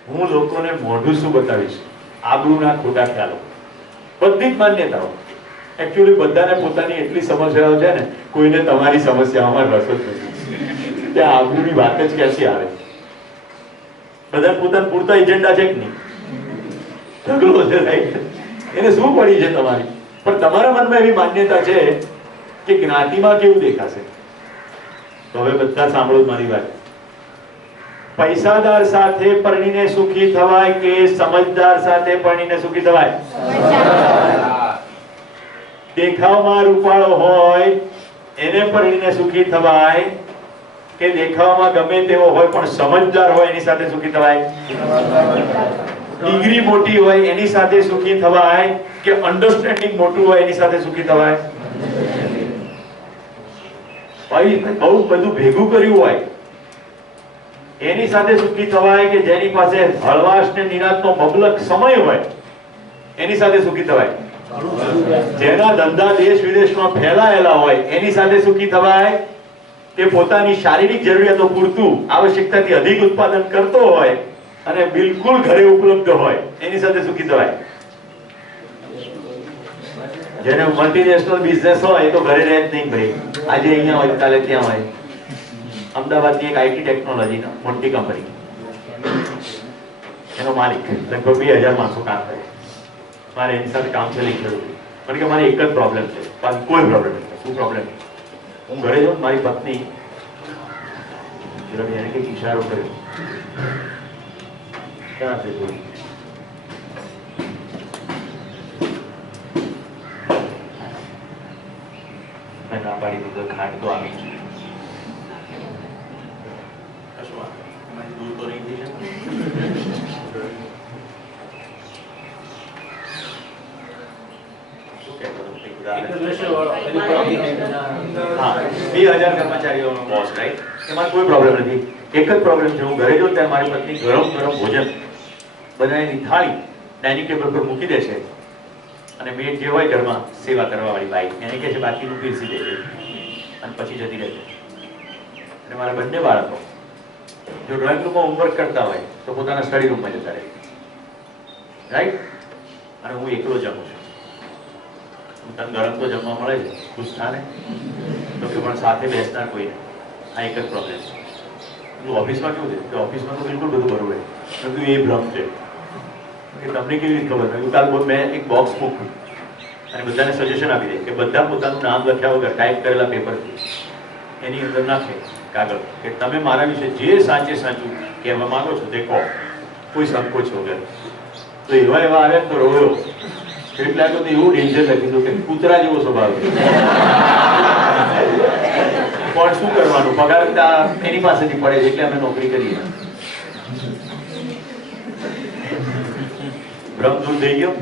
હું લોકોને મોઢું શું બતાવીશ? આબરૂના ખોટા ખ્યાલો, બધી જ માન્યતાઓ. એકચ્યુઅલી બધાને પોતાની એટલી સમસ્યાઓ છે ને, કોઈને તમારી સમસ્યાઓમાં રસ જ નથી. ત્યાં આબરૂની વાત જ ક્યાંથી આવે? બધા પોતાના પૂરતા એજન્ડા છે કે નહીં? ઢગલો છે, રાઈટ? એને શું પડી છે તમારી? પણ તમારા મનમાં એવી માન્યતા છે કે જ્ઞાતિમાં કેવું દેખાશે. તો હવે બધા સાંભળો મારી વાત. પૈસાદાર સાથે પરણીને સુખી થવાય કે સમજદાર સાથે પરણીને સુખી થવાય? દેખાવમાં રૂપાળો હોય એને પરણીને સુખી થવાય કે દેખાવમાં ગમે તેવો હોય પણ સમજદાર હોય એની સાથે સુખી થવાય? ડિગ્રી મોટી હોય એની સાથે સુખી થવાય કે અન્ડરસ્ટેન્ડિંગ મોટું હોય એની સાથે સુખી થવાય? ભાઈ બહુ બધું ભેગું કર્યું હોય એની સાથે સુખી થવાય કે જેની પાસે હળવાશ ને નિરાંતનો મબલક સમય હોય એની સાથે સુખી થવાય? જેના ધંધા દેશ વિદેશમાં ફેલાયેલા હોય એની સાથે સુખી થવાય કે પોતાની શારીરિક જરૂરિયાતો પૂરતું આવશ્યકતાથી અધિક ઉત્પાદન કરતો હોય અને બિલકુલ ઘરે ઉપલબ્ધ હોય એની સાથે સુખી થવાય? જેને મલ્ટીનેશનલ બિઝનેસ હોય તો ઘરે રહે જ નહીં ભાઈ, આજે અહીંયા હોય કાલે ત્યાં હોય. અમદાવાદની એક આઈટી ટેકનોલોજીનો મોટી કંપની, એનો માલિક લગભગ 2000 માણસો કામ કરે. મારે એની સાથે કાઉન્સેલિંગ કરવું, કારણ કે મારે એક જ પ્રોબ્લેમ છે, બાકી કોઈ પ્રોબ્લેમ નથી. શું પ્રોબ્લેમ? હું ઘરે જાઉં, મારી પત્ની એને કંઈક ઈશારો કર્યો, ક્યાં છે જોઈ? મેં ના પાડી દીધું, ખાંડ તો આવી છે. કશું વાંધો નહીં, એમાંથી દૂર તો નહીં થઈ શકે. શું કહેતો હતો? એક ઉદાહરણ. હા, 2000 કર્મચારીઓનો બોસ, રાઈટ? એમાં કોઈ પ્રોબ્લેમ નથી. એક જ પ્રોબ્લેમ છે, હું ઘરે જાઉં ત્યારે મારી પત્ની ગરમ ગરમ ભોજન બધાની થાળી ડાઇનિંગ ટેબલ પર મૂકી દે છે અને મેડ જે હોય ઘરમાં સેવા કરવા વાળી બાઈ એને કહે છે બાકીનું પીરસી દેજે અને પછી જતી રહે છે. અને મારા બંને બાળકો જો ડ્રોઈંગ રૂમમાં હોમવર્ક કરતા હોય તો પોતાના સ્ટડી રૂમમાં જતા રહે, રાઈટ? અને હું એકલો જમું છું. તને ગરમ તો જમવા મળે છે, ખુશ થાને? તો કે પણ સાથે બેસનાર કોઈ નહીં. આ એક જ પ્રોબ્લેમ છે. ઓફિસમાં કેવું છે કે ઓફિસમાં તો બિલકુલ બધું બરોબર છે, પરંતુ એ ભ્રમ છે કે તમને કેવી રીતે ખબર? કાલ મેં એક બોક્સ મૂક્યું અને બધાને સજેશન આપી દે કે બધા પોતાનું નામ લખ્યા વગર ટાઈપ કરેલા પેપરથી એની અંદર નાખે કાગળ કે તમે મારા વિશે જે સાચે સાચું કહેવા માંગો છો તે કહો, કોઈ સંકોચ વગર. તો એવા આવ્યા તો રોયો. કેટલાક તો એવું ડેન્જર લખી દીધું કે કૂતરા જેવો સ્વભાવ છે. પણ શું કરવાનું, પગાર એની પાસેથી પડે છે એટલે અમે નોકરી કરીએ. ભ્રમ દૂર થઈ ગયો.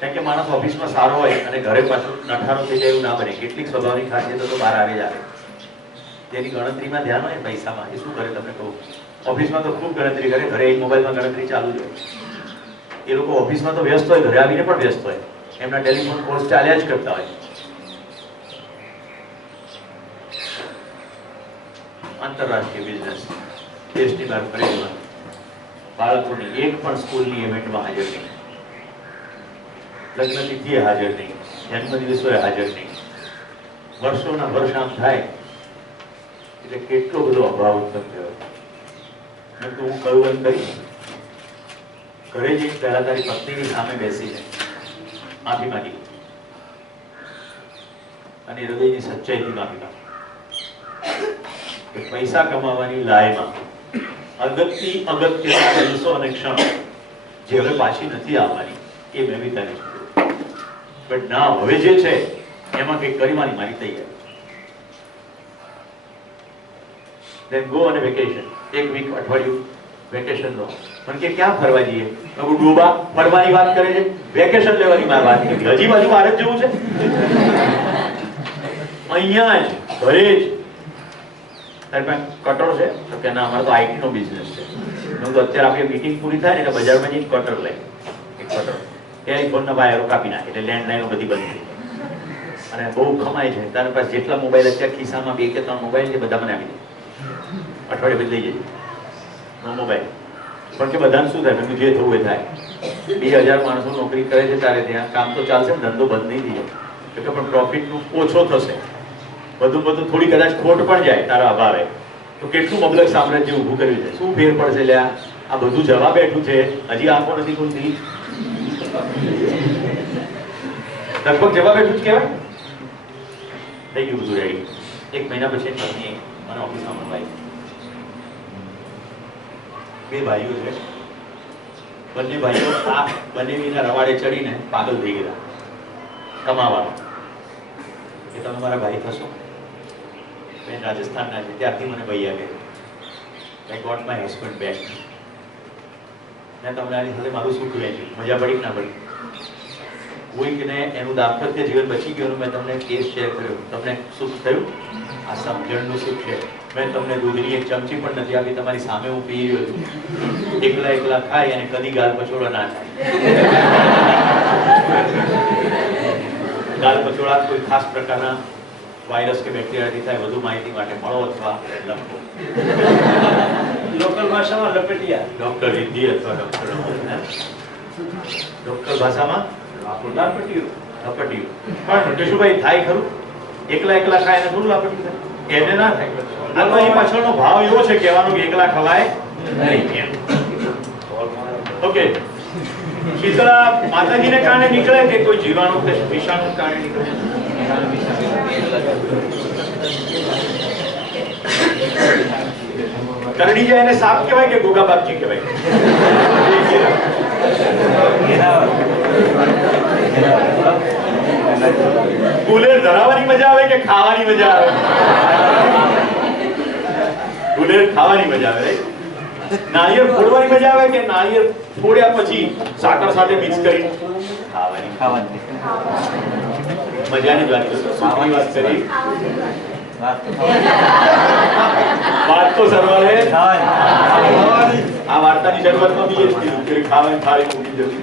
કારણ કે માણસ ઓફિસમાં સારો હોય અને ઘરે પાછો નઠારો થઈ જાય એવું ના બને. કેટલીક સ્વભાવની ખાસિયતો તો બહાર આવી જ આવે. તેની ગણતરીમાં ધ્યાન હોય પૈસામાં, એ શું કરે તમને કહું? ઓફિસમાં તો ખૂબ ગણતરી કરે, ઘરે એક મોબાઈલમાં ગણતરી ચાલુ જ હોય. એ લોકો ઓફિસમાં તો વ્યસ્ત હોય, ઘરે આવીને પણ વ્યસ્ત હોય, એમના ટેલિફોન કોલ્સ ચાલ્યા જ કરતા હોય. આંતરરાષ્ટ્રીય બિઝનેસ, દેશની બહાર ફરેલું, બાળકોની એક પણ સ્કૂલની ઇવેન્ટમાં હાજર નહીં, લગ્ન તિથિએ હાજર નહીં, જન્મદિવસોએ હાજર નહીં. વર્ષોના વર્ષ આમ થાય એટલે કેટલો બધો અભાવ ઉત્પન્ન થયો. મેં તો હું કહ્યું એમ કહીશ, ઘરે જઈને પહેલા તારી પત્નીની સામે બેસીને માફી માંગી અને હૃદયની સચ્ચાઈથી માફી માંગી. પૈસા કમાવાની લાયમાં અગત્યના દિવસો અને ક્ષણો જે હવે પાછી નથી આવવાની એ મેં વિતાવી છે. બટ ના, હવે જે છે એમાં કંઈક કરવાની મારી તૈયારી. Then go on a vacation. એક વીક, અઠવાડિયું વેકેશન લો. પણ કે ક્યાં ફરવા જઈએ? ડોબા ફરવાની વાત કરે છે, વેકેશન લેવાની વાત કરી. હજી બાજુ ભારત જેવું છે? અહીંયા જ ઘરે જ તારી પાસે કટર છે? તો કે ના, અમારે તો આઈટી નો બિઝનેસ છે. હું તો અત્યારે આપણી મીટિંગ પૂરી થાય ને એટલે બજારમાં જઈને કટર લઈ, એક કટર ટેલિફોનના વાયરો કાપી નાખે એટલે લેન્ડલાઈનો બધી બંધ થઈ. અને બહુ કમાય છે, તારા પાસે જેટલા મોબાઈલ અત્યારે ખિસ્સામાં 2 કે 3 મોબાઈલ છે બધા મને આપી દે, અઠવાડિયે બદલાઈ જાય નો મોબાઈલ. પણ કે બધાને શું થાય, તમે જે થવું એ થાય. 2000 માણસો નોકરી કરે છે તારે ત્યાં, કામ તો ચાલશે, ધંધો બંધ નહીં થઈ જાય, પણ પ્રોફિટનું ઓછો થશે, બધું થોડી કદાચ ખોટ પણ જાય તારા અભાવે, તો કેટલું મબલક સામ્રાજ્ય ઊભું કર્યું છે. શું ફેર પડશે લ્યા, આ બધું જવા બેઠું છે, હજી આંખો નથી ખુલતી, લગભગ જવા બેઠું જ કહેવાય. થઈ ગયું બધું રેડી. 1 મહિના પછી પત્ની મને ઓફિસમાં મળવાઈ, 2 ભાઈઓ છે, બંને ભાઈઓ આ બનેવીના રવાડે ચડીને પાગલ થઈ ગયા કમાવાનો, કે તમે મારા ભાઈ થશો. બેન રાજસ્થાનના છે, ત્યારથી મને ભાઈ આવે, I got my husband back. મેં તમને આની સાથે મારું સુખ વહેંચ્યું, મજા પડી કે ના પડી? કોઈકને એનું દાંપત્ય જીવન બચી ગયું, મેં તમને કેસ શેર કર્યો, તમને સુખ થયું? આ સમજણનું સુખ છે. મેં તમને દૂધની 1 ચમચી પણ નથી આપી, તમારી સામે હું પી રહ્યો છું, એકલા ખાઈ અને કદી ગાલ પચોળો ના થાય. ગાલ પચોળા કોઈ ખાસ પ્રકારના વાયરસ કે બેક્ટેરિયાથી થાય. વધુ માહિતી માટે મળો અથવા લખો. લોકલ ભાષામાં લપેટિયા, ડોક્ટર રિદ્ધિ અથવા ડોક્ટર ભાષામાં લપેટિયું. પણ કેશુભાઈ થાય ખરું? એકલા ખાય એને થોડું લાપટ્યું થાય? એને ના થાય. આ તો એ પાછળનો ભાવ એવો છે કહેવાનું કે એકલા ખવાય નહીં. ઓકે, શીતળા માતાજીને કારણે નીકળે કે કોઈ જીવાણુ કે વિષાણુ કારણે નીકળે? કરડી જાય એને સાપ કહેવાય કે ગોગા બાપજી કહેવાય? ગુલેલ ધરાવવાની મજા આવે કે ખાવાની મજા આવે? ગુલેલ ખાવાની મજા આવે. નાળિયેર ફોડવાની મજા આવે કે નાળિયેર ફોડ્યા પછી સાકર સાથે મિક્સ કરી ખાવાની? મજાની વાત કરી. વાત તો સરવાળે આ વાર્તાની શરૂઆતમાં બી એ જ કીધું કે ખાવાની થાળી મૂકી જતી.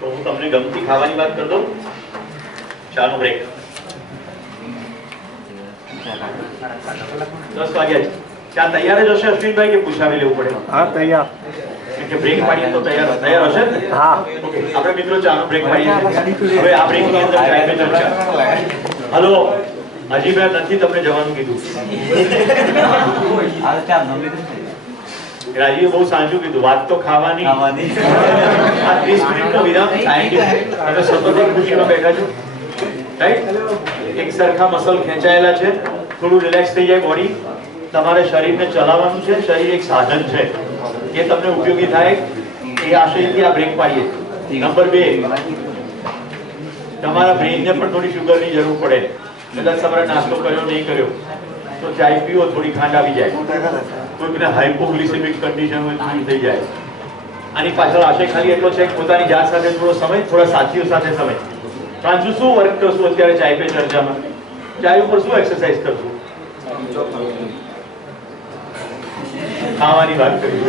તો હું તમને ગમતી ખાવાની વાત કરી દઉં. ચાલો બ્રેક. 10 વાગ્યા છે. ચા તૈયાર જ હશે અશ્વિનભાઈ કે પૂછાવી લેવું પડે? હા, તૈયાર. કે બ્રેક પાડીએ તો તૈયાર હશે ને? હા. ઓકે, આપણે મિત્રો ચાનો બ્રેક પાડીએ. હવે આ બ્રેકની અંદર ચાય પે ચર્ચા. હલો, હજી મેં નથી તમને જવાનું કીધું. રાજીએ બહુ સાચું કીધું. વાત તો ખાવાની. આ 30 મિનિટનો વિરામ સાયન્ટિફિક અને સતત એક ખુશીમાં બેઠા છો, રાઈટ? એક સરખા મસલ ખેંચાયેલા છે, થોડું રિલેક્સ થઈ જાય બોડી. તમારે શરીરને ચલાવવાનું છે. શરીર એક સાધન છે, એ તમને ઉપયોગી થાય એ આશયથી આ બ્રેક પાડીએ. નંબર 2, તમારા બ્રેઇનને પણ થોડી શુગરની જરૂર પડે. કદાચ તમારે નાસ્તો કર્યો નહીં કર્યો તો ચાય પીવો, થોડી ખાંડ આવી જાય. કોઈકને હાઇપોગ્લિસેમિક કન્ડિશન હોય તો થઈ જાય. આની પાછળ આશય ખાલી એટલો છે કે પોતાની જાત સાથે થોડો સમય, થોડા સાથીઓ સાથે સમય. પાંચું શું વર્ક કરશું અત્યારે ચાય પે ચર્ચામાં? ચાય ઉપર શું એક્સરસાઇઝ કરશું? ખાવાની વાત કરી.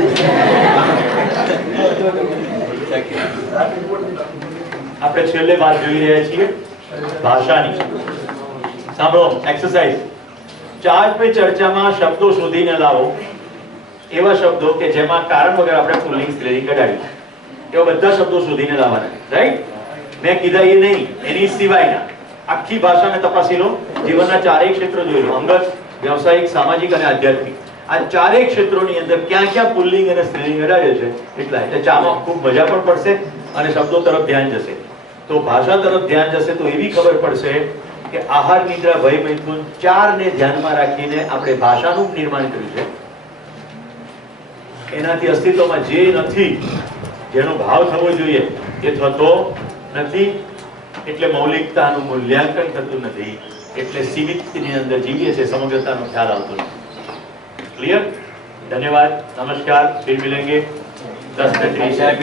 આપણે છેલ્લે વાત જોઈ રહ્યા છીએ ભાષાની. સાંભળો, એક્સરસાઇઝ. ચાય પે ચર્ચામાં શબ્દો શોધીને લાવો, એવા શબ્દો કે જેમાં કારણ વગર આપણે પુલ્લિંગ સ્ત્રીલિંગ કઢાવી, એવા બધા શબ્દો શોધીને લાવવાના. રાઈટ? મેં કીધા એ નહીં, એની સિવાયના આખી ભાષાને તપાસી લો. જીવનના 4 ક્ષેત્રો જોઈ લો: અંગત, વ્યવસાયિક, સામાજિક અને આધ્યાત્મિક. આ 4 ક્ષેત્રોની અંદર ક્યાં ક્યાં પુલ્લિંગ અને સ્ત્રીલિંગ કઢાવે છે એટલા. એટલે ચામાં ખૂબ મજા પણ પડશે અને શબ્દો તરફ ધ્યાન જશે. તો ભાષા તરફ ધ્યાન જશે તો એવી ખબર પડશે કે આહાર, નિદ્રા, ભય, મૈથુન 4 ને ધ્યાનમાં રાખીને આપણે ભાષાનું નિર્માણ કર્યું છે. એનાથી અસ્તિત્વમાં જે નથી, જેનો ભાવ થવો જોઈએ એ થતો નથી. એટલે મૌલિકતાનું મૂલ્યાંકન થતું નથી. એટલે સીમિતની અંદર જીવીએ છીએ, સમગ્રતાનો ખ્યાલ આવતો નથી. ક્લિયર? ધન્યવાદ, નમસ્કાર, ફિર મિલેંગે 10:30.